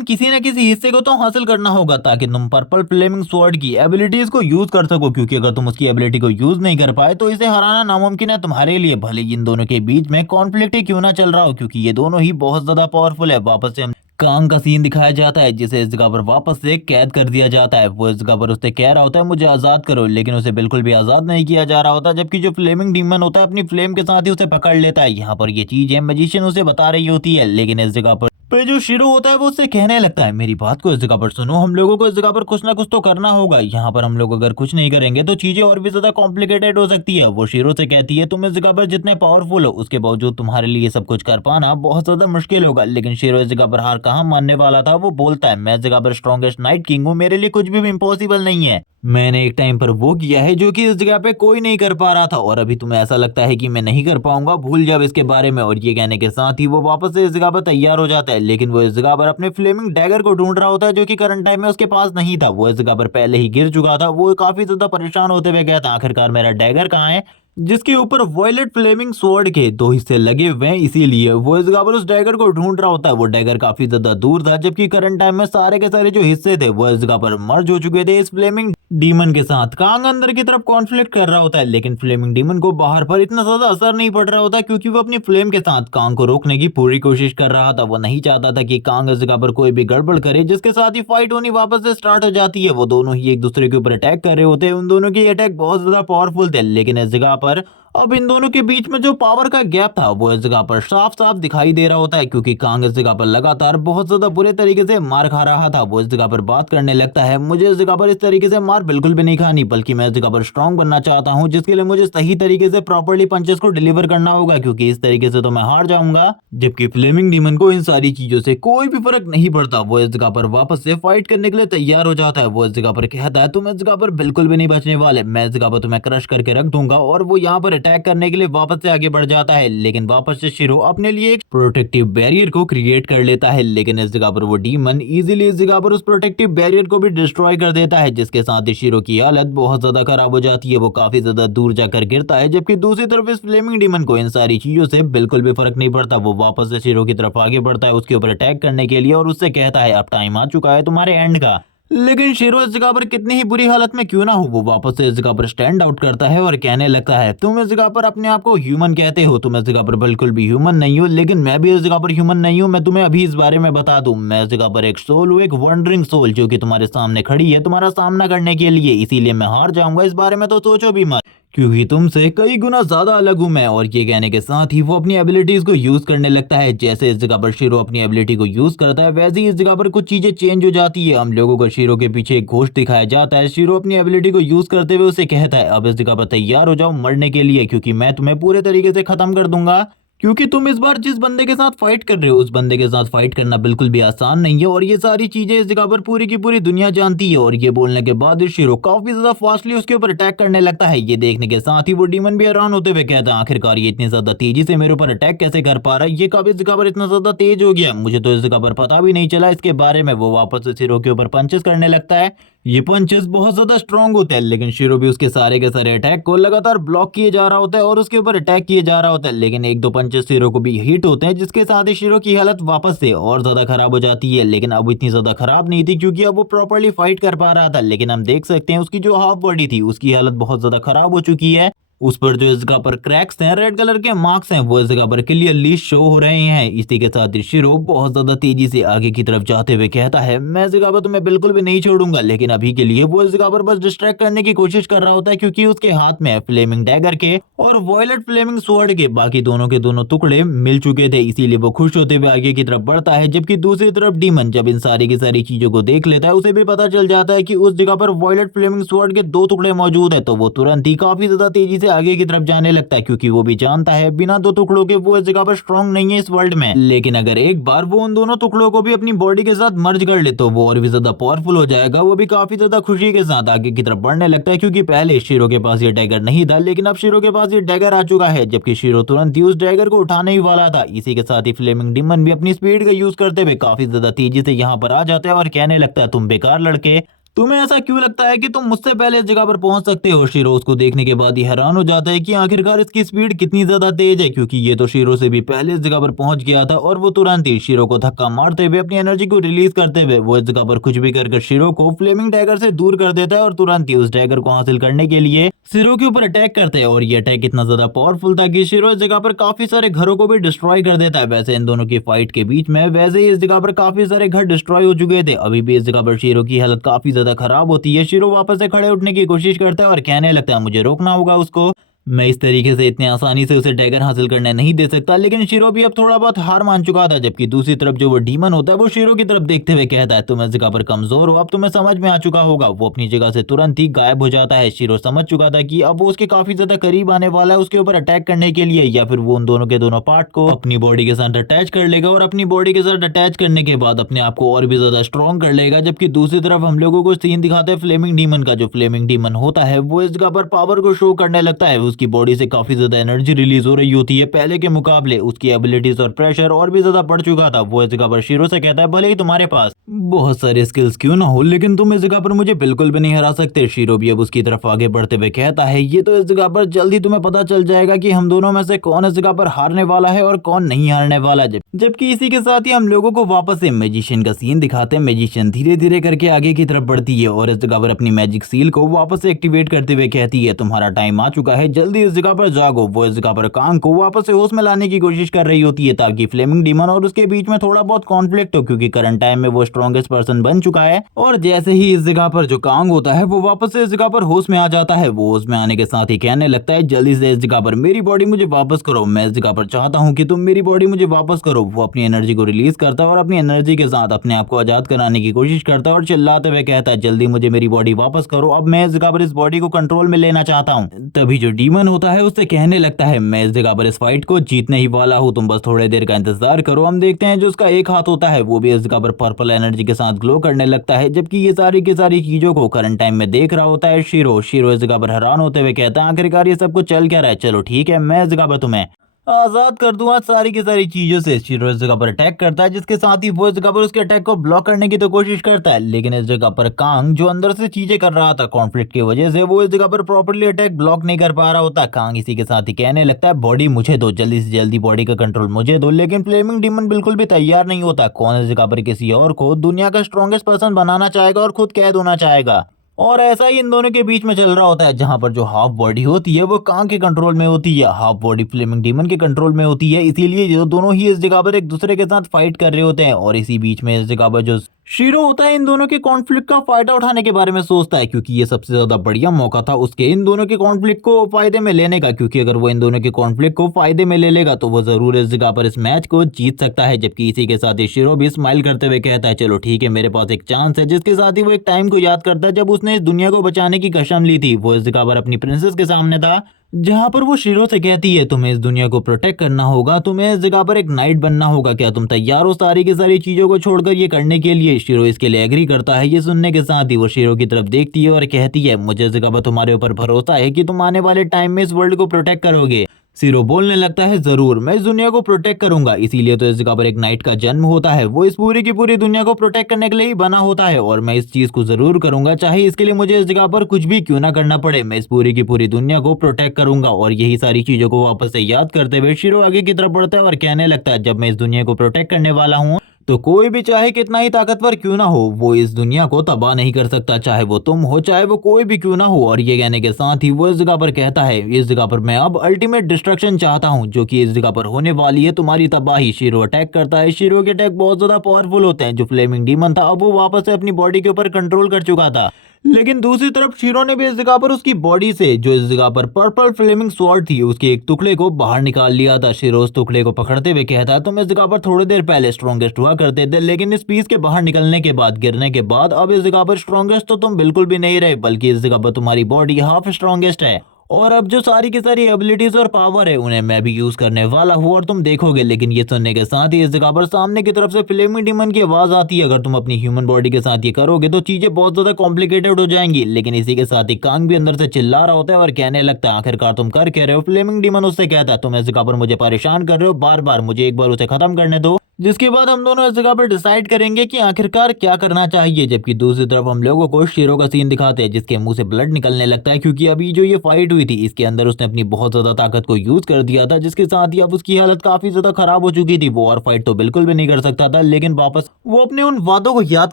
किसी न किसी हिस्से को तो हासिल करना होगा ताकि तुम पर्पल फ्लेमिंग स्वॉर्ड की एबिलिटीज को यूज कर सको, क्योंकि अगर तुम उसकी एबिलिटी को यूज नहीं कर पाए तो इसे हराना नामुमकिन है तुम्हारे लिए, भले इन दोनों के बीच में कॉन्फ्लिक्ट ही क्यों ना चल रहा हो, क्योंकि ये दोनों ही बहुत ज्यादा पावरफुल है। वापस से हम कांग का सीन दिखाया जाता है जिसे इस जगह पर वापस से कैद कर दिया जाता है। वो इस जगह पर उससे कह रहा होता है मुझे आजाद करो, लेकिन उसे बिल्कुल भी आजाद नहीं किया जा रहा होता, जबकि जो फ्लेमिंग डीमन होता है अपनी फ्लेम के साथ ही उसे पकड़ लेता है। यहाँ पर ये चीज है मैजिशियन उसे बता रही होती है, लेकिन इस जगह पर जो शिरो होता है वो उससे कहने लगता है मेरी बात को इस जगह पर सुनो, हम लोगों को इस जगह पर कुछ ना कुछ तो करना होगा, यहाँ पर हम लोग अगर कुछ नहीं करेंगे तो चीजें और भी ज्यादा कॉम्प्लिकेटेड हो सकती है। वो शिरो से कहती है तुम इस जगह पर जितने पावरफुल हो उसके बावजूद तुम्हारे लिए सब कुछ कर पाना बहुत ज्यादा मुश्किल होगा। लेकिन शिरो इस जगह पर हार कहाँ मानने वाला था, वो बोलता है मैं इस जगह पर स्ट्रॉन्गेस्ट नाइट किंग हूँ, मेरे लिए कुछ भी इम्पॉसिबल नहीं है, मैंने एक टाइम पर वो किया है जो कि इस जगह पे कोई नहीं कर पा रहा था और अभी तुम्हें ऐसा लगता है कि मैं नहीं कर पाऊंगा, भूल जाओ इसके बारे में। और ये कहने के साथ ही वो वापस से इस जगह पर तैयार हो जाता है, लेकिन वो इस जगह पर अपने फ्लेमिंग डैगर को ढूंढ रहा होता है जो कि करंट टाइम में उसके पास नहीं था। वो इस जगह पर पहले ही गिर चुका था। वो काफी ज्यादा परेशान होते हुए कहता आखिरकार मेरा डैगर कहाँ है, जिसके ऊपर वॉयलेट फ्लेमिंग स्वॉर्ड के दो हिस्से लगे हुए हैं, इसीलिए वो इस जगह पर उस डैगर को ढूंढ रहा होता है। वो डैगर काफी ज्यादा दूर था, जबकि करंट टाइम में सारे के सारे जो हिस्से थे वो इस जगह पर मर्ज हो चुके थे इस फ्लेमिंग डीमन के साथ। कांग अंदर की तरफ कॉन्फ्लिक्ट कर रहा होता है, लेकिन फ्लेमिंग डीमन को बाहर पर इतना ज्यादा असर नहीं पड़ रहा होता क्योंकि वो अपनी फ्लेम के साथ कांग को रोकने की पूरी कोशिश कर रहा था। वो नहीं चाहता था कि कांग इस जगह पर कोई भी गड़बड़ करे, जिसके साथ ही फाइट होनी वापस से स्टार्ट हो जाती है। वो दोनों ही एक दूसरे के ऊपर अटैक कर रहे होते हैं, उन दोनों के अटैक बहुत ज्यादा पावरफुल थे, लेकिन इस जगह पर अब इन दोनों के बीच में जो पावर का गैप था वो इस जगह पर साफ साफ दिखाई दे रहा होता है, क्योंकि कांग इस जगह पर लगातार बहुत ज्यादा बुरे तरीके से मार खा रहा था। वो इस जगह पर बात करने लगता है मुझे इस जगह पर इस तरीके से मार बिल्कुल भी नहीं खानी, बल्कि मैं इस जगह पर स्ट्रांग बनना चाहता हूं, जिसके लिए मुझे सही तरीके से प्रॉपर्ली पंचेस को डिलीवर करना होगा, क्योंकि इस तरीके से तो मैं हार जाऊंगा। जबकि फ्लेमिंग डीमन को इन सारी चीजों से कोई भी फर्क नहीं पड़ता। वो इस जगह पर वापस से फाइट करने के लिए तैयार हो जाता है। वो इस जगह पर कहता है तुम इस जगह पर बिल्कुल भी नहीं बचने वाले, मैं इस जगह पर तुम्हें क्रश करके रख दूंगा। और वो यहाँ पर अटैक करने के लिए वापस से आगे बढ़ जाता है, लेकिन वापस से शिरो अपने लिए एक प्रोटेक्टिव बैरियर को क्रिएट कर लेता है। लेकिन इस जगह पर वो डीमन इजीली इस जगह पर उस प्रोटेक्टिव बैरियर को भी डिस्ट्रॉय कर देता है, जिसके साथ ही शिरो की हालत बहुत ज्यादा खराब हो जाती है। वो काफी ज्यादा दूर जाकर गिरता है, जबकि दूसरी तरफ इस फ्लेमिंग डीमन को इन सारी चीजों से बिल्कुल भी फर्क नहीं पड़ता। वो वापस से शिरो की तरफ आगे बढ़ता है उसके ऊपर अटैक करने के लिए और उससे कहता है अब टाइम आ चुका है तुम्हारे एंड का। लेकिन शीरो इस जगह पर कितनी ही बुरी हालत में क्यों ना हो, वो वापस से इस जगह पर स्टैंड आउट करता है और कहने लगता है तुम इस जगह पर अपने आप को ह्यूमन कहते हो, तुम इस जगह पर बिल्कुल भी ह्यूमन नहीं हो। लेकिन मैं भी इस जगह पर ह्यूमन नहीं हूँ, मैं तुम्हें अभी इस बारे में बता दूं। मैं इस जगह पर एक सोल हूँ, एक वंडरिंग सोल, जो कि तुम्हारे सामने खड़ी है तुम्हारा सामना करने के लिए। इसीलिए मैं हार जाऊंगा, इस बारे में तो सोचो भी मत, क्योंकि तुमसे कई गुना ज्यादा अलग हूं मैं। और ये कहने के साथ ही वो अपनी एबिलिटीज को यूज करने लगता है। जैसे इस जगह पर शीरो अपनी एबिलिटी को यूज करता है, वैसे ही इस जगह पर कुछ चीजें चेंज हो जाती है। हम लोगों को शीरो के पीछे एक घोस्ट दिखाया जाता है। शीरो अपनी एबिलिटी को यूज करते हुए उसे कहता है अब इस जगह पर तैयार हो जाओ मरने के लिए, क्योंकि मैं तुम्हें पूरे तरीके से खत्म कर दूंगा। क्योंकि तुम इस बार जिस बंदे के साथ फाइट कर रहे हो, उस बंदे के साथ फाइट करना बिल्कुल भी आसान नहीं है। और ये सारी चीजें इस जगह पर पूरी की पूरी दुनिया जानती है। और ये बोलने के बाद शीरो काफी ज्यादा फास्टली उसके ऊपर अटैक करने लगता है। ये देखने के साथ ही वो डीमन भी हैरान होते हुए कहता है आखिरकार ये इतनी ज्यादा तेजी से मेरे ऊपर अटैक कैसे कर पा रहा है, ये कब इस जगह पर इतना ज्यादा तेज हो गया, मुझे तो इस जगह पर पता भी नहीं चला इसके बारे में। वो वापस से शीरो के ऊपर पंचेस करने लगता है। ये पंचेस बहुत ज्यादा स्ट्रांग होते हैं, लेकिन शीरो भी उसके सारे के सारे अटैक को लगातार ब्लॉक किए जा रहा होता है और उसके ऊपर अटैक किए जा रहा होता है। लेकिन एक दो पंचेस शीरो को भी हिट होते हैं, जिसके साथ ही शीरो की हालत वापस से और ज्यादा खराब हो जाती है। लेकिन अब इतनी ज्यादा खराब नहीं थी, क्योंकि अब वो प्रॉपर्ली फाइट कर पा रहा था। लेकिन हम देख सकते हैं उसकी जो हाफ बॉडी थी उसकी हालत बहुत ज्यादा खराब हो चुकी है। उस पर जो इस जगह पर क्रैक्स हैं, रेड कलर के मार्क्स हैं, वो इस जगह पर क्लियरली शो हो रहे हैं। इसी के साथ ही शीरो बहुत ज्यादा तेजी से आगे की तरफ जाते हुए कहता है मैं इस जगह पर तुम्हें बिल्कुल भी नहीं छोड़ूंगा। लेकिन अभी के लिए वो इस जगह पर बस डिस्ट्रैक्ट करने की कोशिश कर रहा होता है, क्योंकि उसके हाथ में फ्लेमिंग डैगर के और वॉयलेट फ्लेमिंग स्वॉर्ड के बाकी दोनों के दोनों टुकड़े मिल चुके थे। इसीलिए वो खुश होते हुए आगे की तरफ बढ़ता है। जबकि दूसरी तरफ डीमन जब इन सारी की सारी चीजों को देख लेता है, उसे भी पता चल जाता है कि उस जगह पर वॉयलेट फ्लेमिंग स्वॉर्ड के दो टुकड़े मौजूद है। तो वो तुरंत ही काफी ज्यादा तेजी से आगे की तरफ जाने लगता है, क्योंकि वो भी जानता है बिना दो टुकड़ों के वो इस जगह पर स्ट्रांग नहीं है इस वर्ल्ड में। लेकिन अगर एक बार वो उन दोनों टुकड़ों को भी अपनी बॉडी के साथ मर्ज कर ले तो वो और भी ज्यादा पावरफुल हो जाएगा। वो भी काफी ज्यादा खुशी के साथ आगे की तरफ बढ़ने लगता है, क्योंकि पहले शीरो के पास ये डैगर नहीं था, लेकिन अब शीरो के पास ये डैगर आ चुका है। जबकि शीरो तुरंत ही उस डैगर को उठाने ही वाला था। इसी के साथ ही फ्लेमिंग डीमन भी अपनी स्पीड का यूज करते हुए काफी ज्यादा तेजी से यहाँ पर आ जाता है और कहने लगता है तुम बेकार लड़के, तुम्हें ऐसा क्यों लगता है कि तुम मुझसे पहले इस जगह पर पहुंच सकते हो। शीरो उसको देखने के बाद ही हैरान हो जाता है कि आखिरकार इसकी स्पीड कितनी ज्यादा तेज है, क्योंकि ये तो शीरो से भी पहले इस जगह पर पहुंच गया था। और वो तुरंत ही शीरो को धक्का मारते हुए अपनी एनर्जी को रिलीज करते हुए वो इस जगह पर कुछ भी कर शीरो को फ्लेमिंग डैगर से दूर कर देता है और तुरंत ही उस डैगर को हासिल करने के लिए शीरो के ऊपर अटैक करते हैं। और ये अटैक इतना ज्यादा पावरफुल था कि शीरो इस जगह पर काफी सारे घरों को भी डिस्ट्रॉय कर देता है। वैसे इन दोनों की फाइट के बीच में वैसे ही इस जगह पर काफी सारे घर डिस्ट्रॉय हो चुके थे। अभी भी इस जगह पर शीरो की हालत काफी ज्यादा खराब होती है। शीरो वापस से खड़े उठने की कोशिश करता है और कहने लगता है मुझे रोकना होगा उसको, मैं इस तरीके से इतने आसानी से उसे डैगर हासिल करने नहीं दे सकता। लेकिन शीरो भी अब थोड़ा बहुत हार मान चुका था। जबकि दूसरी तरफ जो वो डीमन होता है वो शीरो की तरफ देखते हुए कहता है तुम इस जगह पर कमजोर हो, अब तुम्हें समझ में आ चुका होगा। वो अपनी जगह से तुरंत ही गायब हो जाता है। शीरो समझ चुका था कि अब वो उसके काफी ज्यादा करीब आने वाला है उसके ऊपर अटैक करने के लिए, या फिर वो उन दोनों के दोनों पार्ट को अपनी बॉडी के साथ अटैच कर लेगा और अपनी बॉडी के साथ अटैच करने के बाद अपने आप को और भी ज्यादा स्ट्रॉन्ग कर लेगा। जबकि दूसरी तरफ हम लोगों को सीन दिखाते हैं फ्लेमिंग डीमन का। जो फ्लेमिंग डीमन होता है वो इस जगह पर पावर को शो करने लगता है। उसकी बॉडी से काफी ज्यादा एनर्जी रिलीज हो रही होती है पहले के मुकाबले। उसकी एबिलिटीज और प्रेशर और भी ज्यादा बढ़ चुका था। वो इस जगह पर शीरो से कहता है भले ही तुम्हारे पास बहुत सारे स्किल्स क्यों ना हो, लेकिन तुम इस जगह पर मुझे बिल्कुल भी नहीं हरा सकते। शीरो भी अब उसकी तरफ आगे बढ़ते हुए कहता है ये तो इस जगह पर जल्दी तुम्हें पता चल जाएगा कि हम दोनों में से कौन इस जगह पर हारने वाला है और कौन नहीं हारने वाला। जबकि इसी के साथ ही हम लोगों को वापस से मैजिशियन का सीन दिखाते हैं। मैजिशियन धीरे धीरे करके आगे की तरफ बढ़ती है और इस जगह पर अपनी मैजिक सील को वापस से एक्टिवेट करते हुए कहती है तुम्हारा टाइम आ चुका है, जल्दी इस जगह पर जागो। वो इस जगह पर कांग को वापस से होश में लाने की कोशिश कर रही होती है, ताकि फ्लेमिंग डीमन और उसके बीच में थोड़ा बहुत कॉन्फ्लिक्ट हो, क्योंकि करंट टाइम में वो स्ट्रॉन्गेस्ट पर्सन बन चुका है। और जैसे ही इस जगह पर जो कांग होता है वो वापस से इस जगह पर होश में आ जाता है। वो होश में आने के साथ ही कहने लगता है जल्दी से इस जगह पर मेरी बॉडी मुझे वापस करो, मैं इस जगह पर चाहता हूँ कि तुम मेरी बॉडी मुझे वापस करो। वो अपनी एनर्जी को रिलीज करता है और अपनी एनर्जी के साथ अपने आप को आजाद कराने की कोशिश करता है और चिल्लाते हुए कहता है जल्दी मुझे मेरी बॉडी वापस करो, अब मैं इस जगह पर इस बॉडी को कंट्रोल में लेना चाहता हूँ। तभी जो डीमन होता है उससे कहने लगता है मैं इस जगह पर इस फाइट को जीतने ही वाला हूँ, तुम बस थोड़ी देर का इंतजार करो। हम देखते हैं जो उसका एक हाथ होता है वो भी इस जगह पर पर्पल एनर्जी के साथ ग्लो करने लगता है। जबकि ये सारी की सारी चीजों को करंट टाइम में देख रहा होता है शीरो। शीरो इस जगह पर हैरान होते हुए कहता है आखिरकार ये सब कुछ चल क्या रहा है, चलो ठीक है मैं इस जगह पर तुम्हें आजाद कर दूंगा सारी की सारी चीजों से। शीरो इस जगह पर अटैक करता है, जिसके साथ ही वो इस जगह पर उसके अटैक को ब्लॉक करने की तो कोशिश करता है, लेकिन इस जगह पर कांग जो अंदर से चीजें कर रहा था कॉन्फ्लिक्ट की वजह से, वो इस जगह पर प्रॉपर्ली अटैक ब्लॉक नहीं कर पा रहा होता। कांग इसी के साथ ही कहने लगता है बॉडी मुझे दो, जल्दी से जल्दी बॉडी का कंट्रोल मुझे दो, लेकिन फ्लेमिंग डीमन बिल्कुल भी तैयार नहीं होता। कौन इस जगह पर किसी और को दुनिया का स्ट्रॉन्गेस्ट पर्सन बनाना चाहेगा और खुद कैद होना चाहेगा। और ऐसा ही इन दोनों के बीच में चल रहा होता है, जहां पर जो हाफ बॉडी होती है वो कांग के कंट्रोल में होती है, हाफ बॉडी फ्लेमिंग डीमन के कंट्रोल में होती है। इसीलिए जो दोनों ही इस जगह पर एक दूसरे के साथ फाइट कर रहे होते हैं। और इसी बीच में इस जगह पर जो शीरो होता है इन दोनों के कॉन्फ्लिक्ट का फायदा उठाने के बारे में सोचता है, क्योंकि ये सबसे ज्यादा बढ़िया मौका था उसके इन दोनों के कॉन्फ्लिक्ट को फायदे में लेने का। क्योंकि अगर वो इन दोनों के कॉन्फ्लिक्ट को फायदे में ले लेगा तो वो जरूर इस जगह पर इस मैच को जीत सकता है। जबकि इसी के साथ ही शीरो भी स्माइल करते हुए कहता है चलो ठीक है, मेरे पास एक चांस है। जिसके साथ ही वो एक टाइम को याद करता है जब उसने इस दुनिया को बचाने की कसम ली थी। वो इस जगह पर अपनी प्रिंसेस के सामने था, जहां पर वो शीरो से कहती है तुम्हें इस दुनिया को प्रोटेक्ट करना होगा, तुम्हें इस जगह पर एक नाइट बनना होगा, क्या तुम तैयार हो सारी की सारी चीजों को छोड़कर ये करने के लिए। शीरो इसके लिए एग्री करता है। ये सुनने के साथ ही वो शीरो की तरफ देखती है और कहती है मुझे इस जगह पर तुम्हारे ऊपर भरोसा है कि तुम आने वाले टाइम में इस वर्ल्ड को प्रोटेक्ट करोगे। शीरो बोलने लगता है जरूर, मैं इस दुनिया को प्रोटेक्ट करूंगा। इसीलिए तो इस जगह पर एक नाइट का जन्म होता है, वो इस पूरी की पूरी दुनिया को प्रोटेक्ट करने के लिए ही बना होता है। और मैं इस चीज को जरूर करूंगा, चाहे इसके लिए मुझे इस जगह पर कुछ भी क्यों ना करना पड़े, मैं इस पूरी की पूरी दुनिया को प्रोटेक्ट करूंगा। और यही सारी चीजों को वापस से याद करते हुए शीरो आगे की तरफ बढ़ता है और कहने लगता है जब मैं इस दुनिया को प्रोटेक्ट करने वाला हूँ तो कोई भी चाहे कितना ही ताकतवर क्यों ना हो वो इस दुनिया को तबाह नहीं कर सकता, चाहे वो तुम हो चाहे वो कोई भी क्यों ना हो। और ये कहने के साथ ही वो इस जगह पर कहता है इस जगह पर मैं अब अल्टीमेट डिस्ट्रक्शन चाहता हूँ, जो कि इस जगह पर होने वाली है तुम्हारी तबाही। शीरो अटैक करता है। शीरो के अटैक बहुत ज्यादा पावरफुल होते हैं। जो फ्लेमिंग डीमन था अब वो वापस से अपनी बॉडी के ऊपर कंट्रोल कर चुका था, लेकिन दूसरी तरफ शीरो ने भी इस जगह पर उसकी बॉडी से जो इस जगह पर पर्पल फ्लेमिंग स्वॉर्ड थी उसके एक टुकड़े को बाहर निकाल लिया था। शीरो उस टुकड़े को पकड़ते हुए कहता है तुम इस जगह पर थोड़ी देर पहले स्ट्रॉन्गेस्ट हुआ करते थे, लेकिन इस पीस के बाहर निकलने के बाद गिरने के बाद अब इस जगह पर स्ट्रॉन्गेस्ट तो तुम बिल्कुल भी नहीं रहे, बल्कि इस जगह पर तुम्हारी बॉडी हाफ स्ट्रॉन्गेस्ट है। और अब जो सारी की सारी एबिलिटीज और पावर है उन्हें मैं भी यूज करने वाला हूँ और तुम देखोगे। लेकिन ये सुनने के साथ ही इस जगह पर सामने की तरफ से फ्लेमिंग डीमन की आवाज आती है, अगर तुम अपनी ह्यूमन बॉडी के साथ ये करोगे तो चीजें बहुत ज्यादा कॉम्प्लिकेटेड हो जाएंगी। लेकिन इसी के साथ ही कांग भी अंदर से चिल्ला रहा होता है और कहने लगता है आखिरकार तुम कर कह रहे हो। फ्लेमिंग डीमन उससे कहता है तुम इस जगह पर मुझे परेशान कर रहे हो बार बार, मुझे एक बार उसे खत्म करने दो, जिसके बाद हम दोनों इस जगह पर डिसाइड करेंगे कि आखिरकार क्या करना चाहिए। जबकि दूसरी तरफ हम लोगों को शीरो का सीन दिखाते हैं, जिसके मुंह से ब्लड निकलने लगता है, क्योंकि अभी जो ये फाइट हुई थी इसके अंदर उसने अपनी बहुत ज्यादा ताकत को यूज कर दिया था, जिसके साथ ही अब उसकी हालत काफी ज्यादा खराब हो चुकी थी। वो और फाइट तो बिल्कुल भी नहीं कर सकता था, लेकिन वापस वो अपने उन वादों को याद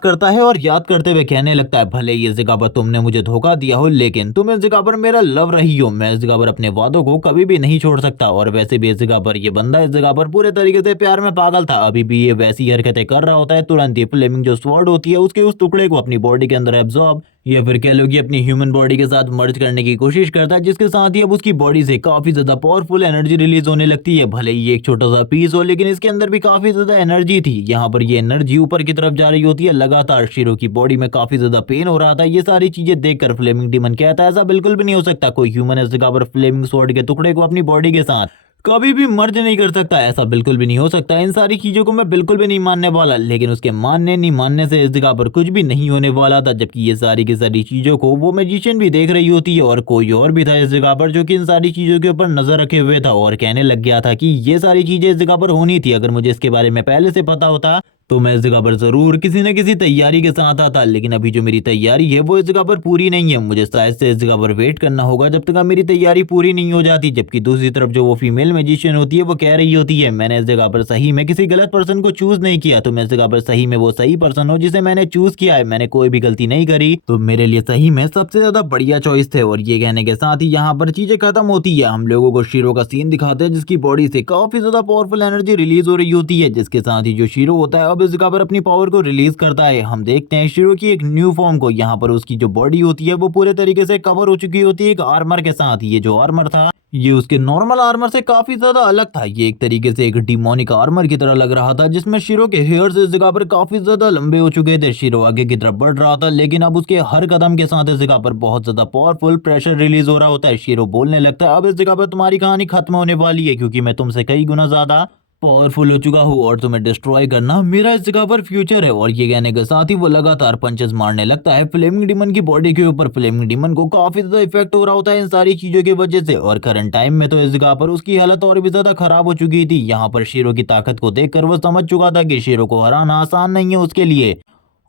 करता है और याद करते हुए कहने लगता है भले इस जगह पर तुमने मुझे धोखा दिया हो, लेकिन तुम इस जगह पर मेरा लव रही हो, मैं इस जगह पर अपने वादों को कभी भी नहीं छोड़ सकता। और वैसे भी इस जगह पर ये बंदा इस जगह पर पूरे तरीके से प्यार में पागल था, अभी भी ये वैसी हरकतें कर रहा होता है। तुरंत ही फ्लेमिंग जो स्वॉर्ड होती है उसके उस टुकड़े को अपनी बॉडी के अंदर एब्जॉर्ब या फिर कह लो कि अपनी ह्यूमन बॉडी के साथ मर्ज करने की कोशिश करता है, जिसके साथ ही अब उसकी बॉडी से काफी ज्यादा पावरफुल एनर्जी रिलीज होने लगती है। भले ही एक छोटा सा पीस हो, लेकिन इसके अंदर भी काफी ज्यादा एनर्जी थी। यहाँ पर ये एनर्जी ऊपर की तरफ जा रही होती है लगातार। शीरो की बॉडी में काफी ज्यादा पेन हो रहा था। ये सारी चीजें देखकर फ्लेमिंग डीमन कहता है ऐसा बिल्कुल भी नहीं हो सकता, कोई ह्यूमन इस जगह पर फ्लेमिंग स्वॉर्ड के टुकड़े को अपनी बॉडी के साथ कभी भी मर्ज नहीं कर सकता, ऐसा बिल्कुल भी नहीं हो सकता। इन सारी चीजों को मैं बिल्कुल भी नहीं मानने वाला। लेकिन उसके मानने नहीं मानने से इस जगह पर कुछ भी नहीं होने वाला था। जबकि ये सारी की सारी चीजों को वो मैजिशियन भी देख रही होती है और कोई और भी था इस जगह पर जो कि इन सारी चीजों के ऊपर नजर रखे हुए था और कहने लग गया था कि ये सारी चीजें इस जगह पर होनी थी। अगर मुझे इसके बारे में पहले से पता होता तो मैं इस जगह पर जरूर किसी न किसी तैयारी के साथ आता, लेकिन अभी जो मेरी तैयारी है वो इस जगह पर पूरी नहीं है। मुझे शायद से इस जगह पर वेट करना होगा जब तक मेरी तैयारी पूरी नहीं हो जाती। जबकि दूसरी तरफ जो वो फीमेल मैजिशियन होती है वो कह रही होती है मैंने इस जगह पर सही में किसी गलत पर्सन को चूज नहीं किया, तो मैं इस जगह पर सही में वो सही पर्सन हो जिसे मैंने चूज किया है। मैंने कोई भी गलती नहीं करी, तो मेरे लिए सही में सबसे ज्यादा बढ़िया चॉइस थे। और ये कहने के साथ ही यहाँ पर चीजें खत्म होती है। हम लोगों को शीरो का सीन दिखाते हैं जिसकी बॉडी से काफी ज्यादा पावरफुल एनर्जी रिलीज हो रही होती है, जिसके साथ ही जो शीरो होता है अब इस जगह पर अपनी पावर को रिलीज करता है। हम देखते हैं शीरो की एक न्यू फॉर्म को। यहाँ पर उसकी जो बॉडी होती है वो पूरे तरीके से कवर हो चुकी होती है एक आर्मर के साथ। ये जो आर्मर था ये उसके नॉर्मल आर्मर से काफी ज्यादा अलग था। ये एक तरीके से एक डिमोनिक आर्मर की तरह लग रहा था, जिसमें शीरो के हेयर्स इस जगह पर काफी ज्यादा लंबे हो चुके थे। शीरो आगे की तरफ बढ़ रहा था, लेकिन अब उसके हर कदम के साथ इस जगह पर बहुत ज्यादा पावरफुल प्रेशर रिलीज हो रहा होता है। शीरो बोलने लगता है अब इस जगह पर तुम्हारी कहानी खत्म होने वाली है, क्योंकि मैं तुमसे कई गुना ज्यादा पावरफुल हो चुका हूँ और तुम्हें डिस्ट्रॉय करना मेरा इस जगह पर फ्यूचर है। और ये कहने के साथ ही वो लगातार पंचेस मारने लगता है फ्लेमिंग डीमन की बॉडी के ऊपर। फ्लेमिंग डीमन को काफी ज्यादा इफेक्ट हो रहा होता है इन सारी चीजों की वजह से, और करंट टाइम में तो इस जगह पर उसकी हालत और भी ज्यादा खराब हो चुकी थी। यहाँ पर शेरों की ताकत को देखकर वो समझ चुका था कि शेरों को हराना आसान नहीं है उसके लिए,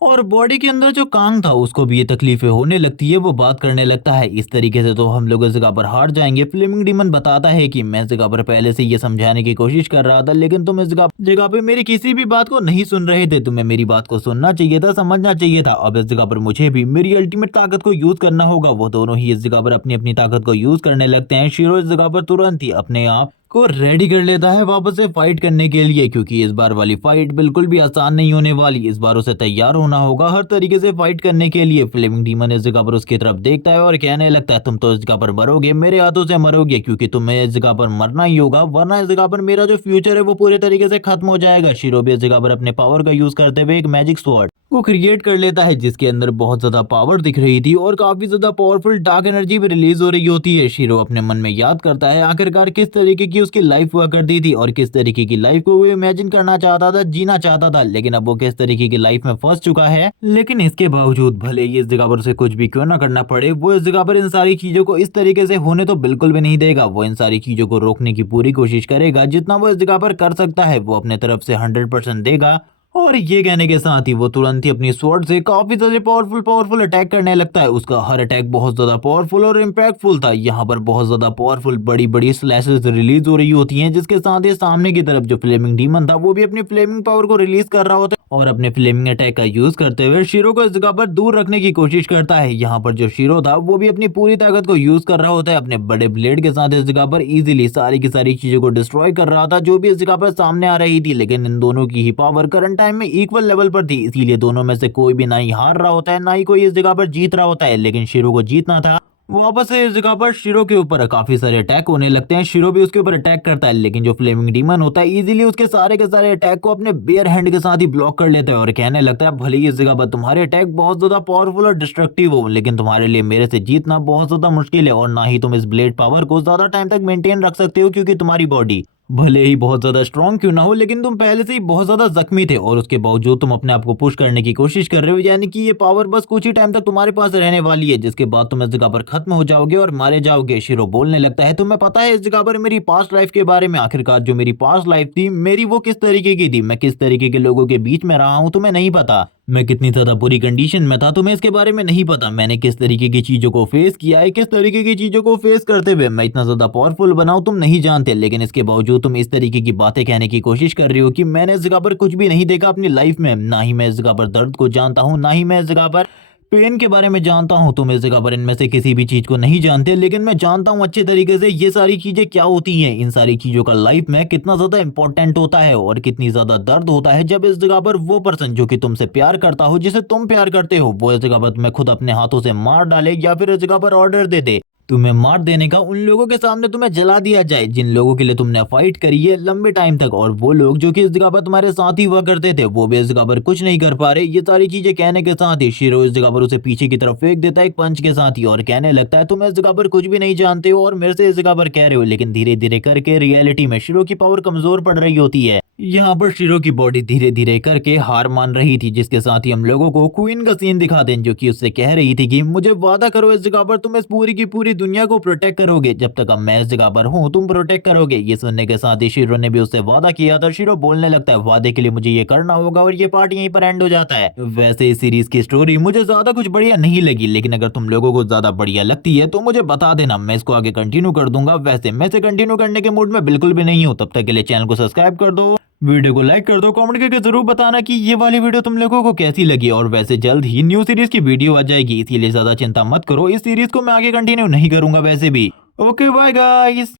और बॉडी के अंदर जो कांग था उसको भी ये तकलीफें होने लगती है। वो बात करने लगता है इस तरीके से तो हम लोग इस जगह पर हार जाएंगे। फ्लेमिंग डीमन बताता है कि मैं इस जगह पर पहले से ये समझाने की कोशिश कर रहा था, लेकिन तुम इस जगह पे मेरी किसी भी बात को नहीं सुन रहे थे। तुम्हें मेरी बात को सुनना चाहिए था, समझना चाहिए था। अब इस जगह पर मुझे भी मेरी अल्टीमेट ताकत को यूज करना होगा। वो दोनों ही इस जगह पर अपनी अपनी ताकत को यूज करने लगते हैं। शीरो इस जगह पर तुरंत ही अपने आप को रेडी कर लेता है वापस से फाइट करने के लिए, क्योंकि इस बार वाली फाइट बिल्कुल भी आसान नहीं होने वाली। इस बार उसे तैयार होना होगा हर तरीके से फाइट करने के लिए। फ्लेमिंग डीमन इस जगह पर उसकी तरफ देखता है और कहने लगता है तुम तो इस जगह पर मरोगे, मेरे हाथों से मरोगे, क्योंकि तुम्हें इस जगह पर मरना ही होगा, वरना इस जगह पर मेरा जो फ्यूचर है वो पूरे तरीके से खत्म हो जाएगा। शीरो भी इस जगह पर अपने पावर का यूज करते हुए एक मैजिक स्वॉर्ड को क्रिएट कर लेता है, जिसके अंदर बहुत ज्यादा पावर दिख रही थी और काफी ज्यादा पावरफुल डार्क एनर्जी भी रिलीज हो रही होती है। शीरो अपने मन में याद करता है आखिरकार किस तरीके की उसकी लाइफ हुआ करती थी और किस तरीके की लाइफ को वो इमेजिन करना चाहता था, जीना चाहता था, लेकिन अब वो किस तरीके की लाइफ में फंस चुका है। लेकिन इसके बावजूद भले ही इस जगह पर उसे कुछ भी क्यों ना करना पड़े, वो इस जगह पर इन सारी चीजों को इस तरीके से होने तो बिल्कुल भी नहीं देगा। वो इन सारी चीजों को रोकने की पूरी कोशिश करेगा, जितना वो इस जगह पर कर सकता है वो अपने तरफ से 100% देगा। और ये कहने के साथ ही वो तुरंत ही अपनी स्वॉर्ड से काफी ज्यादा पावरफुल अटैक करने लगता है। उसका हर अटैक बहुत ज्यादा पावरफुल और इम्पैक्टफुल था। यहाँ पर बहुत ज्यादा पावरफुल बड़ी बड़ी स्लैशेस रिलीज हो रही होती हैं, जिसके साथ ही सामने की तरफ जो फ्लेमिंग डीमन था वो भी अपनी फ्लेमिंग पावर को रिलीज कर रहा होता है और अपने फ्लेमिंग अटैक का यूज करते हुए शीरो को इस जगह पर दूर रखने की कोशिश करता है। यहाँ पर जो शीरो था वो भी अपनी पूरी ताकत को यूज कर रहा होता है, अपने बड़े ब्लेड के साथ इस जगह पर इजीली सारी की सारी चीजों को डिस्ट्रॉय कर रहा था जो भी इस जगह पर सामने आ रही थी। लेकिन इन दोनों की ही पावर करंट टाइम में इक्वल लेवल पर थी, इसीलिए दोनों में से कोई भी ना ही हार रहा होता है ना ही कोई इस जगह पर जीत रहा होता है। लेकिन शीरो को जीतना था। वापस से इस जगह पर शीरो के ऊपर काफी सारे अटैक होने लगते हैं। शीरो भी उसके ऊपर अटैक करता है, लेकिन जो फ्लेमिंग डीमन होता है इजीली उसके सारे के सारे अटैक को अपने बेयर हैंड के साथ ही ब्लॉक कर लेता है और कहने लगता है भले ही इस जगह पर तुम्हारे अटैक बहुत ज्यादा पावरफुल और डिस्ट्रक्टिव हो, लेकिन तुम्हारे लिए मेरे से जीतना बहुत ज्यादा मुश्किल है, और ना ही तुम इस ब्लेड पावर को ज्यादा टाइम तक मेंटेन रख सकते हो, क्योंकि तुम्हारी बॉडी भले ही बहुत ज्यादा स्ट्रॉन्ग क्यों ना हो, लेकिन तुम पहले से ही बहुत ज्यादा जख्मी थे और उसके बावजूद तुम अपने आप को पुश करने की कोशिश कर रहे हो। यानी कि ये पावर बस कुछ ही टाइम तक तुम्हारे पास रहने वाली है, जिसके बाद तुम इस जगह पर खत्म हो जाओगे और मारे जाओगे। शीरो बोलने लगता है तुम्हें पता है इस जगह पर मेरी पास्ट लाइफ के बारे में, आखिरकार जो मेरी पास्ट लाइफ थी मेरी वो किस तरीके की थी, मैं किस तरीके के लोगों के बीच में रहा हूँ, तुम्हें नहीं पता। मैं कितनी ज्यादा बुरी कंडीशन में था तुम्हें इसके बारे में नहीं पता। मैंने किस तरीके की चीजों को फेस किया है, किस तरीके की चीजों को फेस करते हुए मैं इतना ज्यादा पावरफुल बनाऊं तुम नहीं जानते। लेकिन इसके बावजूद तुम इस तरीके की बातें कहने की कोशिश कर रही हो कि मैंने इस जगह पर कुछ भी नहीं देखा अपनी लाइफ में, ना ही मैं इस जगह पर दर्द को जानता हूँ, ना ही मैं इस जगह पर पेन के बारे में जानता हूँ। तुम इस जगह पर इनमें से किसी भी चीज को नहीं जानते, लेकिन मैं जानता हूँ अच्छे तरीके से ये सारी चीजें क्या होती हैं। इन सारी चीजों का लाइफ में कितना ज्यादा इंपॉर्टेंट होता है और कितनी ज्यादा दर्द होता है जब इस जगह पर वो पर्सन जो कि तुमसे प्यार करता हो, जिसे तुम प्यार करते हो, वो इस जगह पर तुम्हें खुद अपने हाथों से मार डाले या फिर इस जगह पर ऑर्डर दे दे तुम्हें मार देने का, उन लोगों के सामने तुम्हें जला दिया जाए जिन लोगों के लिए तुमने फाइट करी है लंबे टाइम तक, और वो लोग जो कि इस जगह पर तुम्हारे साथ ही हुआ करते थे वो भी इस जगह पर कुछ नहीं कर पा रहे। ये सारी चीजें कहने के साथ ही शीरो इस जगह पर उसे पीछे की तरफ फेंक देता है एक पंच के साथ ही और कहने लगता है तुम इस जगह पर कुछ भी नहीं जानते हो और मेरे से इस जगह पर कह रहे हो। लेकिन धीरे धीरे करके रियलिटी में शीरो की पावर कमजोर पड़ रही होती है। यहाँ पर शीरो की बॉडी धीरे धीरे करके हार मान रही थी, जिसके साथ ही हम लोगों को क्वीन का सीन दिखा दें जो कि उससे कह रही थी कि मुझे वादा करो इस जगह पर तुम इस पूरी की पूरी दुनिया को प्रोटेक्ट करोगे, जब तक अब मैं इस जगह पर हूँ तुम प्रोटेक्ट करोगे। ये सुनने के साथ ही शीरो ने भी उससे वादा किया था। शीरो बोलने लगता है वादे के लिए मुझे ये करना होगा और ये पार्ट यहीं पर एंड हो जाता है। वैसे इस सीरीज की स्टोरी मुझे ज्यादा कुछ बढ़िया नहीं लगी, लेकिन अगर तुम लोगों को ज्यादा बढ़िया लगती है तो मुझे बता देना, मैं इसको आगे कंटिन्यू कर दूंगा। वैसे मैं इसे कंटिन्यू करने के मूड में बिल्कुल भी नहीं हूँ। तब तक के लिए चैनल को सब्सक्राइब कर दो, वीडियो को लाइक कर दो, कमेंट करके जरूर बताना कि ये वाली वीडियो तुम लोगों को कैसी लगी। और वैसे जल्द ही न्यू सीरीज की वीडियो आ जाएगी, इसीलिए ज्यादा चिंता मत करो, इस सीरीज को मैं आगे कंटिन्यू नहीं करूंगा वैसे भी। Okay bye guys.